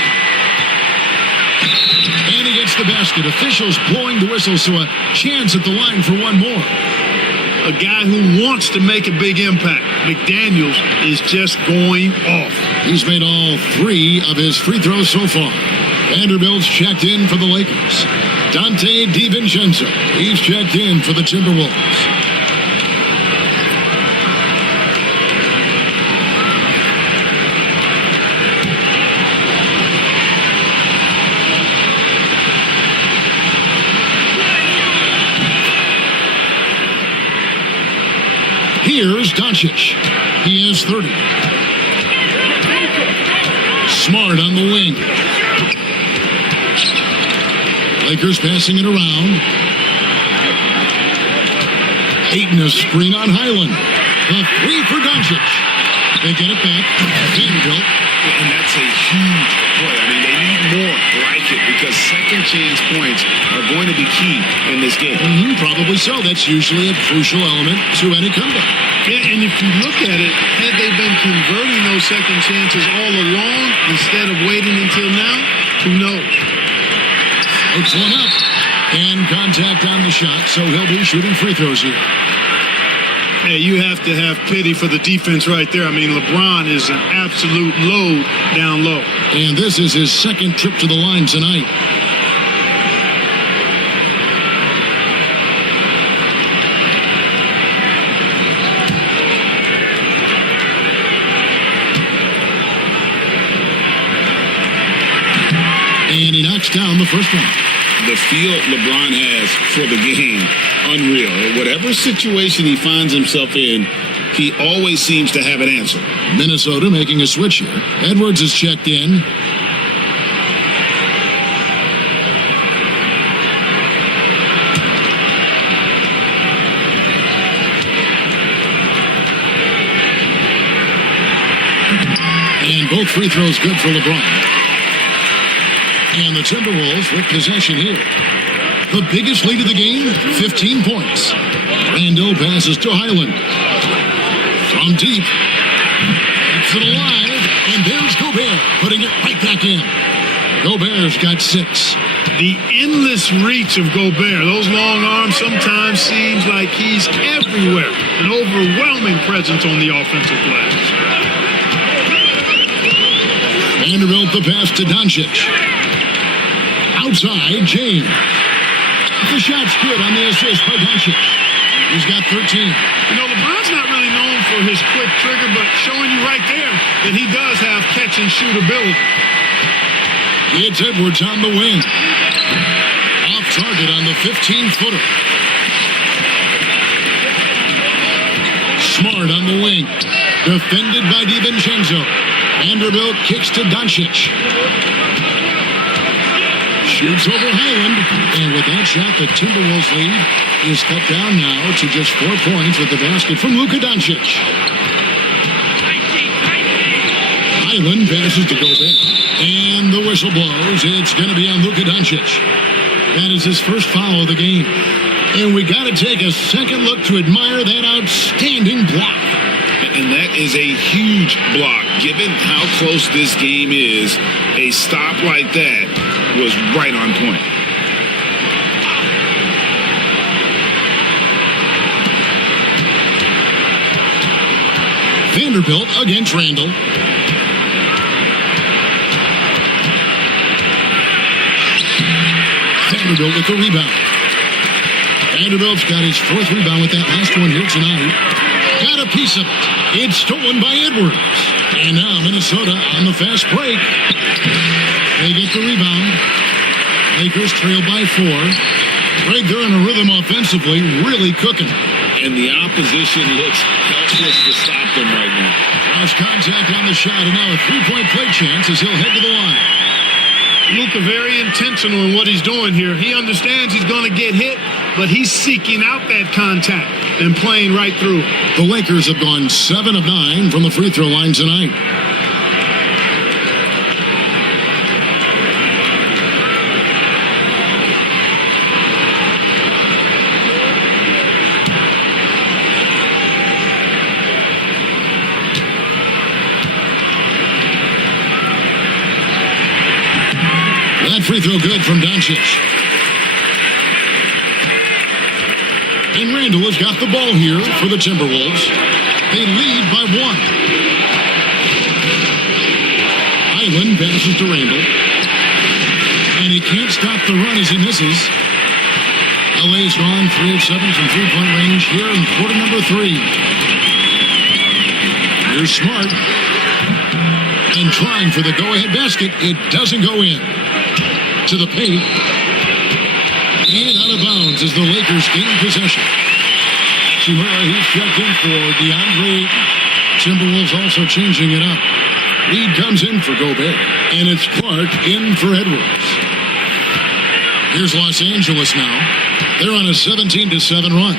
And he gets the basket. Officials blowing the whistle, so a chance at the line for one more. A guy who wants to make a big impact. McDaniels is just going off. He's made all 3 of his free throws so far. Vanderbilt's checked in for the Lakers. Dante DiVincenzo, he's checked in for the Timberwolves. Here's Doncic. He has 30. Smart on the wing. Lakers passing it around. Ayton a screen on Highland. The 3 for Doncic. They get it back. Vanderbilt. And that's a huge play. I mean, they need more like it because second chance points are going to be key in this game. Probably so. That's usually a crucial element to any comeback. Yeah, and if you look at it, had they been converting those second chances all along instead of waiting until now, who knows? Hooks one up. And contact on the shot, so he'll be shooting free throws here. Hey, you have to have pity for the defense right there. I mean, LeBron is an absolute load down low. And this is his second trip to the line tonight. And he knocks down the first one. The feel LeBron has for the game, unreal. Whatever situation he finds himself in, he always seems to have an answer. Minnesota making a switch here. Edwards is checked in. And both free throws good for LeBron. And the Timberwolves with possession here. The biggest lead of the game, 15 points. Randall passes to Highland. From deep. Keeps it alive. And there's Gobert putting it right back in. Gobert's got 6. The endless reach of Gobert. Those long arms sometimes seems like he's everywhere. An overwhelming presence on the offensive glass. Vanderbilt the pass to Doncic. Outside, James. The shot's good on the assist by Doncic. He's got 13. You know, LeBron's not really known for his quick trigger, but showing you right there that he does have catch and shoot ability. It's Edwards on the wing. Off target on the 15-footer. Smart on the wing. Defended by DiVincenzo. Vanderbilt kicks to Doncic. Shoots over Highland, and with that shot, the Timberwolves lead is cut down now to just 4 points with the basket from Luka Doncic. Highland passes to Gobert, and the whistle blows. It's going to be on Luka Doncic. That is his first foul of the game. And we got to take a second look to admire that outstanding block. And that is a huge block. Given how close this game is, a stop like that was right on point. Vanderbilt against Randall. Vanderbilt with the rebound. Vanderbilt's got his 4th rebound with that last one here tonight. Got a piece of it. It's stolen by Edwards. And now Minnesota on the fast break. They get the rebound. Lakers trail by 4. Greg, they're in a rhythm offensively, really cooking. And the opposition looks helpless to stop them right now. Cross contact on the shot, and now a 3-point play chance as he'll head to the line. Luka very intentional in what he's doing here. He understands he's going to get hit, but he's seeking out that contact and playing right through. The Lakers have gone 7 of 9 from the free throw line tonight. That free throw good from Doncic. And Randall has got the ball here for the Timberwolves. They lead by 1. Island passes to Randall. And he can't stop the run as he misses. LA's gone 3 of 7 from three-point range here in quarter number 3. Here's Smart. And trying for the go-ahead basket. It doesn't go in. To the paint. And out of bounds as the Lakers gain possession. Chimura, he's checked in for DeAndre. Timberwolves also changing it up. Reed comes in for Gobert. And it's Clark in for Edwards. Here's Los Angeles now. They're on a 17-7 run.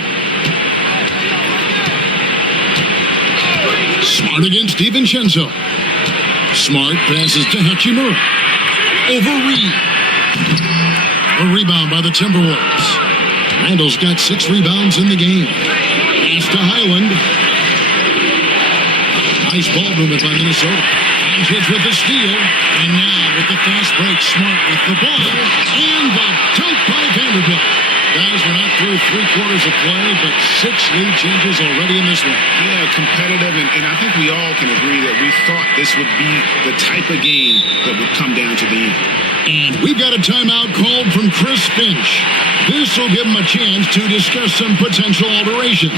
Smart against DiVincenzo. Smart passes to Hachimura. Over Reed. A rebound by the Timberwolves. Randall's got 6 rebounds in the game. Pass to Highland. Nice ball movement by Minnesota. Doncic with the steal. And now with the fast break, Smart with the ball. And the dunk by Vanderbilt. Guys, we're not through 3 quarters of play, but 6 lead changes already in this one. Yeah, competitive, and I think we all can agree that we thought this would be the type of game that would come down to the end. And we've got a timeout called from Chris Finch. This will give him a chance to discuss some potential alterations.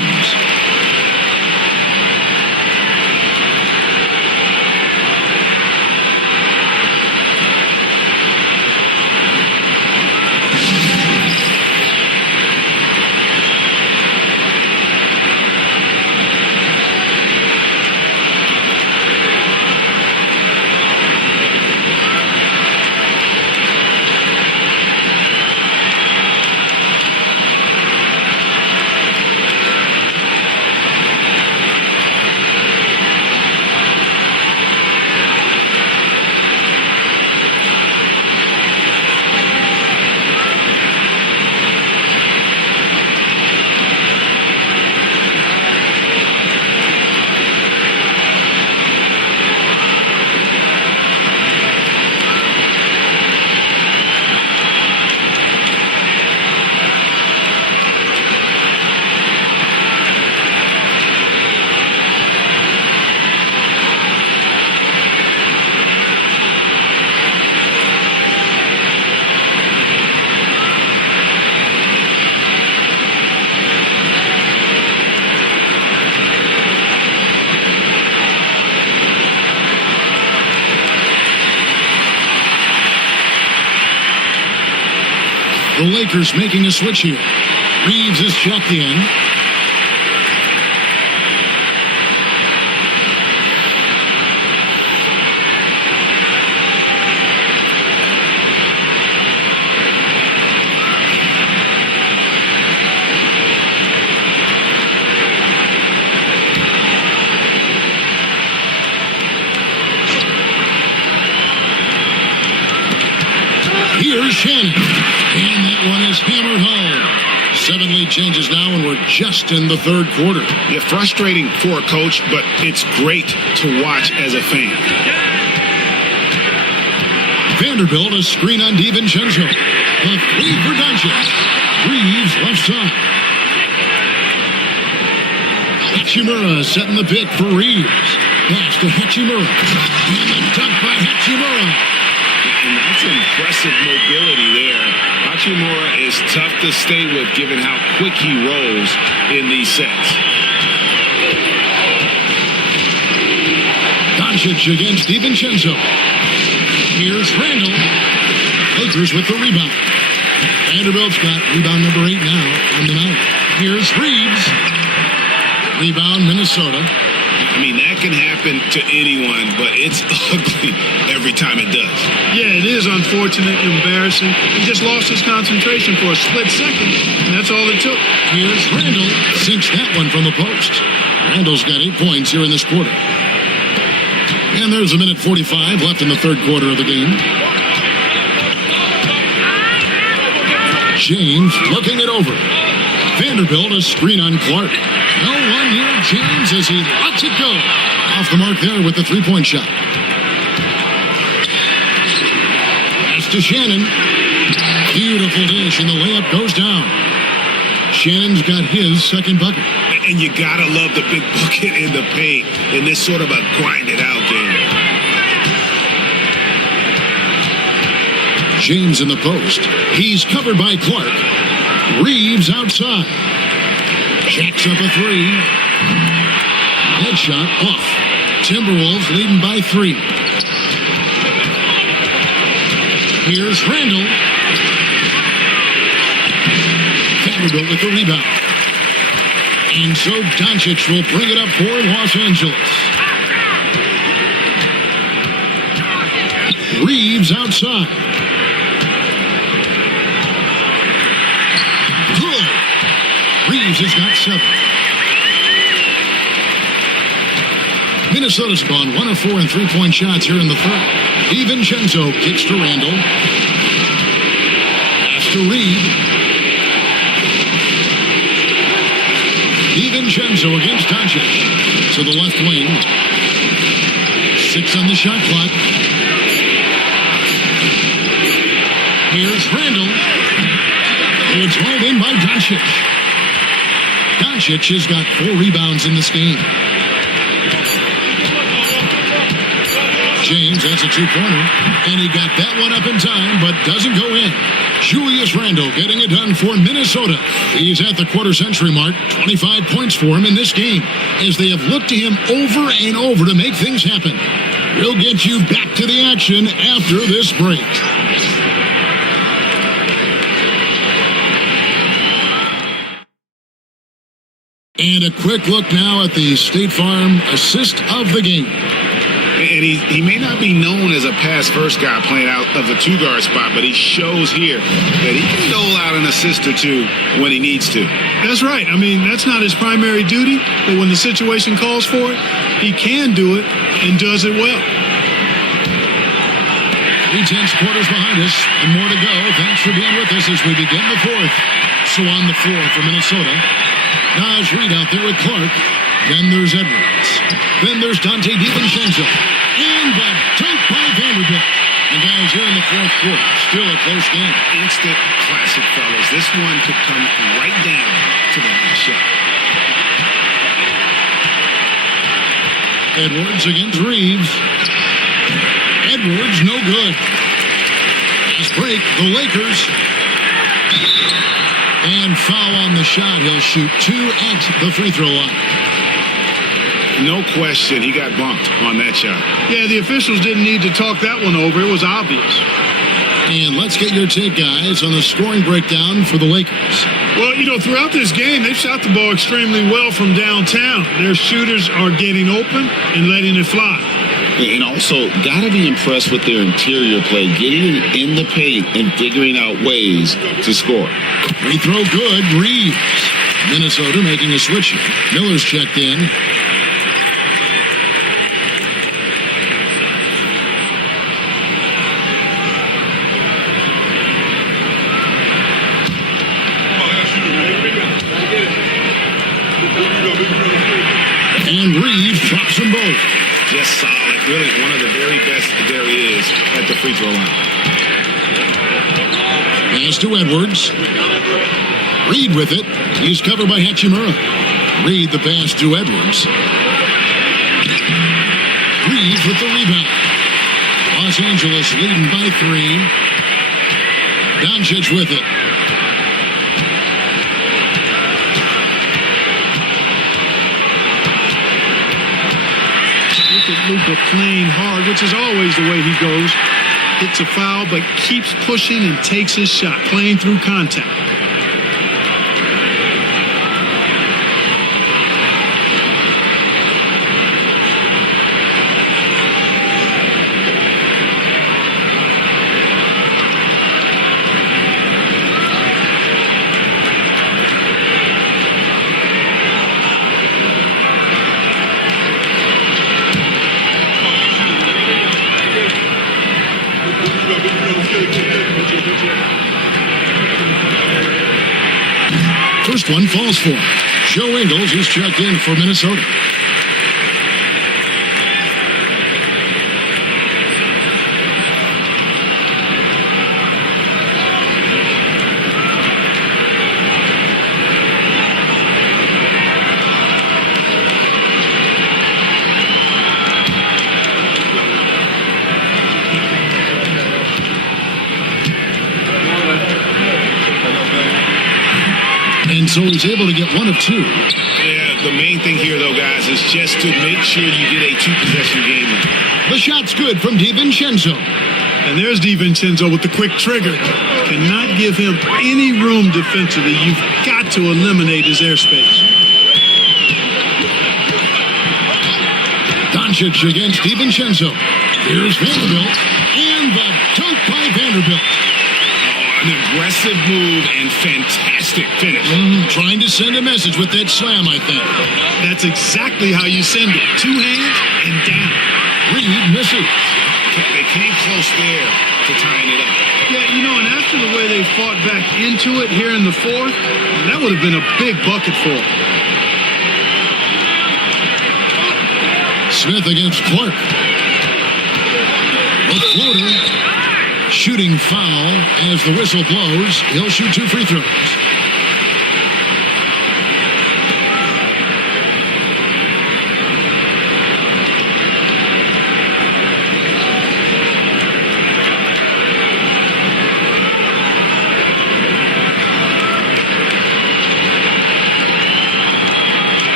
The Lakers making a switch here. Reeves is checked in. Here's Shannon. And that one is hammered home. 7 lead changes now, and we're just in the 3rd quarter. Yeah, frustrating for a coach, but it's great to watch as a fan. Vanderbilt, a screen on DiVincenzo. A 3 for Doncic. Reeves left side. Hachimura setting the pick for Reeves. Pass to Hachimura. And the dunk by Hachimura. And that's impressive mobility there. Hachimura is tough to stay with given how quick he rolls in these sets. Doncic against DiVincenzo. Here's Randall. Lakers with the rebound. Vanderbilt's got rebound number 8 now on the night. Here's Reeves. Rebound Minnesota. I mean, that can happen to anyone, but it's ugly every time it does. Yeah, it is unfortunate, embarrassing. He just lost his concentration for a split second, and that's all it took. Here's Randall. Sinks that one from the post. Randall's got 8 points here in this quarter. And there's a minute 45 left in the third quarter of the game. James looking it over. Vanderbilt a screen on Clark. No one near James as he lets it go. Off the mark there with the three-point shot. Pass to Shannon. Beautiful dish, and the layup goes down. Shannon's got his second bucket. And you gotta love the big bucket in the paint in this sort of a grind-it-out game. James in the post. He's covered by Clark. Reeves outside. Jacks up a three. Headshot off. Timberwolves leading by 3. Here's Randall. Vanderbilt with the rebound. And so Doncic will bring it up for Los Angeles. Reeves outside. Good. Reeves has got 7. Minnesota's gone 1 of 4 in three-point shots here in the third. DiVincenzo kicks to Randall. Pass to Reed. DiVincenzo against Doncic to the left wing. 6 on the shot clock. Here's Randall. It's hauled in by Doncic. Doncic has got 4 rebounds in this game. James has a 2-pointer, and he got that one up in time, but doesn't go in. Julius Randle getting it done for Minnesota. He's at the quarter-century mark. 25 points for him in this game, as they have looked to him over and over to make things happen. We'll get you back to the action after this break. And a quick look now at the State Farm assist of the game. And he may not be known as a pass-first guy playing out of the 2-guard spot, but he shows here that he can dole out an assist or 2 when he needs to. That's right. I mean, that's not his primary duty, but when the situation calls for it, he can do it and does it well. 3/10 quarters behind us and more to go. Thanks for being with us as we begin the fourth. So on the floor for Minnesota, Naj Reed out there with Clark. Then there's Edwards. Then there's Dante DiVincenzo. And the dunk by Vanderbilt. And guys, here in the fourth quarter, still a close game. Instant classic, fellas. This one could come right down to the last shot. Edwards against Reeves. Edwards, no good. Fast break, the Lakers. And foul on the shot. He'll shoot 2 at the free throw line. No question, he got bumped on that shot. Yeah, the officials didn't need to talk that one over. It was obvious. And let's get your take, guys, on the scoring breakdown for the Lakers. Well, throughout this game, they've shot the ball extremely well from downtown. Their shooters are getting open and letting it fly. And also, got to be impressed with their interior play, getting it in the paint and figuring out ways to score. Free throw good, Reeves. Minnesota making a switch here. Miller's checked in. And Reeves drops them both. Just solid. Really one of the very best there is at the free throw line. Pass to Edwards. Reed with it. He's covered by Hachimura. Reed the pass to Edwards. Reeves with the rebound. Los Angeles leading by 3. Doncic with it. Luka playing hard, which is always the way he goes. Hits a foul, but keeps pushing and takes his shot, playing through contact. First one falls for him. Joe Ingles is checked in for Minnesota. And so he's able to get one of two. Yeah, the main thing here, though, guys, is just to make sure you get a two-possession game. The shot's good from DiVincenzo. And there's DiVincenzo with the quick trigger. Cannot give him any room defensively. You've got to eliminate his airspace. Doncic against DiVincenzo. Here's Vanderbilt. And the dunk by Vanderbilt. An aggressive move and fantastic finish. Trying to send a message with that slam, I think. That's exactly how you send it. Two hands and down. Reed misses. They came close there to tying it up. Yeah, you know, and after the way they fought back into it here in the fourth, that would have been a big bucket for them. Smith against Clark. A floater. Shooting foul as the whistle blows. He'll shoot 2 free throws.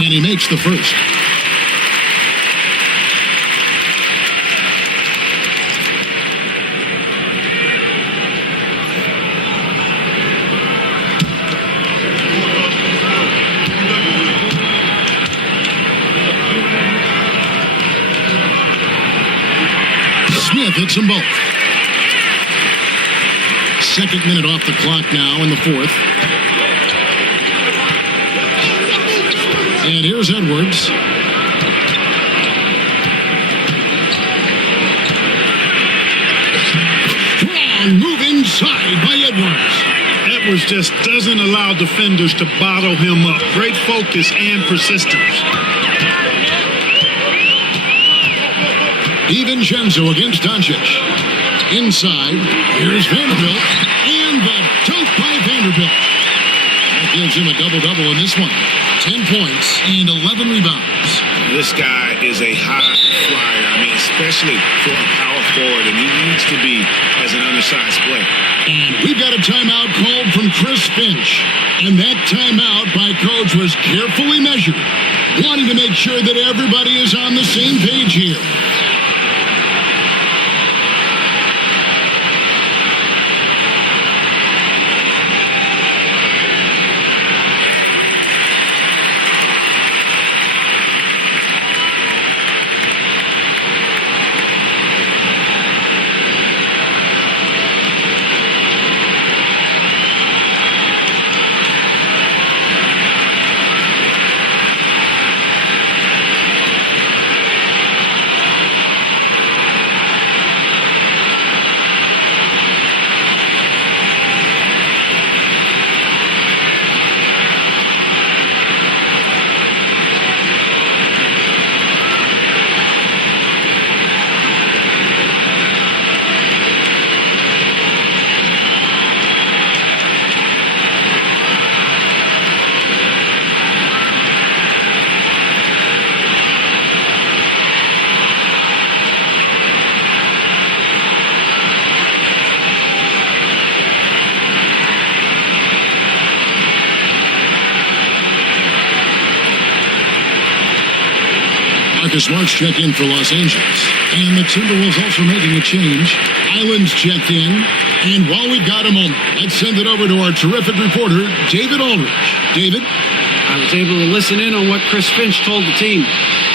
And he makes the first. Smith hits them both. Second minute off the clock now in the fourth. And here's Edwards. Strong move inside by Edwards. Edwards just doesn't allow defenders to bottle him up. Great focus and persistence. DiVincenzo against Doncic. Inside, here's Vanderbilt. And the dunk by Vanderbilt. That gives him a double-double in this one. 10 points and 11 rebounds. This guy is a high flyer. I mean, especially for a power forward, and he needs to be as an undersized player. And we've got a timeout called from Chris Finch. And that timeout by Coach was carefully measured, wanting to make sure that everybody is on the same page here. Marcus Smart's checked in for Los Angeles. And the Timberwolves also making a change. Island's checked in. And while we've got a moment, let's send it over to our terrific reporter, David Aldridge. David? I was able to listen in on what Chris Finch told the team.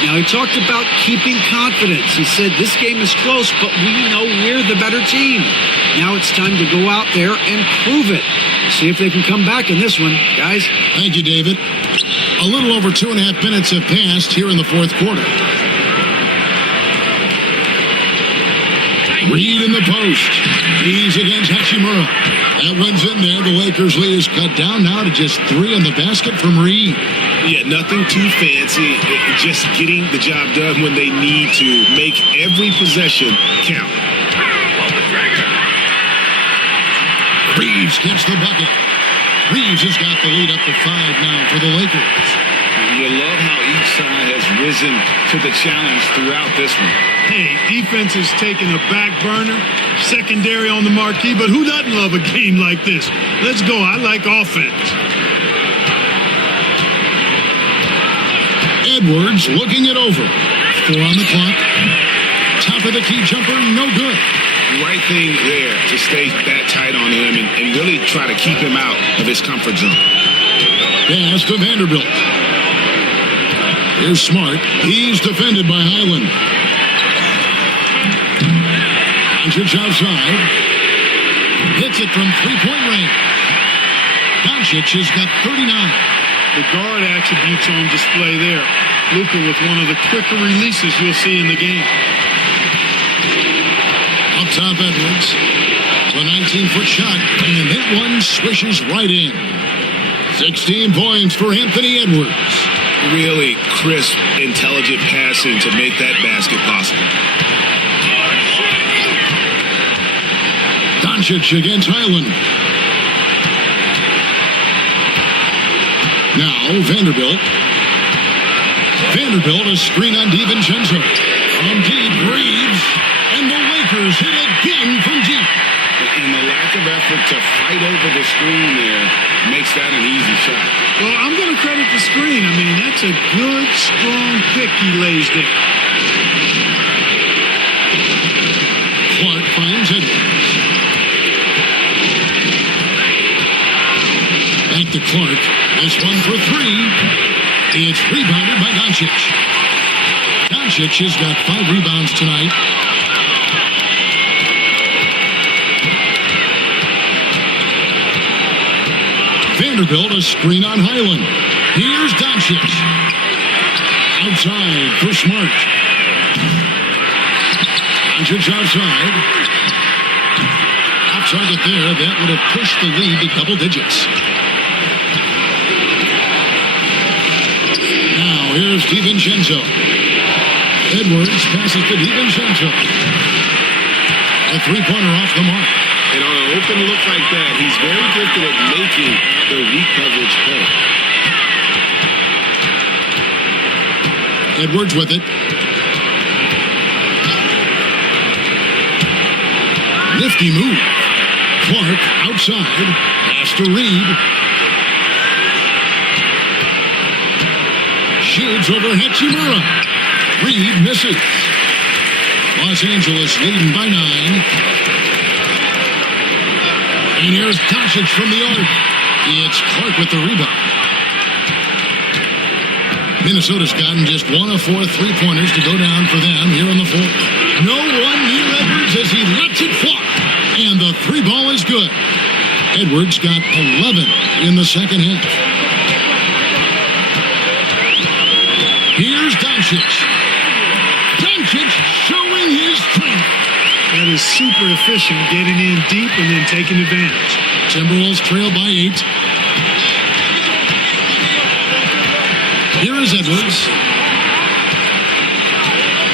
Now, he talked about keeping confidence. He said, this game is close, but we know we're the better team. Now it's time to go out there and prove it. See if they can come back in this one, guys. Thank you, David. A little over 2.5 minutes have passed here in the fourth quarter. Reed in the post. He's against Hachimura. That one's in there. The Lakers' lead is cut down now to just 3 on the basket from Reed. Yeah, nothing too fancy. Just getting the job done when they need to. Make every possession count. Reeves gets the bucket. Reeves has got the lead up to 5 now for the Lakers. You love how each side has risen to the challenge throughout this one. Hey, defense is taking a back burner, secondary on the marquee, but who doesn't love a game like this? Let's go. I like offense. Edwards looking it over. 4 on the clock. Top of the key jumper, no good. Right thing there to stay that tight on him and really try to keep him out of his comfort zone. Pass to Vanderbilt. Here's Smart. He's defended by Highland. Doncic outside. Hits it from three-point range. Doncic has got 39. The guard attributes on display there. Luka with one of the quicker releases you'll see in the game. Up top, Edwards. The 19-foot shot, and that one swishes right in. 16 points for Anthony Edwards. Really crisp, intelligent passing to make that basket possible. Doncic against Highland. Now Vanderbilt. Vanderbilt, a screen on DiVincenzo. From deep, Reeves. And the Lakers hit again from deep. And the lack of effort to fight over the screen there makes that an easy shot. Well, I'm going to credit the screen. I mean, that's a good, strong pick he lays there. Clark finds Edwards. Back to Clark. This one for 3. It's rebounded by Doncic. Doncic has got 5 rebounds tonight. Vanderbilt, a screen on Highland. Here's Doncic. Outside for Smart. Doncic outside. Off target there. That would have pushed the lead to double digits. Now here's DiVincenzo. Edwards passes to DiVincenzo. A three-pointer off the mark. And on an open look like that, he's very gifted at making the weak coverage play. Edwards with it. Nifty move. Clark outside. Pass to Reed. Shoots over Hachimura. Reed misses. Los Angeles leading by 9. And here's Doncic from the arc. It's Clark with the rebound. Minnesota's gotten just 1 of 4 3-pointers to go down for them here in the fourth. No one near Edwards as he lets it fly. And the 3 ball is good. Edwards got 11 in the second half. Here's Doncic. Doncic showing his strength. That is super efficient, getting in deep and then taking advantage. Timberwolves trail by 8. Here is Edwards.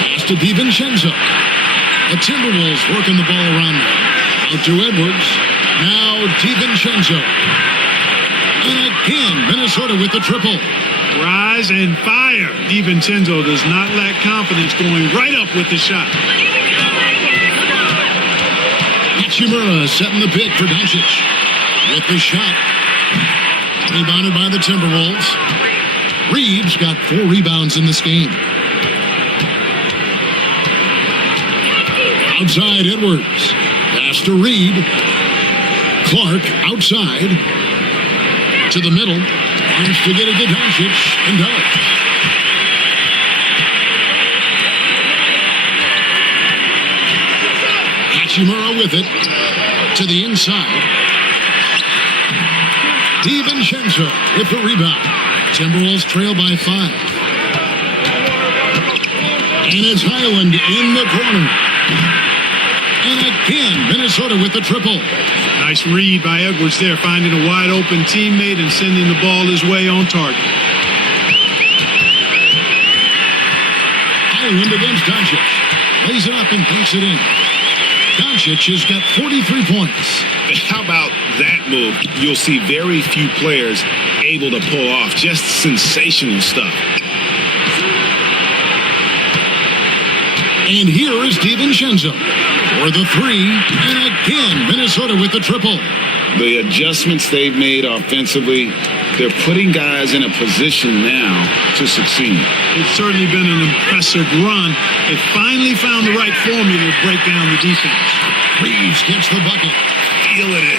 Pass to DiVincenzo. The Timberwolves working the ball around. Out to Edwards. Now DiVincenzo. And again, Minnesota with the triple. Rise and fire. DiVincenzo does not lack confidence, going right up with the shot. Hachimura setting the pick for Doncic. With the shot. Rebounded by the Timberwolves. Reeves got 4 rebounds in this game. Outside Edwards. Pass to Reed. Clark outside. To the middle. Wants to get it to Doncic and does. Hachimura with it. To the inside. DiVincenzo with the rebound. Timberwolves trail by 5. And it's Highland in the corner. And again, Minnesota with the triple. Nice read by Edwards there, finding a wide open teammate and sending the ball his way on target. Highland against Doncic. Lays it up and takes it in. Doncic has got 43 points. How about that move? You'll see very few players able to pull off just sensational stuff. And here is DiVincenzo for the 3. And again, Minnesota with the triple. The adjustments they've made offensively, they're putting guys in a position now to succeed. It's certainly been an impressive run. They finally found the right formula to break down the defense. Reeves gets the bucket. Feeling it.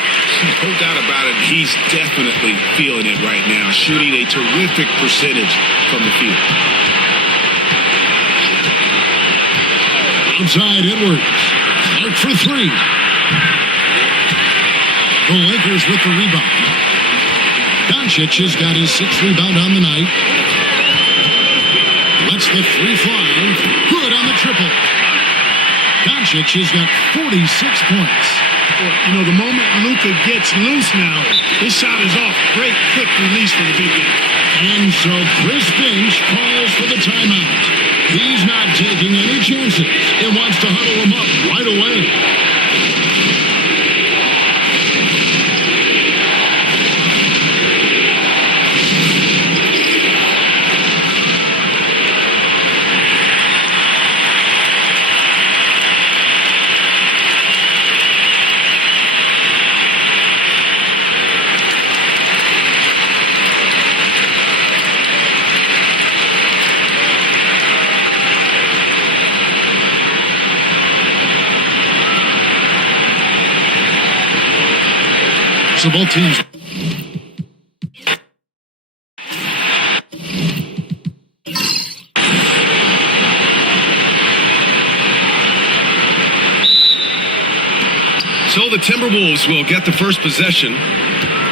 No doubt about it. He's definitely feeling it right now. Shooting a terrific percentage from the field. Outside Edwards. Mark for 3. The Lakers with the rebound. Doncic has got his 6th rebound on the night. Lets the 3 fly. Good on the triple. Doncic has got 46 points. You know, the moment Luka gets loose now, his shot is off. Great quick release for the big guy. And so Chris Finch calls for the timeout. He's not taking any chances and wants to huddle them up right away. So both teams. So the Timberwolves will get the first possession.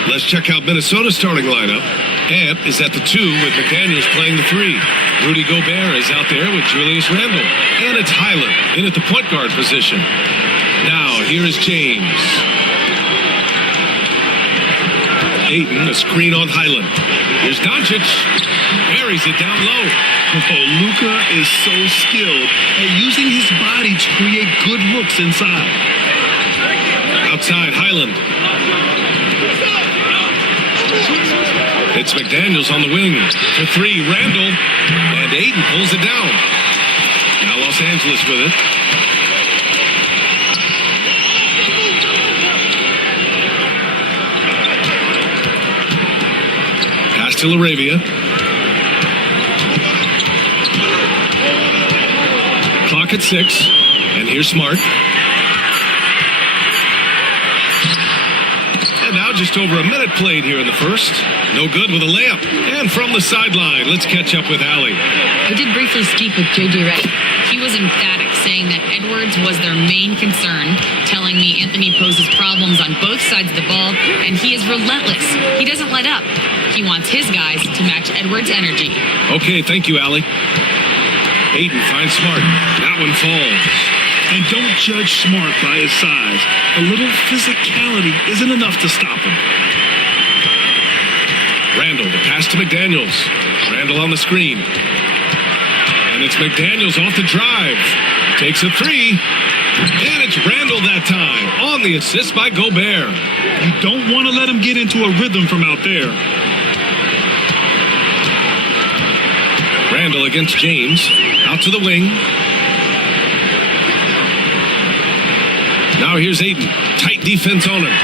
Let's check out Minnesota's starting lineup. Amp is at the 2 with McDaniels playing the 3. Rudy Gobert is out there with Julius Randle. And it's Highland in at the point guard position. Now, here is James. Ayton, a screen on Highland. Here's Doncic. Buries it down low. Oh, Luka is so skilled at using his body to create good looks inside. Outside, Highland. It's McDaniels on the wing. For 3, Randle. And Ayton pulls it down. Now Los Angeles with it. To Laravia. Clock at 6. And here's Smart. And now just over a minute played here in the first. No good with a layup. And from the sideline, let's catch up with Allie. I did briefly speak with J.J. Redick. He was emphatic, saying that Edwards was their main concern, telling me Anthony poses problems on both sides of the ball, and he is relentless. He doesn't let up. He wants his guys to match Edwards' energy. Okay, thank you, Allie. Ayton finds Smart. That one falls. And don't judge Smart by his size. A little physicality isn't enough to stop him. Randle, the pass to McDaniels. Randle on the screen. And it's McDaniels off the drive. Takes a 3. And it's Randle that time on the assist by Gobert. You don't want to let him get into a rhythm from out there. Randle against James. Out to the wing. Now here's Ayton. Tight defense on him.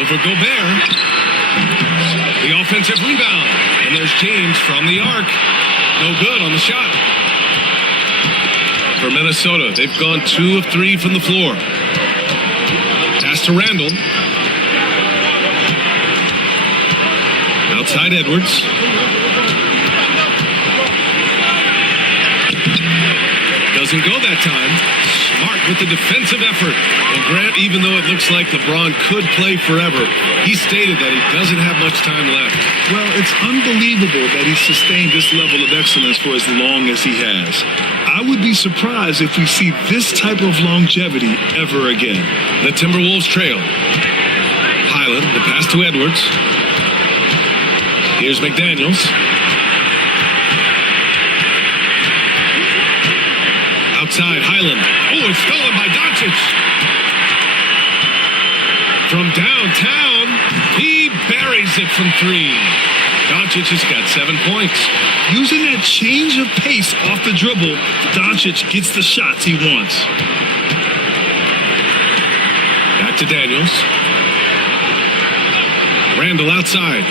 Over Gobert. The offensive rebound. And there's James from the arc. No good on the shot. For Minnesota, they've gone 2 of 3 from the floor. Pass to Randle. Outside Edwards. Doesn't go that time. Smart with the defensive effort. Well, Grant, even though it looks like LeBron could play forever, he stated that he doesn't have much time left. Well, it's unbelievable that he's sustained this level of excellence for as long as he has. I would be surprised if we see this type of longevity ever again. The Timberwolves trail. Highland, the pass to Edwards. Here's McDaniels. Outside, Highland. Oh, it's stolen by Doncic. From downtown, he buries it from three. Doncic has got 7 points. Using that change of pace off the dribble, Doncic gets the shots he wants. Back to Daniels. Randall outside.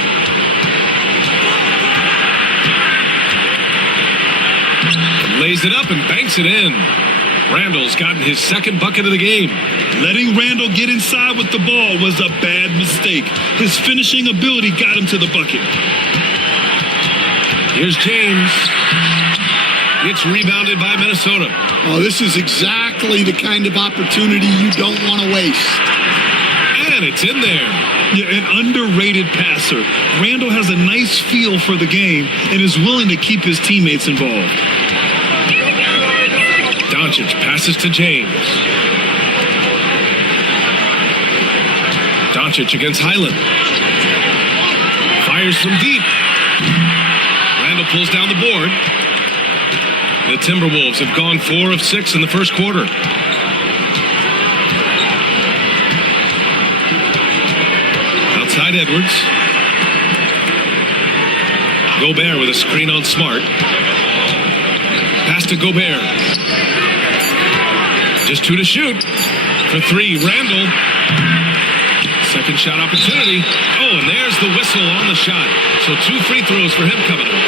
Lays it up and banks it in. Randall's gotten his second bucket of the game. Letting Randall get inside with the ball was a bad mistake. His finishing ability got him to the bucket. Here's James. It's rebounded by Minnesota. Oh, this is exactly the kind of opportunity you don't want to waste. And it's in there. Yeah, an underrated passer. Randall has a nice feel for the game and is willing to keep his teammates involved. Doncic passes to James. Doncic against Highland. Fires from deep. Randall pulls down the board. The Timberwolves have gone 4 of 6 in the first quarter. Outside Edwards. Gobert with a screen on Smart. Pass to Gobert. Just 2 to shoot. For 3, Randall. Second shot opportunity. Oh, and there's the whistle on the shot. So 2 free throws for him coming up.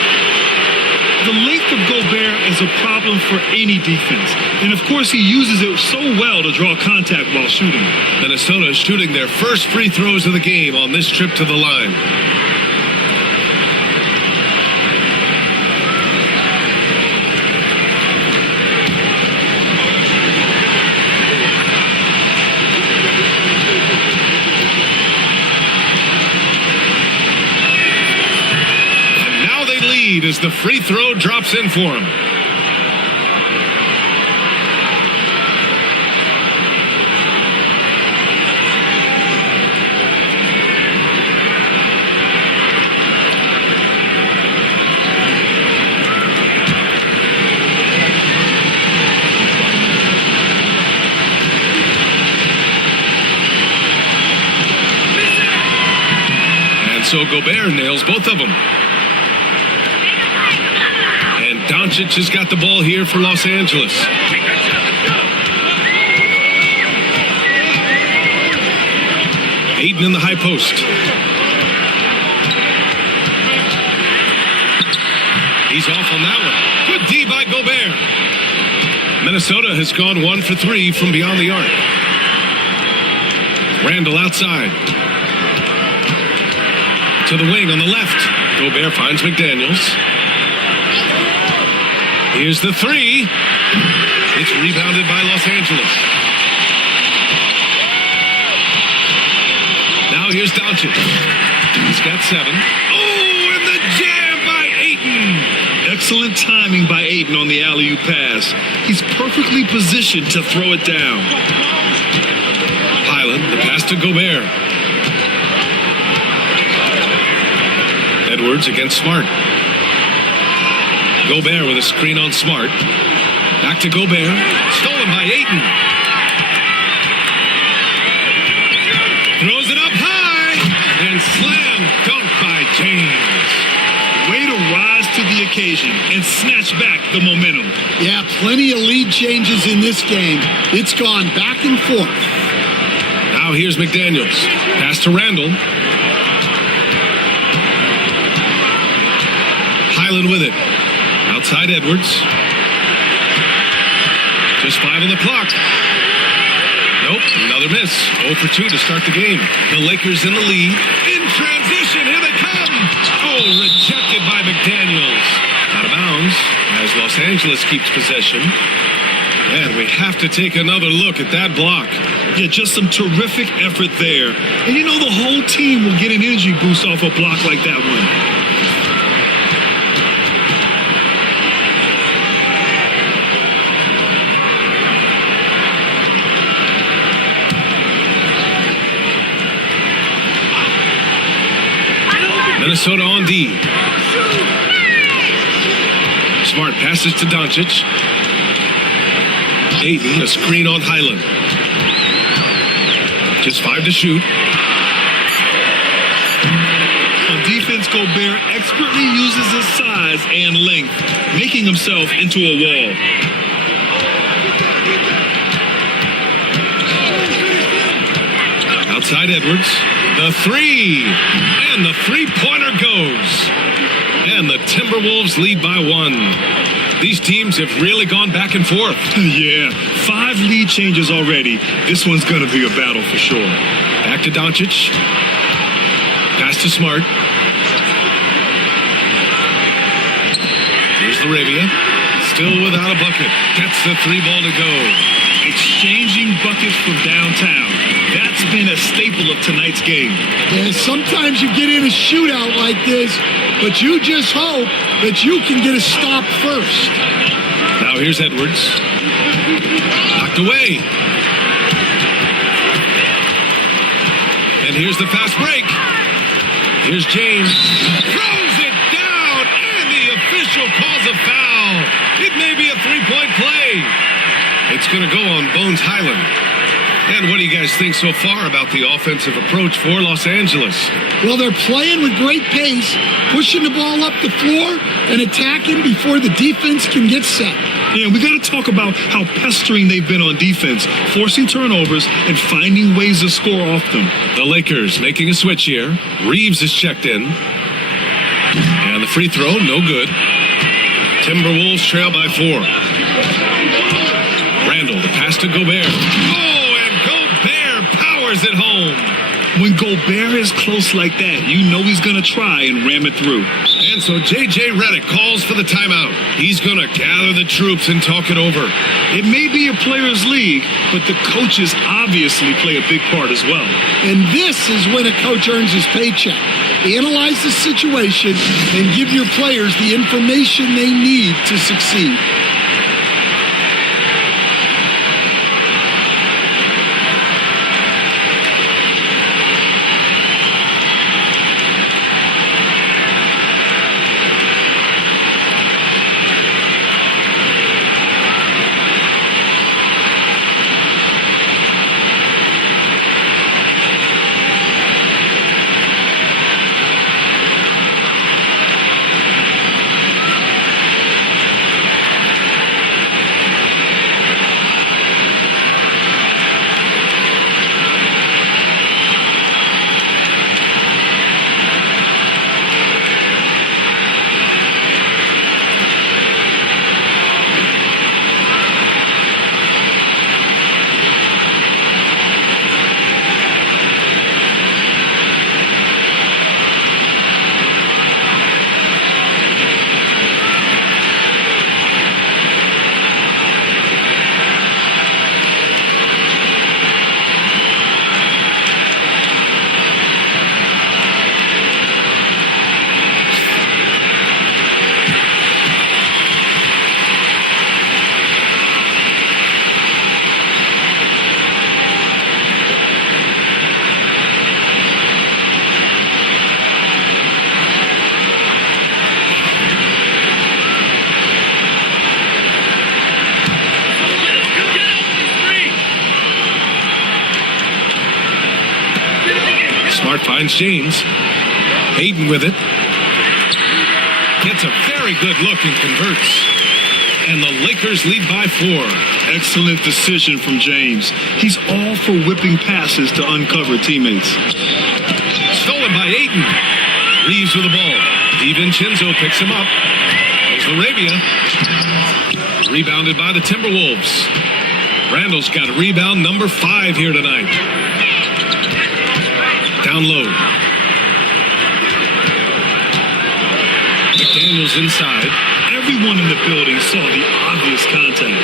The length of Gobert is a problem for any defense. And of course, he uses it so well to draw contact while shooting. Minnesota is shooting their first free throws of the game on this trip to the line. As the free throw drops in for him. And so Gobert nails both of them. Doncic has got the ball here for Los Angeles. Ayton in the high post. He's off on that one. Good D by Gobert. Minnesota has gone 1 for 3 from beyond the arc. Randall outside. To the wing on the left. Gobert finds McDaniels. Here's the 3. It's rebounded by Los Angeles. Now here's Doncic. He's got 7. Oh, and the jam by Ayton. Excellent timing by Ayton on the alley-oop pass. He's perfectly positioned to throw it down. Highland, the pass to Gobert. Edwards against Smart. Gobert with a screen on Smart. Back to Gobert. Stolen by Ayton. Throws it up high. And slam dunk by James. Way to rise to the occasion and snatch back the momentum. Yeah, plenty of lead changes in this game. It's gone back and forth. Now here's McDaniels. Pass to Randall. Highland with it. Outside Edwards. Just 5 on the clock. Nope, another miss. 0 for 2 to start the game. The Lakers in the lead. In transition, here they come. Oh, rejected by McDaniels. Out of bounds as Los Angeles keeps possession. And we have to take another look at that block. Yeah, just some terrific effort there. And you know the whole team will get an energy boost off a block like that one. Minnesota on D. Smart passes to Doncic. Ayton, a screen on Highland. Just 5 to shoot. On defense, Gobert expertly uses his size and length, making himself into a wall. Outside Edwards. The three. And the three-pointer goes. And the Timberwolves lead by 1. These teams have really gone back and forth. Yeah, 5 lead changes already. This one's going to be a battle for sure. Back to Doncic. Pass to Smart. Here's Arabia. Still without a bucket. Gets the 3-ball to go. Exchanging buckets from downtown. That's been a staple of tonight's game. And sometimes you get in a shootout like this, but you just hope that you can get a stop first. Now here's Edwards. Knocked away. And here's the fast break. Here's James. Throws it down, and the official calls a foul. It may be a 3-point play. It's going to go on Bones Highland. And what do you guys think so far about the offensive approach for Los Angeles? Well, they're playing with great pace, pushing the ball up the floor and attacking before the defense can get set. Yeah, we got to talk about how pestering they've been on defense, forcing turnovers and finding ways to score off them. The Lakers making a switch here. Reeves is checked in. And the free throw, no good. Timberwolves trail by 4. Randall, the pass to Gobert. Oh, and Gobert powers it home. When Gobert is close like that, you know he's going to try and ram it through. And so J.J. Redick calls for the timeout. He's going to gather the troops and talk it over. It may be a players' league, but the coaches obviously play a big part as well. And this is when a coach earns his paycheck. Analyze the situation and give your players the information they need to succeed. Smart finds James. Ayton with it. Gets a very good look and converts. And the Lakers lead by 4. Excellent decision from James. He's all for whipping passes to uncover teammates. Stolen by Ayton. Reeves with the ball. DiVincenzo picks him up. There's Arabia. Rebounded by the Timberwolves. Randall's got a rebound number 5 here tonight. Down low. McDaniels inside. Everyone in the building saw the obvious contact.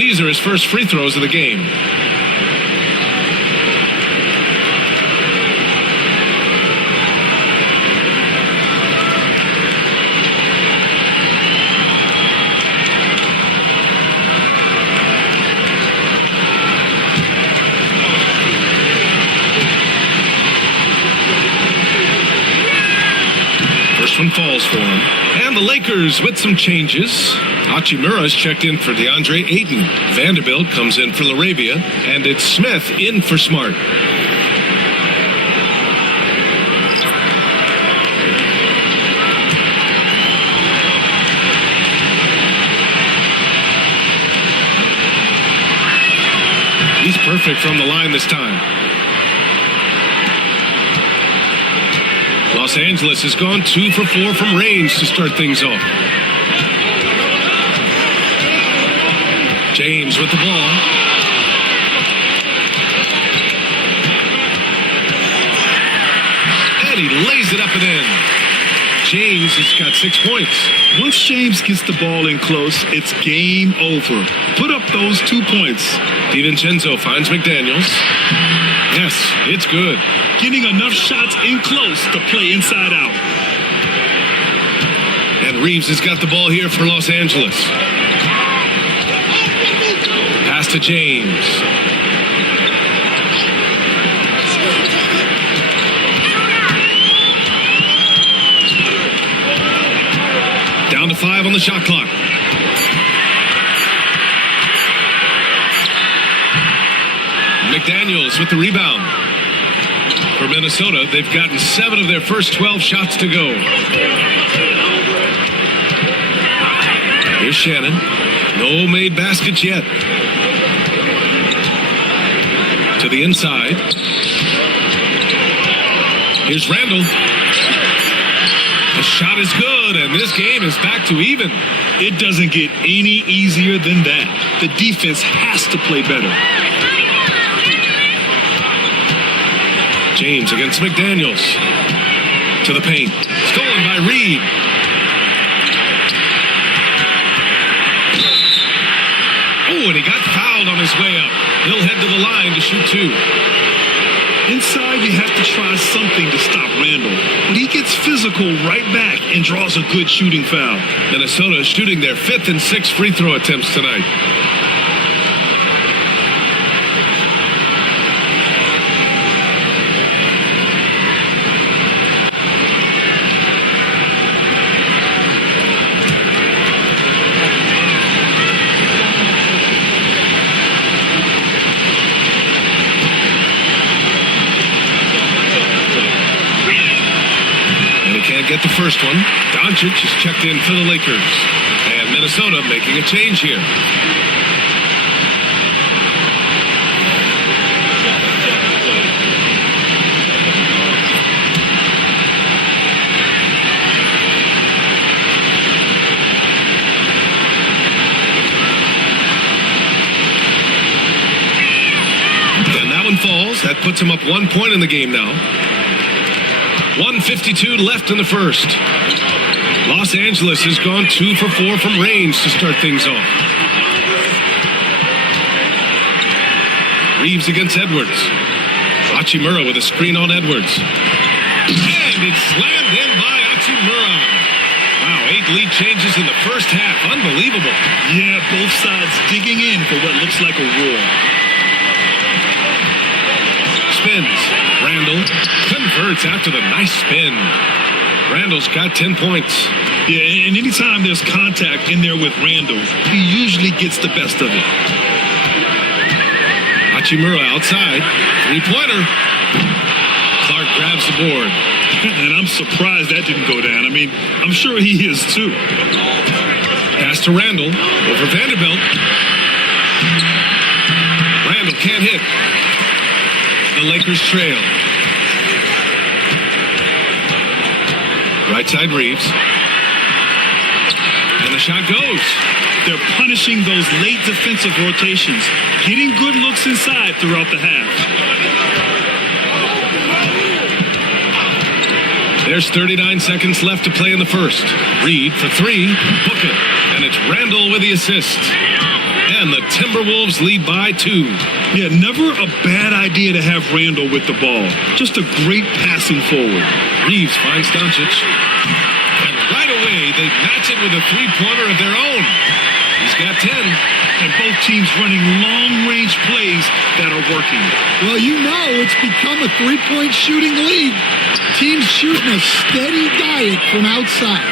These are his first free throws of the game. First one falls for him. And the Lakers with some changes. Hachimura's checked in for DeAndre Ayton. Vanderbilt comes in for LaRavia. And it's Smith in for Smart. He's perfect from the line this time. Los Angeles has gone 2 for 4 from range to start things off. James with the ball. And he lays it up and in. James has got 6 points. Once James gets the ball in close, it's game over. Put up those 2 points. DiVincenzo finds McDaniels. Yes, it's good. Getting enough shots in close to play inside out. And Reeves has got the ball here for Los Angeles. Pass to James. Down to 5 on the shot clock. McDaniels with the rebound. For Minnesota, they've gotten 7 of their first 12 shots to go. Here's Shannon. No made baskets yet. To the inside. Here's Randall. The shot is good, and this game is back to even. It doesn't get any easier than that. The defense has to play better. James against McDaniels. To the paint. Stolen by Reed. Oh, and he got fouled on his way up. He'll head to the line to shoot 2. Inside, you have to try something to stop Randall. But he gets physical right back and draws a good shooting foul. Minnesota is shooting their 5th and 6th free throw attempts tonight. Get the first one. Doncic is checked in for the Lakers. And Minnesota making a change here. And that one falls. That puts him up 1 point in the game now. 1:52 left in the first. Los Angeles has gone 2 for 4 from range to start things off. Reeves against Edwards. Hachimura with a screen on Edwards. And it's slammed in by Hachimura. Wow, 8 lead changes in the first half. Unbelievable. Yeah, both sides digging in for what looks like a war. Spins. Randall converts after the nice spin. Randall's got 10 points. Yeah, and anytime there's contact in there with Randall, he usually gets the best of it. Hachimura outside. 3-pointer. Clark grabs the board. And I'm surprised that didn't go down. I mean, I'm sure he is too. Pass to Randall over Vanderbilt. Randall can't hit. The Lakers trail. Right side Reeves. And the shot goes. They're punishing those late defensive rotations, getting good looks inside throughout the half. There's 39 seconds left to play in the first. Reed for 3. Book it. And it's Randall with the assist. And the Timberwolves lead by 2. Yeah, never a bad idea to have Randall with the ball. Just a great passing forward. Reeves finds Doncic. And right away, they match it with a three-pointer of their own. He's got 10. And both teams running long-range plays that are working. Well, you know it's become a three-point shooting league. Teams shooting a steady diet from outside.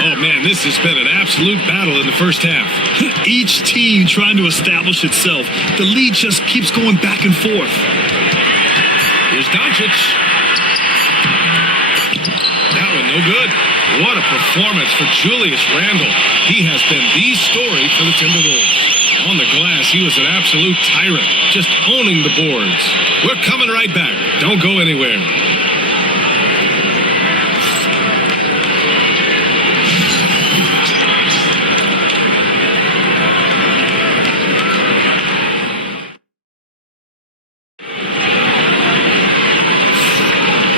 Oh, man, this has been an absolute battle in the first half. Each team trying to establish itself. The lead just keeps going back and forth. Here's Doncic. That one no good. What a performance for Julius Randle. He has been the story for the Timberwolves. On the glass, he was an absolute tyrant, just owning the boards. We're coming right back. Don't go anywhere.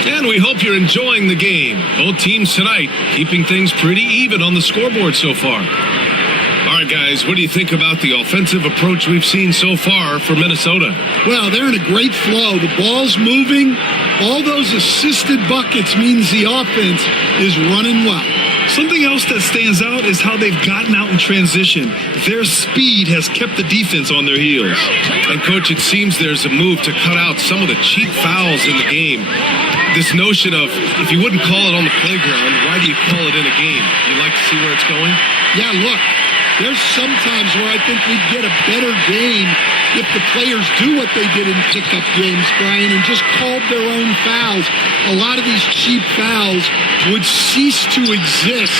And we hope you're enjoying the game. Both teams tonight keeping things pretty even on the scoreboard so far. All right, guys, what do you think about the offensive approach we've seen so far for Minnesota? Well, they're in a great flow. The ball's moving. All those assisted buckets means the offense is running well. Something else that stands out is how they've gotten out in transition. Their speed has kept the defense on their heels. And, Coach, it seems there's a move to cut out some of the cheap fouls in the game. This notion of, if you wouldn't call it on the playground, why do you call it in a game? You'd like to see where it's going? Yeah, look, there's some times where I think we'd get a better game if the players do what they did in pickup games, Brian, and just called their own fouls. A lot of these cheap fouls would cease to exist.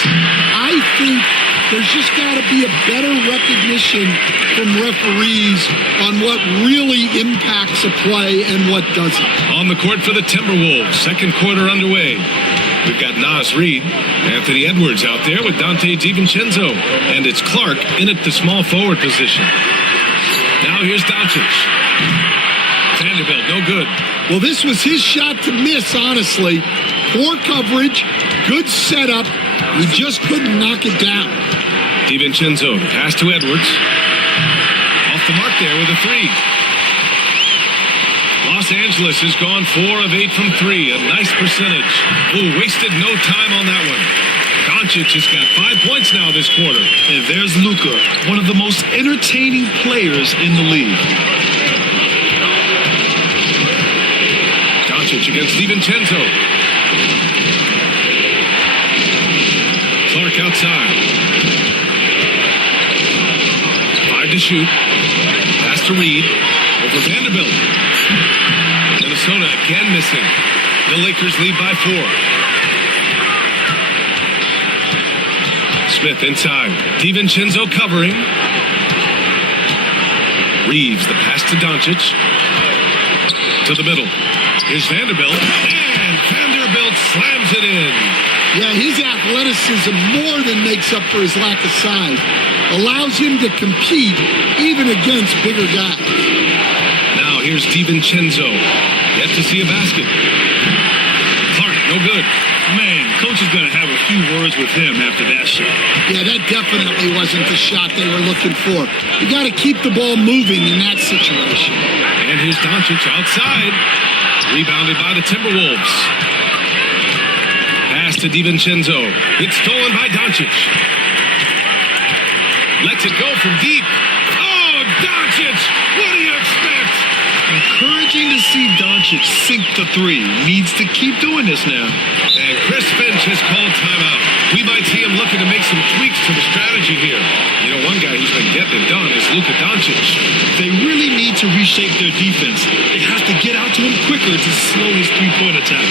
I think there's just got to be a better recognition from referees on what really impacts a play and what doesn't. On the court for the Timberwolves, second quarter underway. We've got Nas Reed, Anthony Edwards out there with Dante DiVincenzo, and it's Clark in at the small forward position. Now here's Doncic. Vanderbilt, no good. Well, this was his shot to miss, honestly. Poor coverage, good setup. He just couldn't knock it down. DiVincenzo, the pass to Edwards. Off the mark there with a three. Los Angeles has gone 4 of 8 from 3. A nice percentage. Ooh, wasted no time on that one. Doncic has got 5 points now this quarter. And there's Luka, one of the most entertaining players in the league. Doncic against DiVincenzo. Clark outside. 5 to shoot. Pass to Reed. Over Vanderbilt. Minnesota again missing. The Lakers lead by 4. Smith inside. DiVincenzo covering. Reeves, the pass to Doncic. To the middle. Here's Vanderbilt. And Vanderbilt slams it in. Yeah, his athleticism more than makes up for his lack of size. Allows him to compete even against bigger guys. Now here's DiVincenzo. Yet to see a basket. Clark, no good. Man, coach is going to have a few words with him after that shot. Yeah, that definitely wasn't the shot they were looking for. You got to keep the ball moving in that situation. And here's Doncic outside. Rebounded by the Timberwolves. Pass to DiVincenzo. It's stolen by Doncic. Lets it go from deep. Oh, Doncic! What do you expect? Encouraging to see Doncic sink the three. Needs to keep doing this now. And Chris Finch has called timeout. We might see him looking to make some tweaks to the strategy here. You know, one guy who's been getting it done is Luka Doncic. They really need to reshape their defense. They have to get out to him quicker to slow his three-point attack.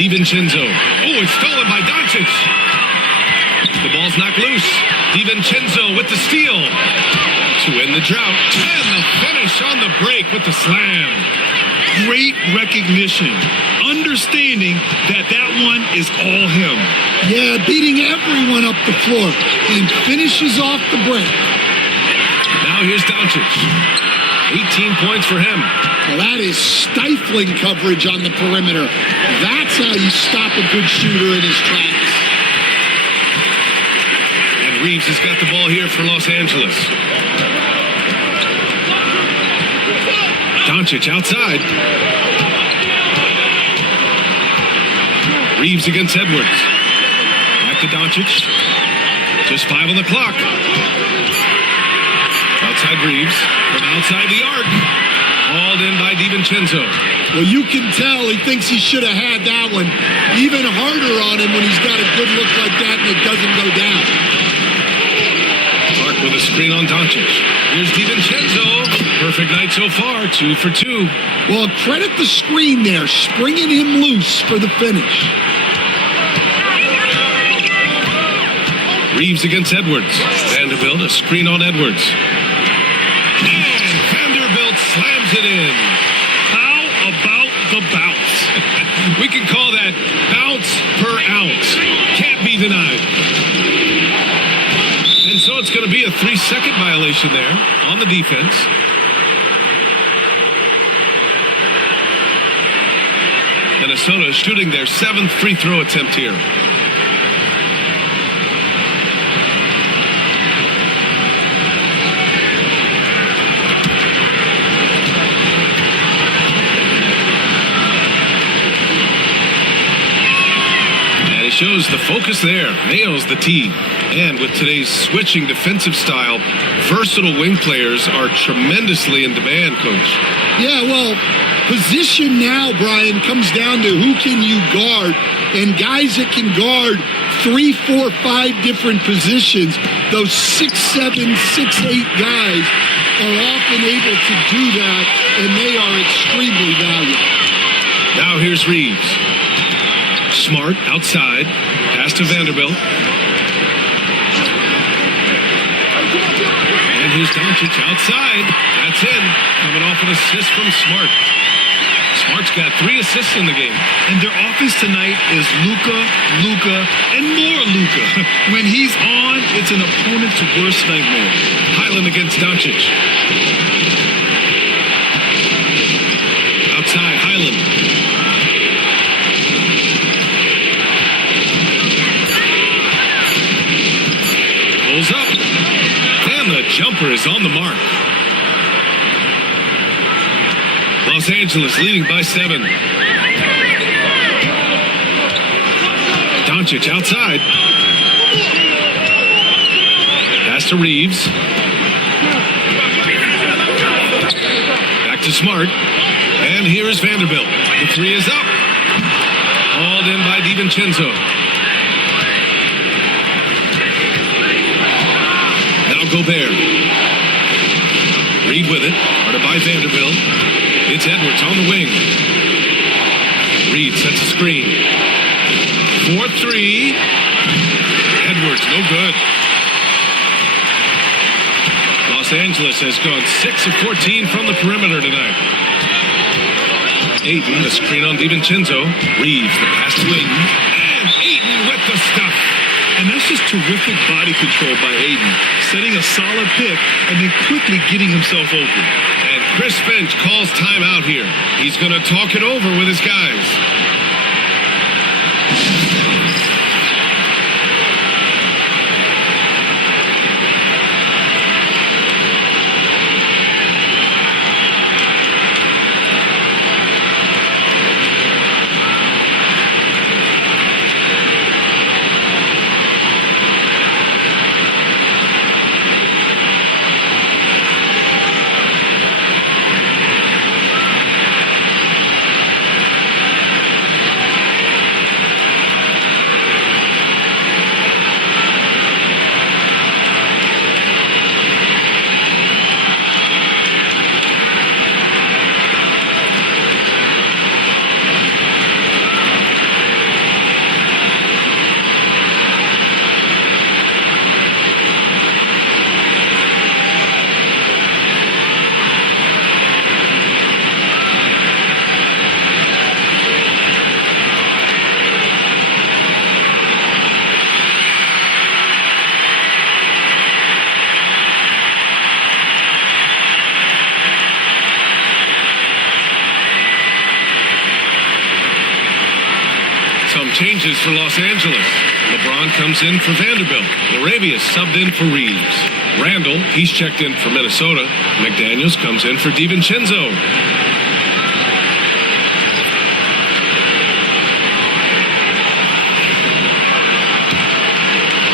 DiVincenzo. Oh, it's stolen by Doncic. The ball's knocked loose. DiVincenzo with the steal to end the drought. And the finish on the break with the slam. Great recognition. Understanding that one is all him. Yeah, beating everyone up the floor and finishes off the break. Now here's Doncic. 18 points for him. Well, that is stifling coverage on the perimeter. That's how you stop a good shooter in his tracks. And Reeves has got the ball here for Los Angeles. Doncic outside. Reeves against Edwards. Back to Doncic. Just 5 on the clock. Outside Reeves. From outside the arc. Hauled in by DiVincenzo. Well, you can tell he thinks he should have had that one. Even harder on him when he's got a good look like that and it doesn't go down. Clark with a screen on Doncic. Here's DiVincenzo. Perfect night so far. 2 for 2. Well, credit the screen there, springing him loose for the finish. Reeves against Edwards. Vanderbilt, a screen on Edwards. And Vanderbilt slams it in. How about the bounce? We can call that bounce per ounce. Can't be denied. And so it's going to be a 3-second violation there on the defense. Minnesota shooting their 7th free throw attempt here. Shows the focus there, nails the tee. And with today's switching defensive style, versatile wing players are tremendously in demand, Coach. Yeah, well, position now, Brian, comes down to who can you guard. And guys that can guard 3, 4, 5 different positions, those 6'7", 6'8" guys are often able to do that, and they are extremely valuable. Now here's Reeves. Smart outside. Pass to Vanderbilt. And here's Doncic outside. That's in. Coming off an assist from Smart. Smart's got 3 assists in the game. And their offense tonight is Luka, and more Luka. When he's on, it's an opponent's worst nightmare. Highland against Doncic. Outside, Highland. Pulls up. And the jumper is on the mark. Los Angeles leading by 7. Doncic outside. Pass to Reeves. Back to Smart. And here is Vanderbilt. The 3 is up. Hauled in by DiVincenzo. Gobert. Reed with it. Guarded by Vanderbilt. It's Edwards on the wing. Reed sets a screen. 4-3. Edwards, no good. Los Angeles has gone 6 of 14 from the perimeter tonight. Ayton, the screen on DiVincenzo. Reeves, the pass to Ayton. And Ayton with the stuff. And that's just terrific body control by Ayton, setting a solid pick and then quickly getting himself open. And Chris Finch calls timeout here. He's going to talk it over with his guys. changes for Los Angeles. LeBron comes in for Vanderbilt. Laravius subbed in for Reeves. Randall, he's checked in for Minnesota. McDaniels comes in for DiVincenzo.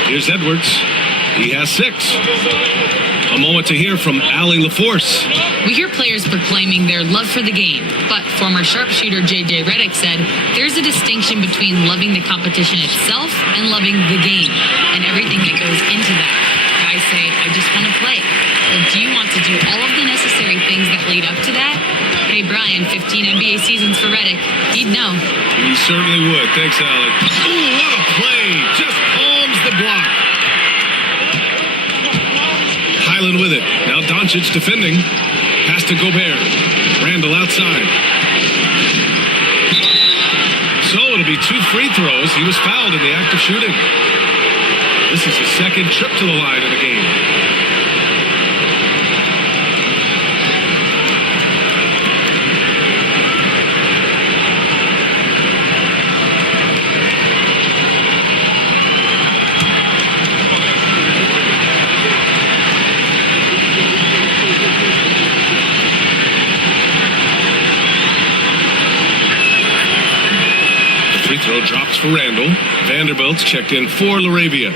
Here's Edwards. He has 6. A moment to hear from Allie LaForce. We hear players proclaiming their love for the game, but former sharpshooter J.J. Redick said there's a distinction between loving the competition itself and loving the game and everything that goes into that. Guys say, I just want to play. Well, do you want to do all of the necessary things that lead up to that? Hey, Brian, 15 NBA seasons for Redick. He'd know. He certainly would. Thanks, Allie. Ooh, what a play. Just palms the block. Highland with it. Now Doncic defending. Pass to Gobert. Randall outside. So it'll be 2 free throws. He was fouled in the act of shooting. This is his second trip to the line in the game. Free throw drops for Randall. Vanderbilt's checked in for Laravia.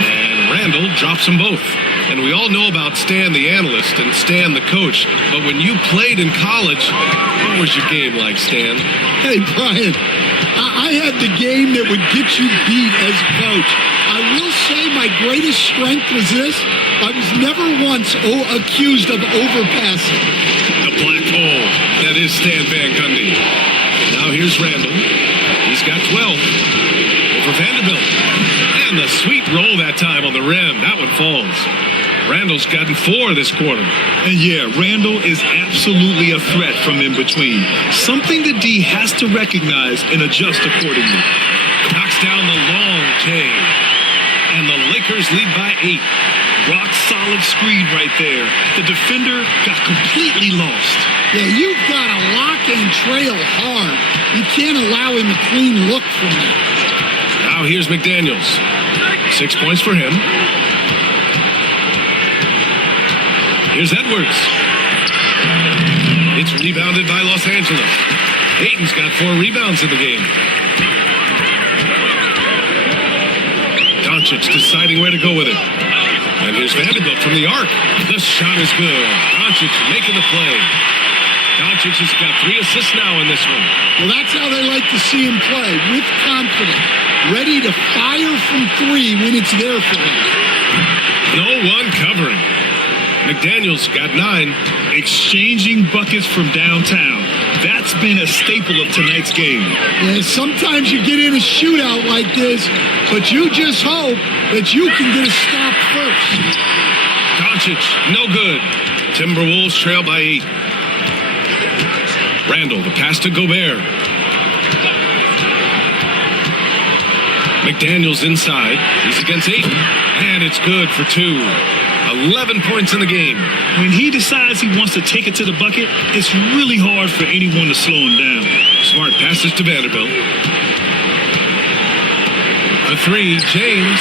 And Randall drops them both. And we all know about Stan the analyst and Stan the coach, but when you played in college, what was your game like, Stan? Hey, Brian, I had the game that would get you beat as a coach. I will say my greatest strength was this. I was never once accused of overpassing. The black hole. That is Stan Van Gundy. Now here's Randall. He's got 12 over Vanderbilt. And the sweet roll that time on the rim. That one falls. Randall's gotten 4 this quarter. And yeah, Randall is absolutely a threat from in between. Something that D has to recognize and adjust accordingly. Knocks down the long J. And the Lakers lead by 8. Rock solid screen right there. The defender got completely lost. Yeah, you've got to lock and trail hard. You can't allow him a clean look from that. Now here's McDaniels. 6 points for him. Here's Edwards. It's rebounded by Los Angeles. Ayton's got 4 rebounds in the game. Doncic deciding where to go with it. And here's Vanderbilt from the arc. The shot is good. Doncic making the play. Doncic has got 3 assists now in this one. Well, that's how they like to see him play, with confidence. Ready to fire from 3 when it's there for him. No one covering. McDaniels got 9. Exchanging buckets from downtown. That's been a staple of tonight's game. Yeah, sometimes you get in a shootout like this, but you just hope that you can get a stop first. Doncic, no good. Timberwolves trail by 8. Randall, the pass to Gobert. McDaniels inside. He's against Ayton. And it's good for 2. 11 points in the game. When he decides he wants to take it to the bucket, it's really hard for anyone to slow him down. Smart passes to Vanderbilt. A 3, James.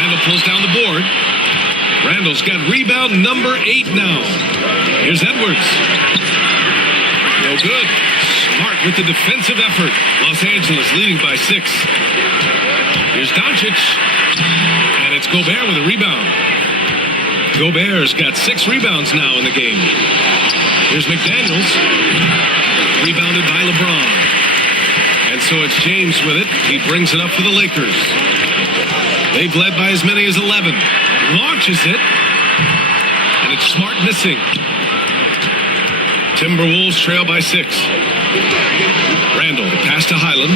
Randall pulls down the board. Randall's got rebound number 8 now. Here's Edwards. No good. Smart with the defensive effort. Los Angeles leading by 6. Here's Doncic. And it's Gobert with a rebound. Gobert's got 6 rebounds now in the game. Here's McDaniels. Rebounded by LeBron. And so it's James with it. He brings it up for the Lakers. They've led by as many as 11. Launches it. And it's Smart missing. Timberwolves trail by 6. Randall, the pass to Highland.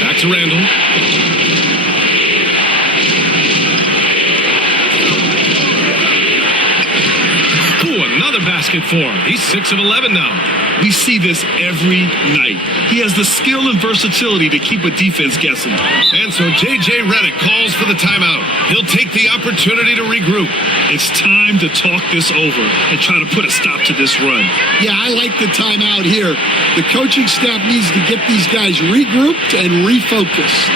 Back to Randall. another basket for him. He's 6 of 11 now. We see this every night. He has the skill and versatility to keep a defense guessing. And so J.J. Redick calls for the timeout. He'll take the opportunity to regroup. It's time to talk this over and try to put a stop to this run. Yeah, I like the timeout here. The coaching staff needs to get these guys regrouped and refocused.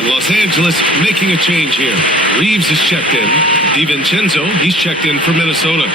Los Angeles making a change here. Reeves is checked in. DiVincenzo, he's checked in for Minnesota.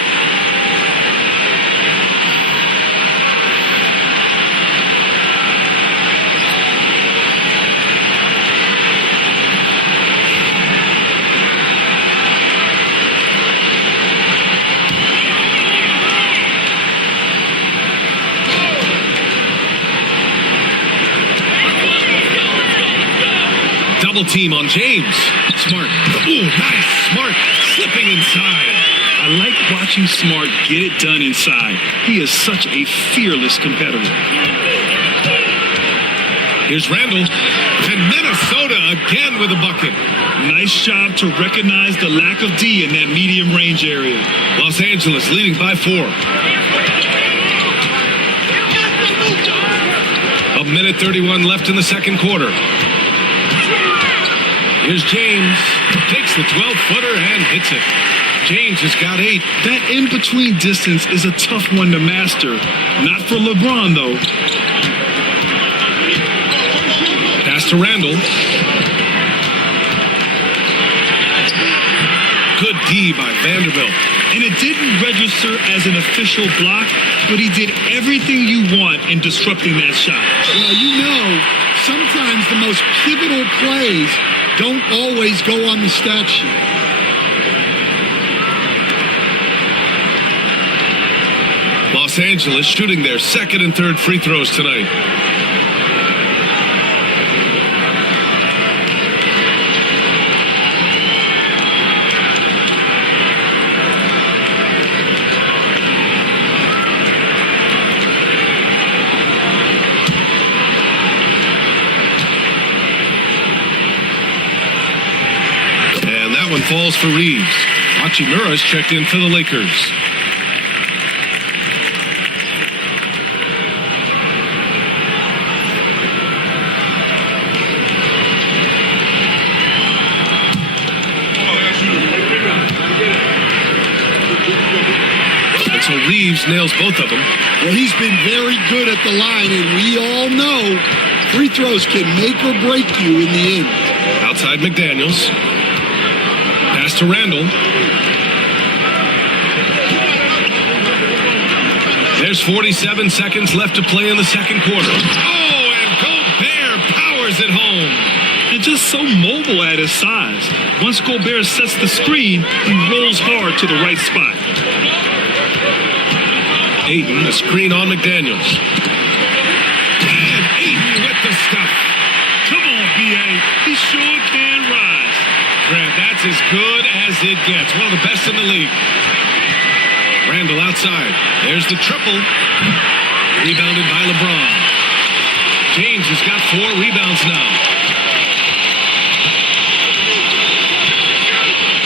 Double team on James. Smart. Ooh, nice. Smart slipping inside. I like watching Smart get it done inside. He is such a fearless competitor. Here's Randall. And Minnesota again with a bucket. Nice job to recognize the lack of D in that medium range area. Los Angeles leading by 4. A minute 31 left in the second quarter. Here's James. Takes the 12-footer and hits it. James has got 8. That in-between distance is a tough one to master. Not for LeBron, though. Pass to Randall. Good D by Vanderbilt. And it didn't register as an official block, but he did everything you want in disrupting that shot. Well, you know, sometimes the most pivotal plays don't always go on the stat sheet. Los Angeles shooting their second and third free throws tonight. Falls for Reeves. Hachimura's checked in for the Lakers. And so Reeves nails both of them. Well, he's been very good at the line, and we all know free throws can make or break you in the end. Outside McDaniels. Pass to Randall. There's 47 seconds left to play in the second quarter. Oh, and Gobert powers it home. And just so mobile at his size. Once Gobert sets the screen, he rolls hard to the right spot. Ayton, the screen on McDaniels. And Ayton with the stuff. Come on, B.A. He sure can rise. Grant, that's as good as it gets. One of the best in the league. Randall outside. There's the triple. Rebounded by LeBron. James has got 4 rebounds now.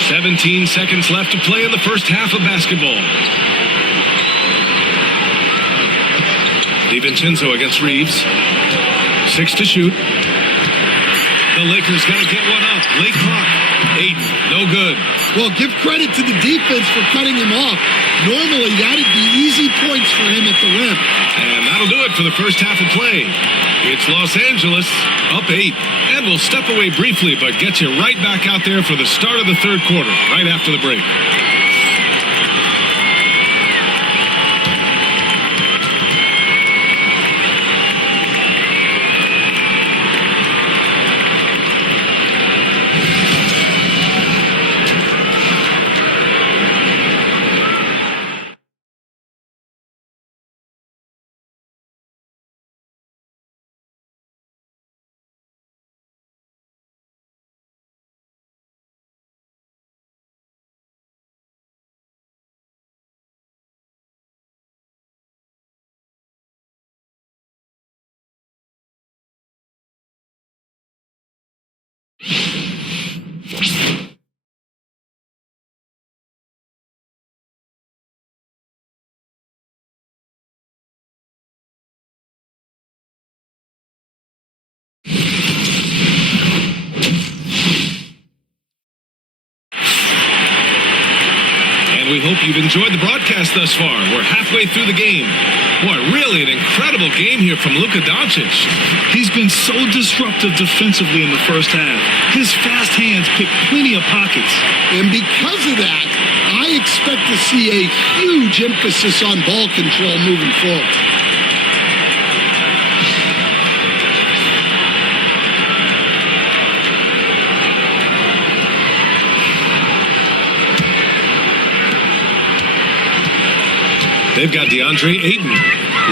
17 seconds left to play in the first half of basketball. DiVincenzo against Reeves. 6 to shoot. The Lakers got to get one up. Late clock. 8. No good. Well, give credit to the defense for cutting him off. Normally, that'd be easy points for him at the rim. And that'll do it for the first half of play. It's Los Angeles up 8. And we'll step away briefly, but get you right back out there for the start of the third quarter, right after the break. We hope you've enjoyed the broadcast thus far. We're halfway through the game. Boy, really an incredible game here from Luka Doncic. He's been so disruptive defensively in the first half. His fast hands pick plenty of pockets. And because of that, I expect to see a huge emphasis on ball control moving forward. They've got DeAndre Ayton.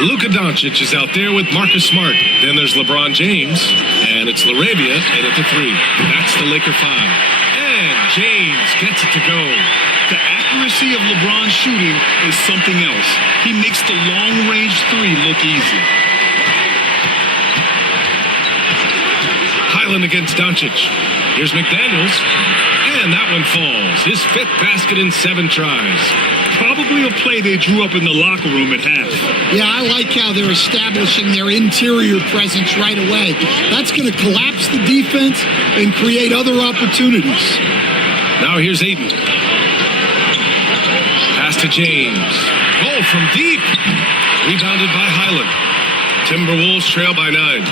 Luka Doncic is out there with Marcus Smart. Then there's LeBron James, and it's LaRavia in at the 3. That's the Laker 5. And James gets it to go. The accuracy of LeBron's shooting is something else. He makes the long-range 3 look easy. Highland against Doncic. Here's McDaniels, and that one falls. His 5th basket in 7 tries. Probably a play they drew up in the locker room at half. Yeah, I like how they're establishing their interior presence right away. That's going to collapse the defense and create other opportunities. Now here's Ayton. Pass to James. Oh, from deep. Rebounded by Highland. Timberwolves trail by 9.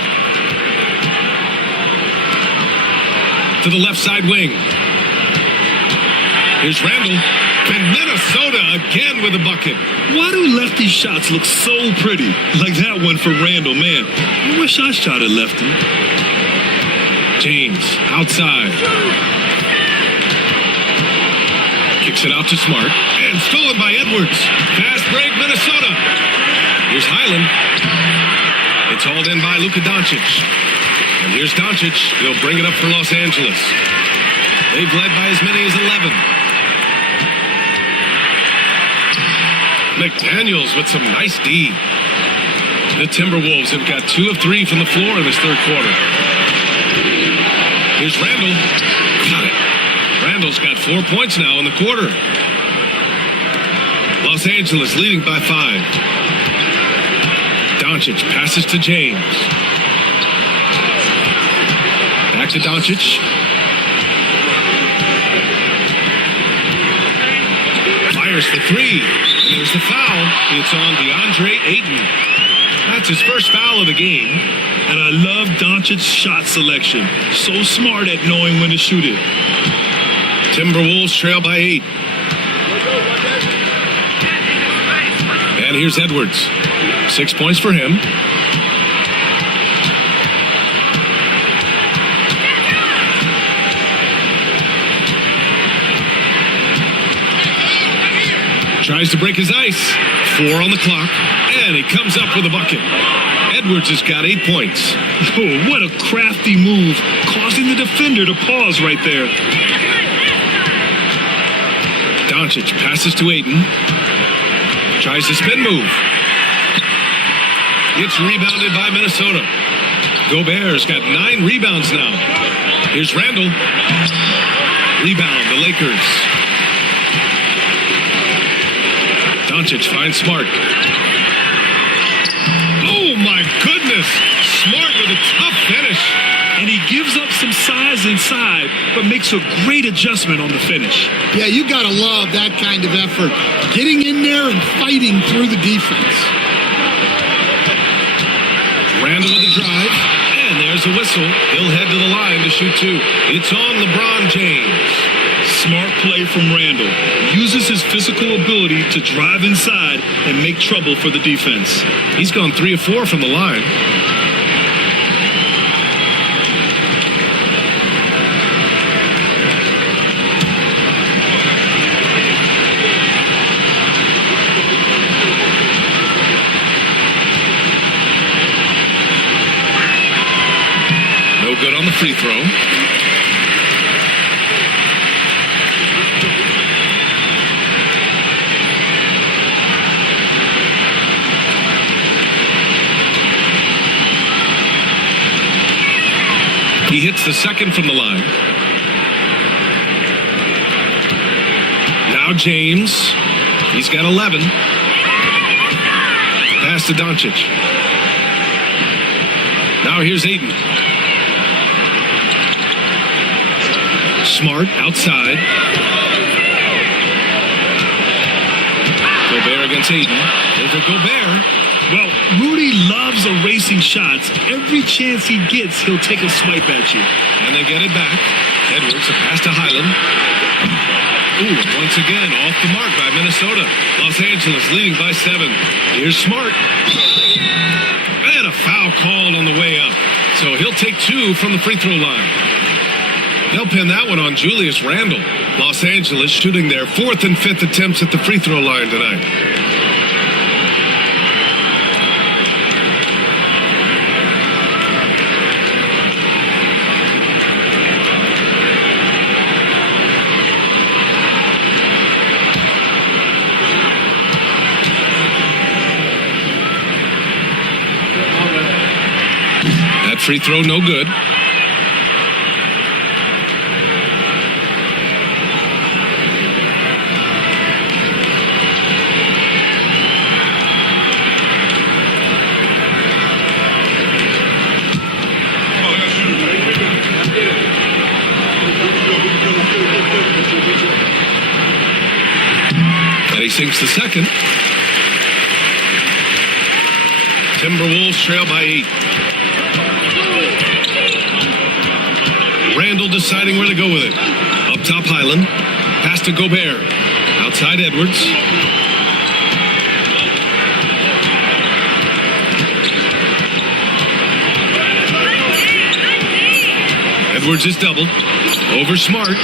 To the left side wing. Here's Randall. And Minnesota again with a bucket. Why do lefty shots look so pretty? Like that one for Randall, man. I wish I shot at lefty. James, outside. Kicks it out to Smart. And stolen by Edwards. Fast break, Minnesota. Here's Highland. It's hauled in by Luka Doncic. And here's Doncic. He'll bring it up for Los Angeles. They've led by as many as 11. McDaniels with some nice D. The Timberwolves have got 2 of 3 from the floor in this third quarter. Here's Randall. Got it. Randall's got 4 points now in the quarter. Los Angeles leading by 5. Doncic passes to James. Back to Doncic. Fires for 3. There's the foul. It's on DeAndre Ayton. That's his first foul of the game. And I love Doncic's shot selection. So smart at knowing when to shoot it. Timberwolves trail by 8. And here's Edwards. 6 points for him. Tries to break his ice. 4 on the clock. And he comes up with a bucket. Edwards has got 8 points. Oh, what a crafty move. Causing the defender to pause right there. Doncic passes to Ayton. Tries to spin move. It's rebounded by Minnesota. Gobert's got 9 rebounds now. Here's Randall. Rebound the Lakers. Doncic finds Smart. Oh, my goodness. Smart with a tough finish. And he gives up some size inside, but makes a great adjustment on the finish. Yeah, you got to love that kind of effort. Getting in there and fighting through the defense. Randall with the drive. And there's a whistle. He'll head to the line to shoot two. It's on LeBron James. Smart play from Randall. Uses his physical ability to drive inside and make trouble for the defense. He's gone 3 of 4 from the line. No good on the free throw. He hits the second from the line. Now James. He's got 11. Pass to Doncic. Now here's Ayton. Smart outside. Gobert against Ayton. Over Gobert. Well, Rudy loves erasing shots. Every chance he gets, he'll take a swipe at you. And they get it back. Edwards, a pass to Highland. Ooh, once again, off the mark by Minnesota. Los Angeles leading by 7. Here's Smart. And a foul called on the way up. So he'll take 2 from the free throw line. They'll pin that one on Julius Randle. Los Angeles shooting their 4th and 5th attempts at the free throw line tonight. That free throw no good. And he sinks the second. Timberwolves trail by 8. Randall deciding where to go with it. Up top, Highland. Pass to Gobert. Outside, Edwards. Edwards is doubled. Over Smart.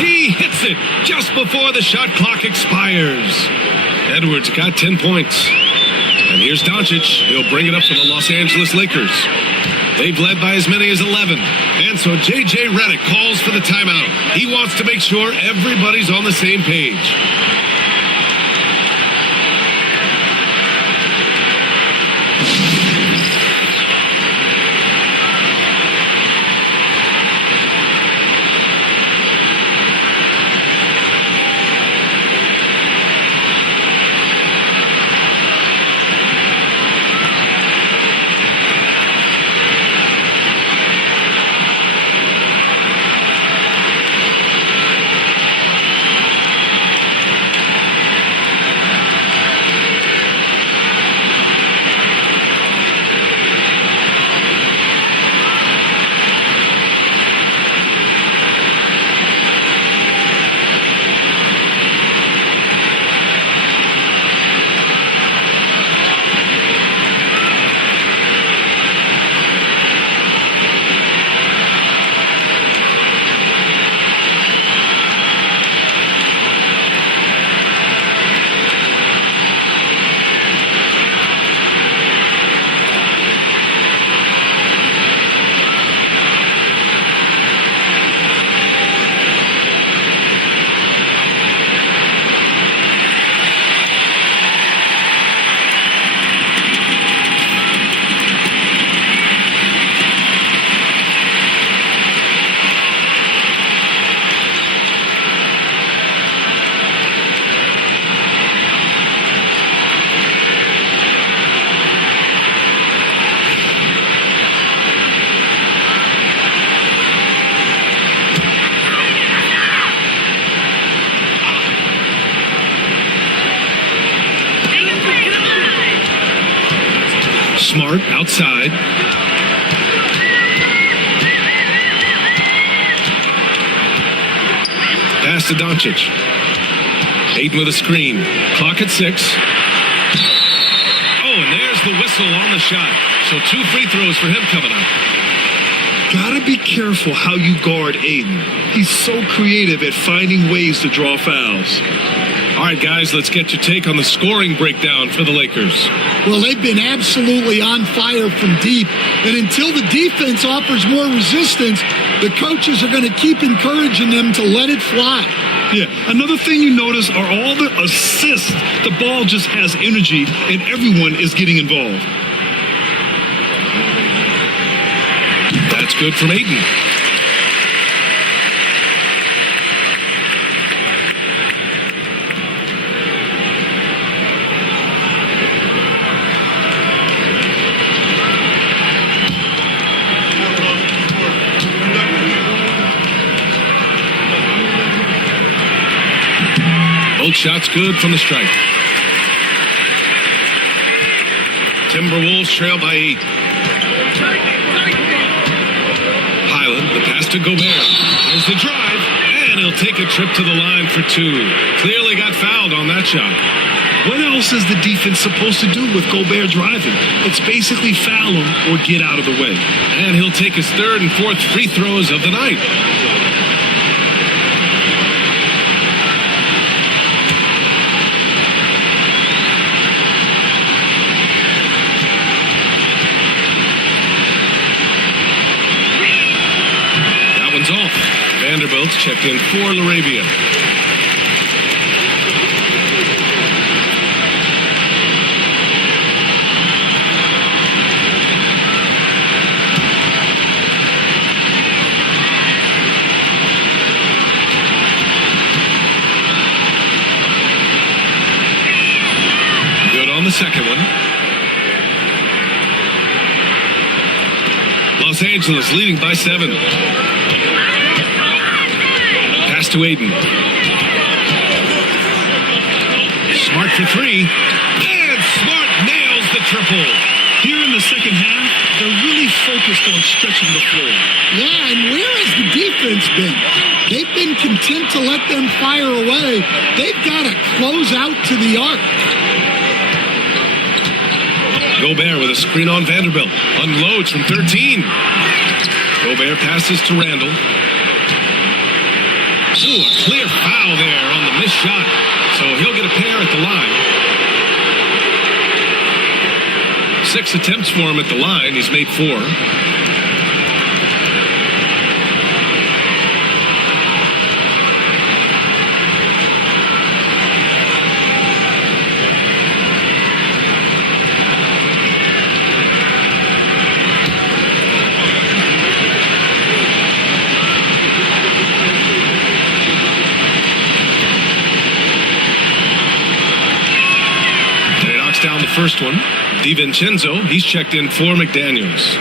He hits it just before the shot clock expires. Edwards got 10 points. And here's Doncic. He'll bring it up for the Los Angeles Lakers. They've led by as many as 11. And so J.J. Redick calls for the timeout. He wants to make sure everybody's on the same page. Smart outside. Pass to Doncic. Ayton with a screen. Clock at 6. Oh, and there's the whistle on the shot. So 2 free throws for him coming up. Gotta be careful how you guard Ayton. He's so creative at finding ways to draw fouls. All right, guys, let's get your take on the scoring breakdown for the Lakers. Well, they've been absolutely on fire from deep. And until the defense offers more resistance, the coaches are going to keep encouraging them to let it fly. Yeah, another thing you notice are all the assists. The ball just has energy, and everyone is getting involved. That's good from Ayton. Both shots good from the stripe. Timberwolves trail by 8. Highland, the pass to Gobert. There's the drive, and he'll take a trip to the line for 2. Clearly got fouled on that shot. What else is the defense supposed to do with Gobert driving? It's basically foul him or get out of the way. And he'll take his 3rd and 4th free throws of the night. Off. Vanderbilt checked in for Laravia. Good on the second one. Los Angeles leading by 7. Pass to Ayton. Smart for 3. And Smart nails the triple. Here in the second half, they're really focused on stretching the floor. Yeah, and where has the defense been? They've been content to let them fire away. They've got to close out to the arc. Gobert with a screen on Vanderbilt. Unloads from 13. Gobert passes to Randall. Ooh, a clear foul there on the missed shot. So he'll get a pair at the line. 6 attempts for him at the line. He's made 4. Down the first one. DiVincenzo, he's checked in for McDaniels.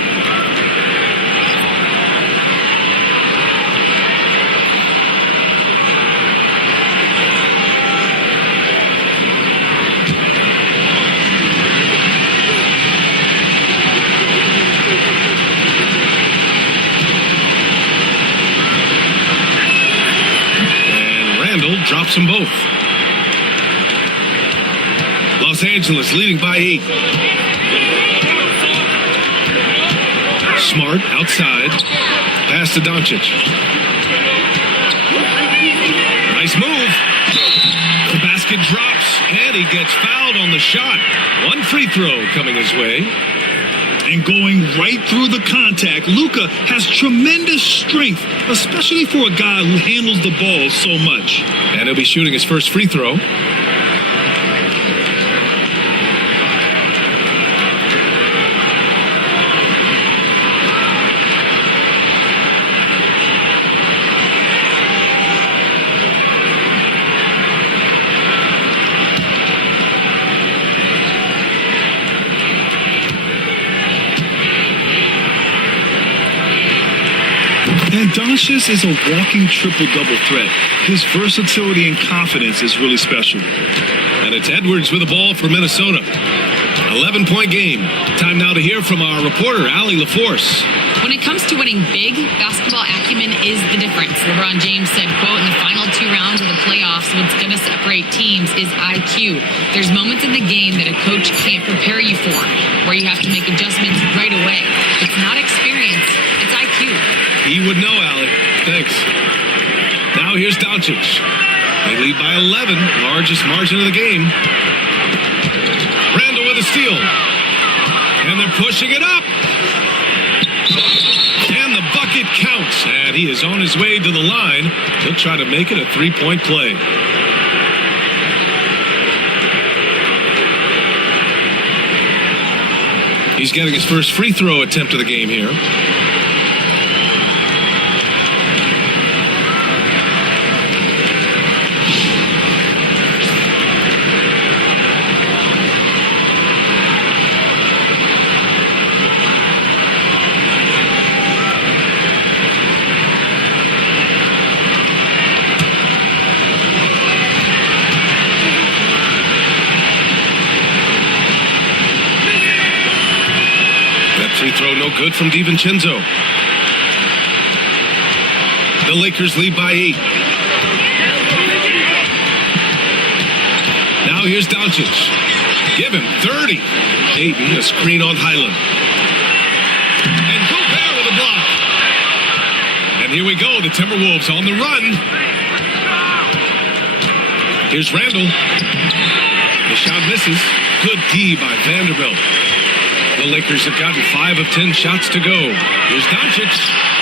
And Randall drops them both. Los Angeles leading by 8. Smart outside. Pass to Doncic. Nice move. The basket drops, and he gets fouled on the shot. 1 free throw coming his way. And going right through the contact, Luka has tremendous strength, especially for a guy who handles the ball so much. And he'll be shooting his first free throw. And Doncic is a walking triple-double threat. His versatility and confidence is really special. And it's Edwards with the ball for Minnesota. 11-point game. Time now to hear from our reporter, Allie LaForce. When it comes to winning big, basketball acumen is the difference. LeBron James said, quote, in the final 2 rounds of the playoffs, what's going to separate teams is IQ. There's moments in the game that a coach can't prepare you for, where you have to make adjustments right away. It's not experience, it's IQ. He would know, Allie. Thanks. Now here's Doncic. They lead by 11, largest margin of the game. Randle with a steal. And they're pushing it up. And the bucket counts. And he is on his way to the line. He'll try to make it a 3-point play. He's getting his first free throw attempt of the game here. Free throw no good from DiVincenzo. The Lakers lead by 8. Now here's Doncic. Give him 30. Ayton, a screen on Highland. And Gobert with a block. And here we go, the Timberwolves on the run. Here's Randle. The shot misses. Good D by Vanderbilt. The Lakers have gotten 5 of 10 shots to go. Here's Doncic.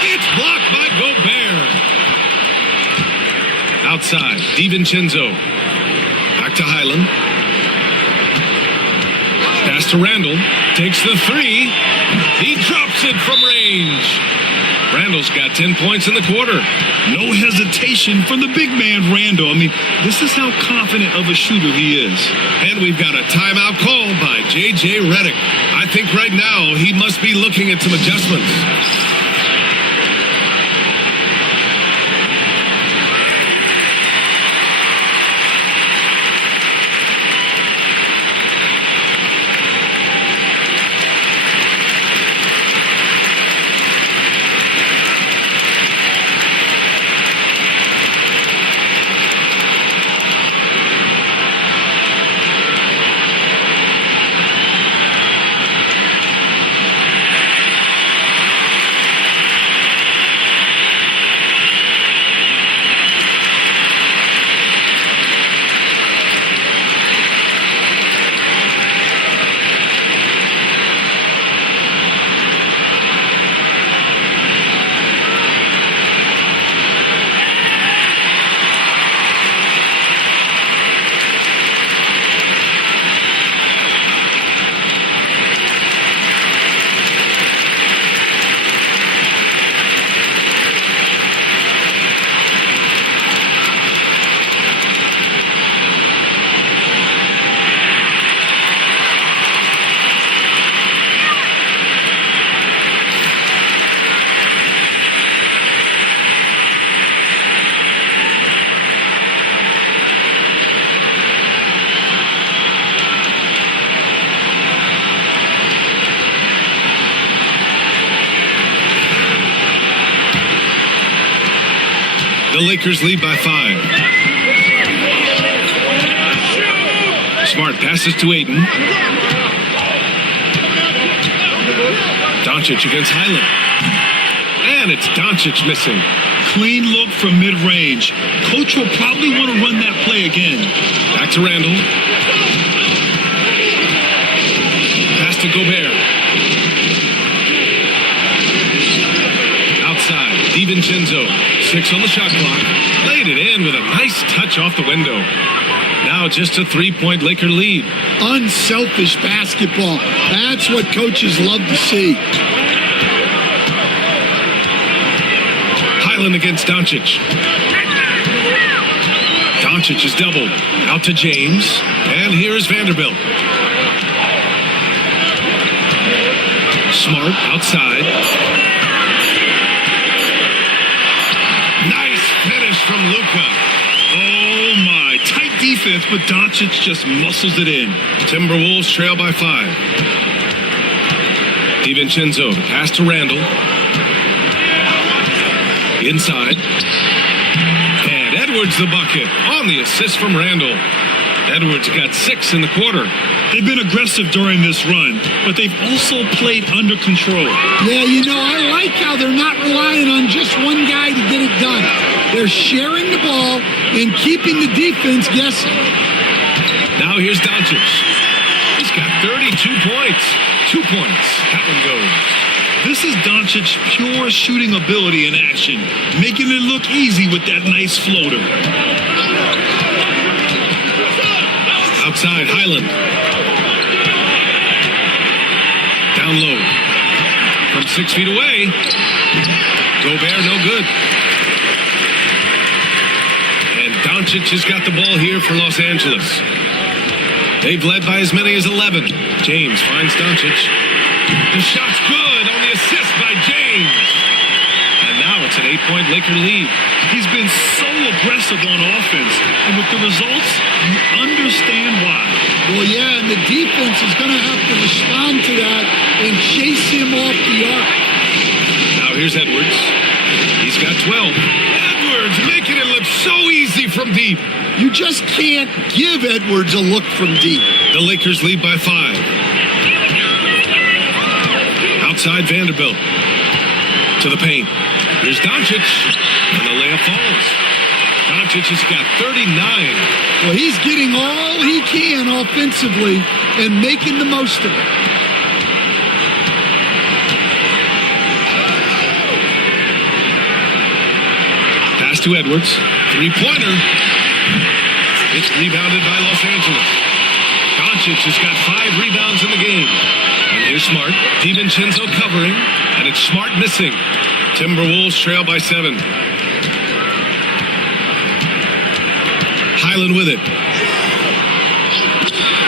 It's blocked by Gobert. Outside, DiVincenzo. Back to Highland. Pass to Randle. Takes the 3. He drops it from range. Randle's got 10 points in the quarter. No hesitation from the big man, Randle. I mean, this is how confident of a shooter he is. And we've got a timeout called by J.J. Redick. I think right now he must be looking at some adjustments. The Lakers lead by 5. Smart passes to Ayton. Doncic against Highland. And it's Doncic missing. Clean look from mid-range. Coach will probably want to run that play again. Back to Randle. Pass to Gobert. Outside, DiVincenzo. 6 on the shot clock. Laid it in with a nice touch off the window. Now just a 3-point Laker lead. Unselfish basketball. That's what coaches love to see. Highland against Doncic. Doncic is doubled. Out to James. And here is Vanderbilt. Smart outside. Nice finish from Luka. Oh, my. Tight defense, but Doncic just muscles it in. Timberwolves trail by 5. DiVincenzo, the pass to Randall. Inside. And Edwards the bucket on the assist from Randall. Edwards got 6 in the quarter. They've been aggressive during this run, but they've also played under control. Yeah, I like how they're not relying on just one guy to get it done. They're sharing the ball and keeping the defense guessing. Now here's Doncic. He's got 32 points. 2 points. That one goes. This is Doncic's pure shooting ability in action, making it look easy with that nice floater. Outside, Highland. Down low. From 6 feet away. Gobert, no good. And Doncic has got the ball here for Los Angeles. They've led by as many as 11. James finds Doncic. The shot's good on the assist by James. And now it's an 8-point Laker lead. He's been so aggressive on offense, and with the results, you understand why. Well, yeah, and the defense is going to have to respond to that and chase him off the arc. Now here's Edwards. He's got 12. Edwards making it look so easy from deep. You just can't give Edwards a look from deep. The Lakers lead by 5. Outside Vanderbilt. To the paint. Here's Doncic. And the layup falls. Doncic has got 39. Well, he's getting all he can offensively and making the most of it. Pass to Edwards. 3-pointer. It's rebounded by Los Angeles. Doncic has got 5 rebounds in the game. And here's Smart. DiVincenzo covering. And it's Smart missing. Timberwolves trail by 7. Highland with it.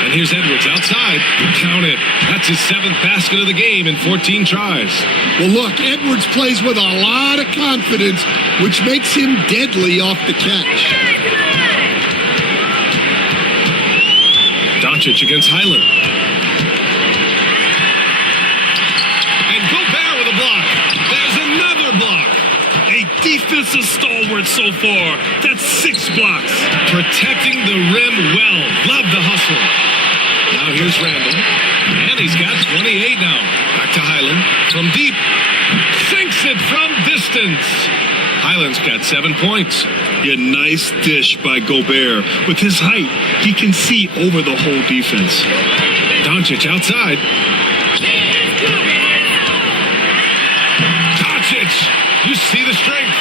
And here's Edwards outside. Count it. That's his 7th basket of the game in 14 tries. Well, look, Edwards plays with a lot of confidence, which makes him deadly off the catch. Doncic against Highland. And Gobert with a block. There's another block. A defensive stalwart so far. That's 6 blocks. Protecting the rim well. Love the hustle. Now here's Randall. And he's got 28 now. Back to Highland. From deep. Sinks it from distance. Highland's got 7 points. A nice dish by Gobert. With his height, he can see over the whole defense. Doncic outside. Doncic, you see the strength.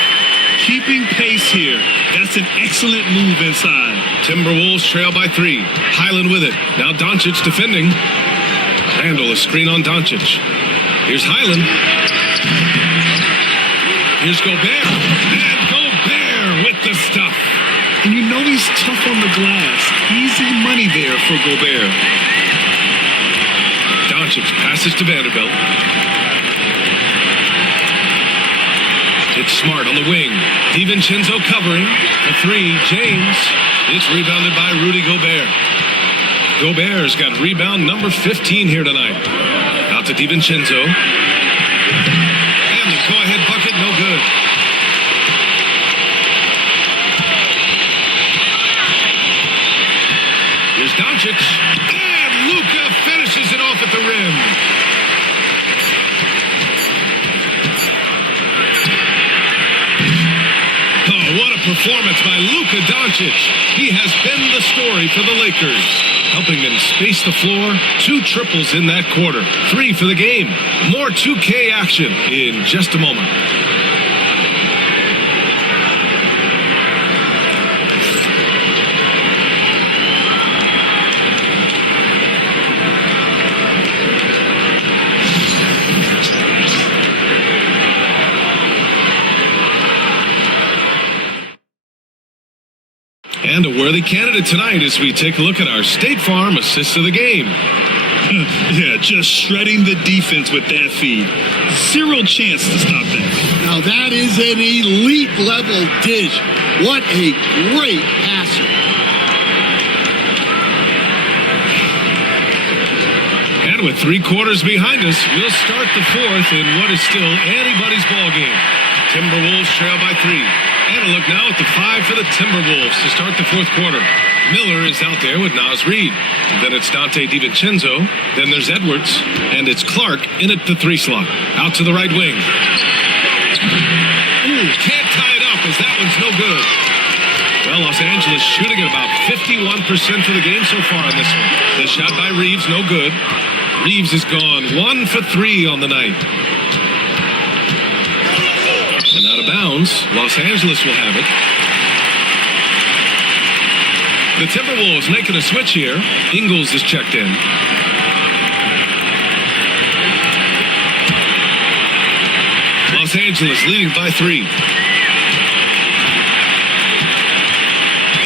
Keeping pace here. That's an excellent move inside. Timberwolves trail by 3. Highland with it. Now Doncic defending. Randall a screen on Doncic. Here's Highland. Here's Gobert. And Gobert with the stuff. And you know he's tough on the glass. Easy money there for Gobert. Doncic passes to Vanderbilt. It's Smart on the wing. DiVincenzo covering. A 3. James. It's rebounded by Rudy Gobert. Gobert's got rebound number 15 here tonight. Out to DiVincenzo. And the go-ahead bucket, no good. Here's Doncic. And Luka finishes it off at the rim. Oh, what a performance by Luka Doncic. He has been the story for the Lakers, helping them space the floor. 2 triples in that quarter. 3 for the game. More 2K action in just a moment. And a worthy candidate tonight as we take a look at our State Farm assist of the game. Yeah, just shredding the defense with that feed. 0 chance to stop that. Now that is an elite level dish. What a great passer. And with 3 quarters behind us, we'll start the fourth in what is still anybody's ball game. Timberwolves trail by 3. And a look now at the 5 for the Timberwolves to start the fourth quarter. Miller is out there with Naz Reid. Then it's Dante DiVincenzo. Then there's Edwards. And it's Clark in at the 3 slot. Out to the right wing. Ooh, can't tie it up as that one's no good. Well, Los Angeles shooting at about 51% for the game so far on this one. The shot by Reeves, no good. Reeves is gone 1 for 3 on the night. And out of bounds, Los Angeles will have it. The Timberwolves making a switch here. Ingles is checked in. Los Angeles leading by 3.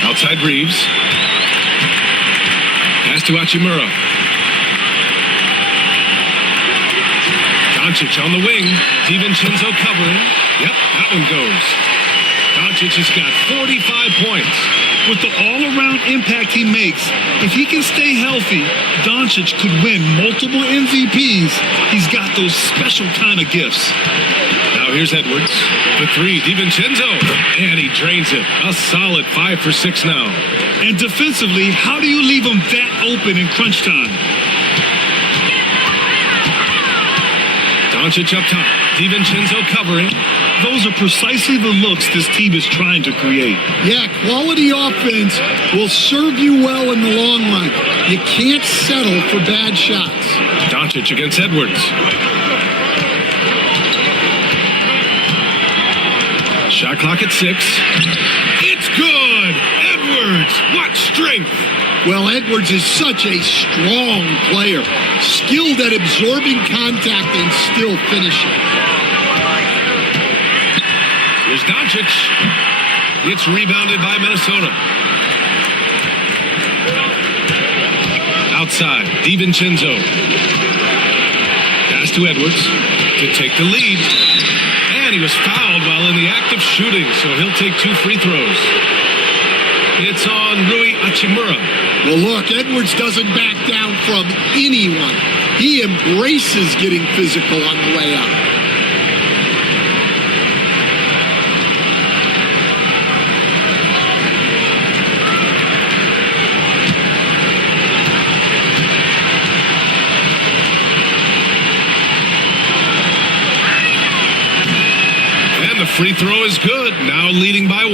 Outside Reeves. Pass to Hachimura. Doncic on the wing. DiVincenzo covering. Yep, that one goes. Doncic has got 45 points. With the all-around impact he makes, if he can stay healthy, Doncic could win multiple MVPs. He's got those special kind of gifts. Now here's Edwards. The 3, DiVincenzo. And he drains it. A solid 5 for 6 now. And defensively, how do you leave him that open in crunch time? Doncic up top. DiVincenzo covering. Those are precisely the looks this team is trying to create. Yeah, quality offense will serve you well in the long run. You can't settle for bad shots. Doncic against Edwards. Shot clock at 6. It's good! Edwards! What strength! Well, Edwards is such a strong player. Skilled at absorbing contact and still finishing. Here's Doncic. It's rebounded by Minnesota. Outside, DiVincenzo. Pass to Edwards to take the lead. And he was fouled while in the act of shooting, so he'll take 2 free throws. It's on Rui Hachimura. Well, look, Edwards doesn't back down from anyone. He embraces getting physical on the way out. Free throw is good, now leading by 1.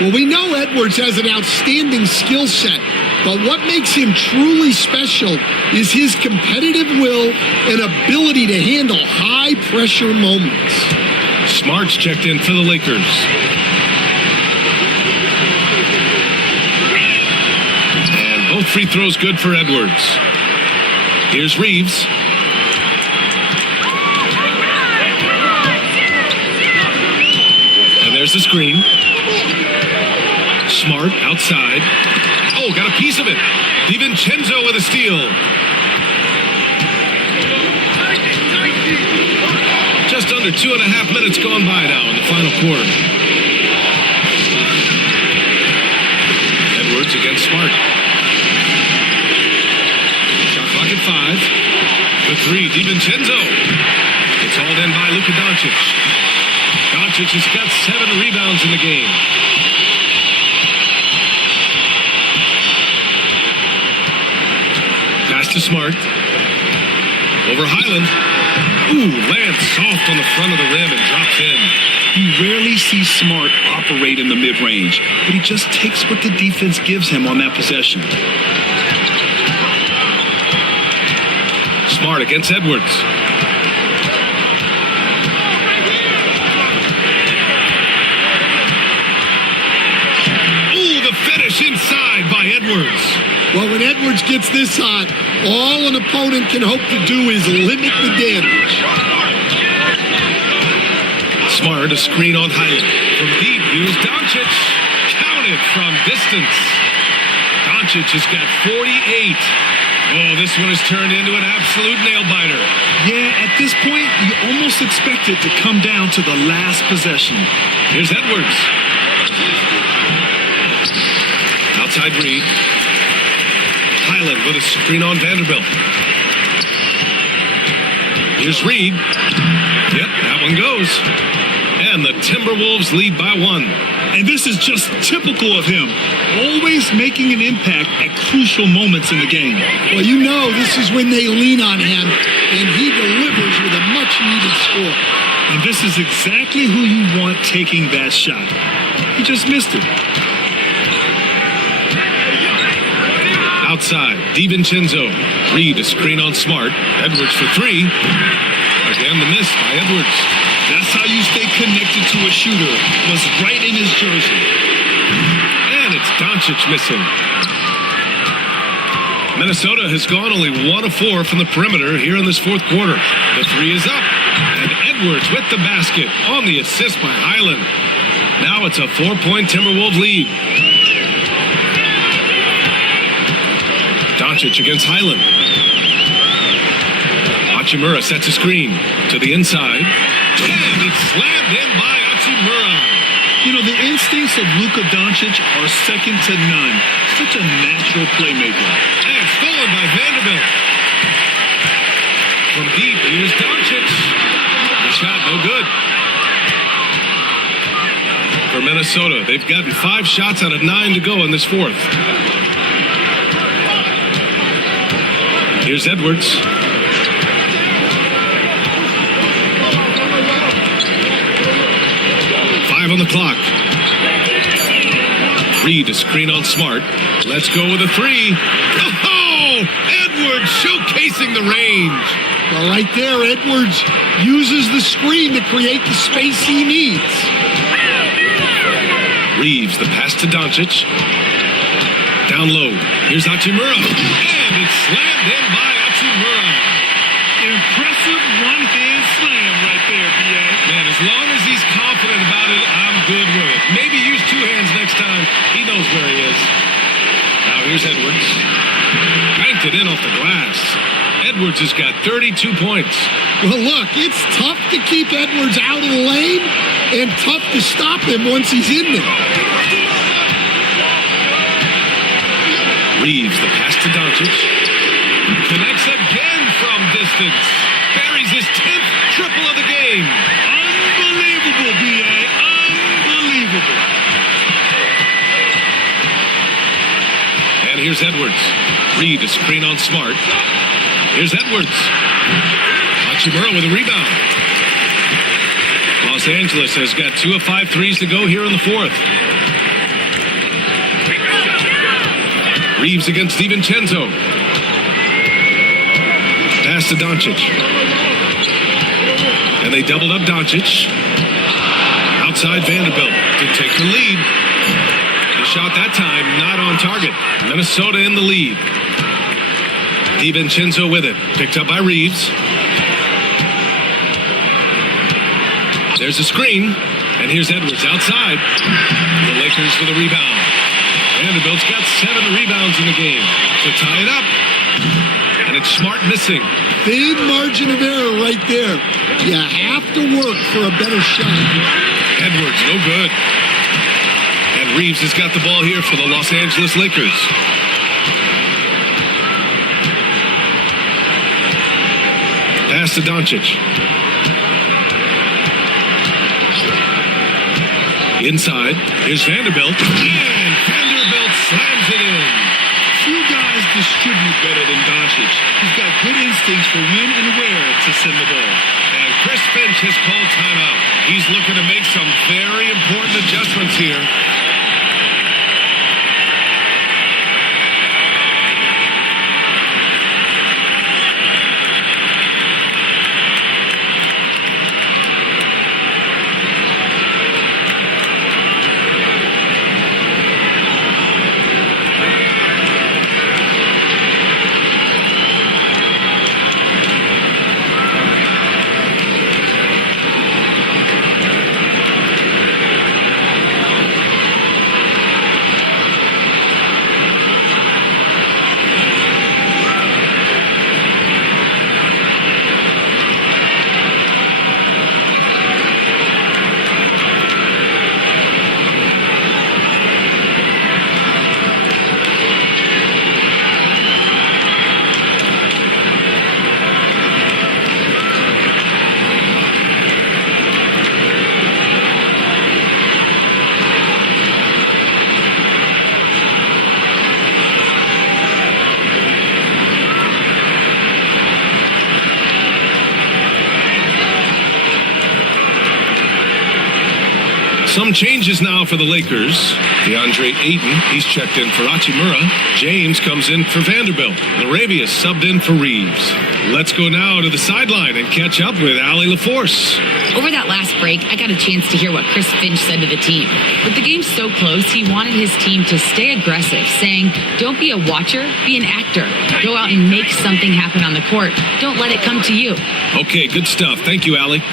Well, we know Edwards has an outstanding skill set, but what makes him truly special is his competitive will and ability to handle high-pressure moments. Smart's checked in for the Lakers. And both free throws good for Edwards. Here's Reeves. There's the screen. Smart outside. Oh, got a piece of it. DiVincenzo with a steal. Just under 2.5 minutes gone by now in the final quarter. Edwards against Smart. Shot clock at 5. The 3, DiVincenzo. It's hauled in by Luka Doncic. Doncic has got 7 rebounds in the game. Pass to Smart. Over Highland. Ooh, lands soft on the front of the rim and drops in. You rarely see Smart operate in the mid-range, but he just takes what the defense gives him on that possession. Smart against Edwards. Inside by Edwards. Well, when Edwards gets this hot, all an opponent can hope to do is limit the damage. Smart, a screen on Highland. From deep, here's Doncic. Counted from distance. Doncic has got 48. Oh, this one has turned into an absolute nail-biter. Yeah, at this point, you almost expect it to come down to the last possession. Here's Edwards. Outside Reed. Highland with a screen on Vanderbilt. Here's Reed. Yep, that one goes. And the Timberwolves lead by 1. And this is just typical of him, always making an impact at crucial moments in the game. Well, you know this is when they lean on him, and he delivers with a much-needed score. And this is exactly who you want taking that shot. He just missed it. Outside, DiVincenzo. Reed, a screen on Smart. Edwards for 3. Again, the miss by Edwards. That's how you stay connected to a shooter. Was right in his jersey. And it's Doncic missing. Minnesota has gone only 1 of 4 from the perimeter here in this fourth quarter. The 3 is up. And Edwards with the basket on the assist by Highland. Now it's a 4-point Timberwolves lead. Doncic against Highland. Hachimura sets a screen to the inside. And it's slammed in by Hachimura. You know, the instincts of Luka Doncic are second to none. Such a natural playmaker. And it's stolen by Vanderbilt. From deep, here's Doncic. The shot no good. For Minnesota, they've gotten 5 shots out of 9 to go in this fourth. Here's Edwards. On the clock. Reed, a screen on Smart. Let's go with a 3. Oh! Edwards showcasing the range. Well, right there, Edwards uses the screen to create the space he needs. Reeves, the pass to Doncic. Down low. Here's Hachimura. And it's slammed in by Hachimura. Impressive one-hand slam right there, B.A. Man, as long as he's confident about it, I'm good with it. Maybe use 2 hands next time. He knows where he is. Now here's Edwards. Banked it in off the glass. Edwards has got 32 points. Well, look, it's tough to keep Edwards out of the lane and tough to stop him once he's in there. Reeves, the pass to Doncic. Connects again from distance. Buries his 10th triple of the game. Unbelievable, B.A. Unbelievable. And here's Edwards. Reed, a screen on Smart. Here's Edwards. Hachimura with a rebound. Los Angeles has got 2 of 5 threes to go here in the fourth. Reeves against DiVincenzo. Pass to Doncic. And they doubled up Doncic. Outside Vanderbilt to take the lead. The shot that time not on target. Minnesota in the lead. DiVincenzo with it. Picked up by Reeves. There's a screen. And here's Edwards outside. The Lakers for the rebound. Vanderbilt's got 7 rebounds in the game to tie it up. And it's Smart missing. Big margin of error right there. You have to work for a better shot. Edwards, no good. And Reeves has got the ball here for the Los Angeles Lakers. Pass to Doncic. Inside, here's Vanderbilt. And Vanderbilt slams it in. Few guys distribute better than Doncic. He's got good instincts for when and where to send the ball. And Chris Finch has called timeout. He's looking to make some very important adjustments here. Some changes now for the Lakers. DeAndre Ayton, he's checked in for Hachimura. James comes in for Vanderbilt. Laravia subbed in for Reeves. Let's go now to the sideline and catch up with Allie LaForce. Over that last break, I got a chance to hear what Chris Finch said to the team. With the game so close, he wanted his team to stay aggressive, saying, don't be a watcher, be an actor. Go out and make something happen on the court. Don't let it come to you. Okay, good stuff. Thank you, Allie.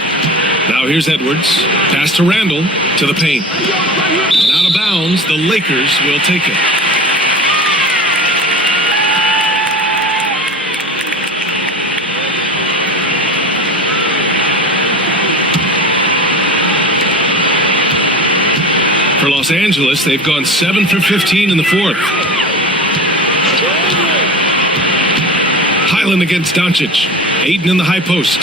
Now here's Edwards. Pass to Randall to the paint. And out of bounds, the Lakers will take it. For Los Angeles, they've gone 7 for 15 in the fourth. Highland against Doncic. Ayton in the high post.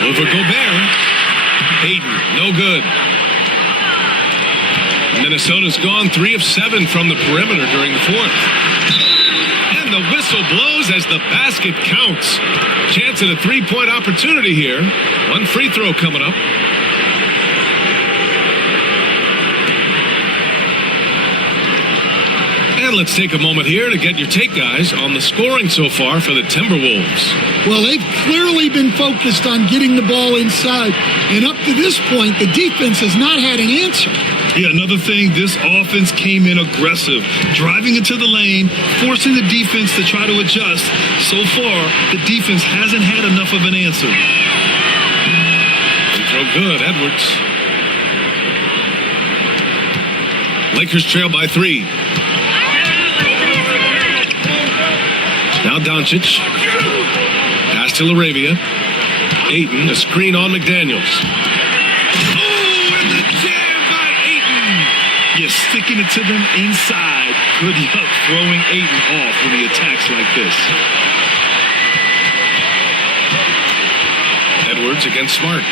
Over Gobert. Ayton, no good. Minnesota's gone 3 of 7 from the perimeter during the fourth. And the whistle blows as the basket counts. Chance at a three-point opportunity here. One free throw coming up. And let's take a moment here to get your take, guys, on the scoring so far for the Timberwolves. Well, they've clearly been focused on getting the ball inside. And up to this point, the defense has not had an answer. Yeah, another thing, this offense came in aggressive, driving into the lane, forcing the defense to try to adjust. So far, the defense hasn't had enough of an answer. Free throw good, Edwards. Lakers trail by 3. Now Doncic. Pass to Laravia. Ayton, a screen on McDaniels. Oh, and the jam by Ayton. Yeah, sticking it to them inside. Good luck throwing Ayton off when he attacks like this. Edwards against Smart.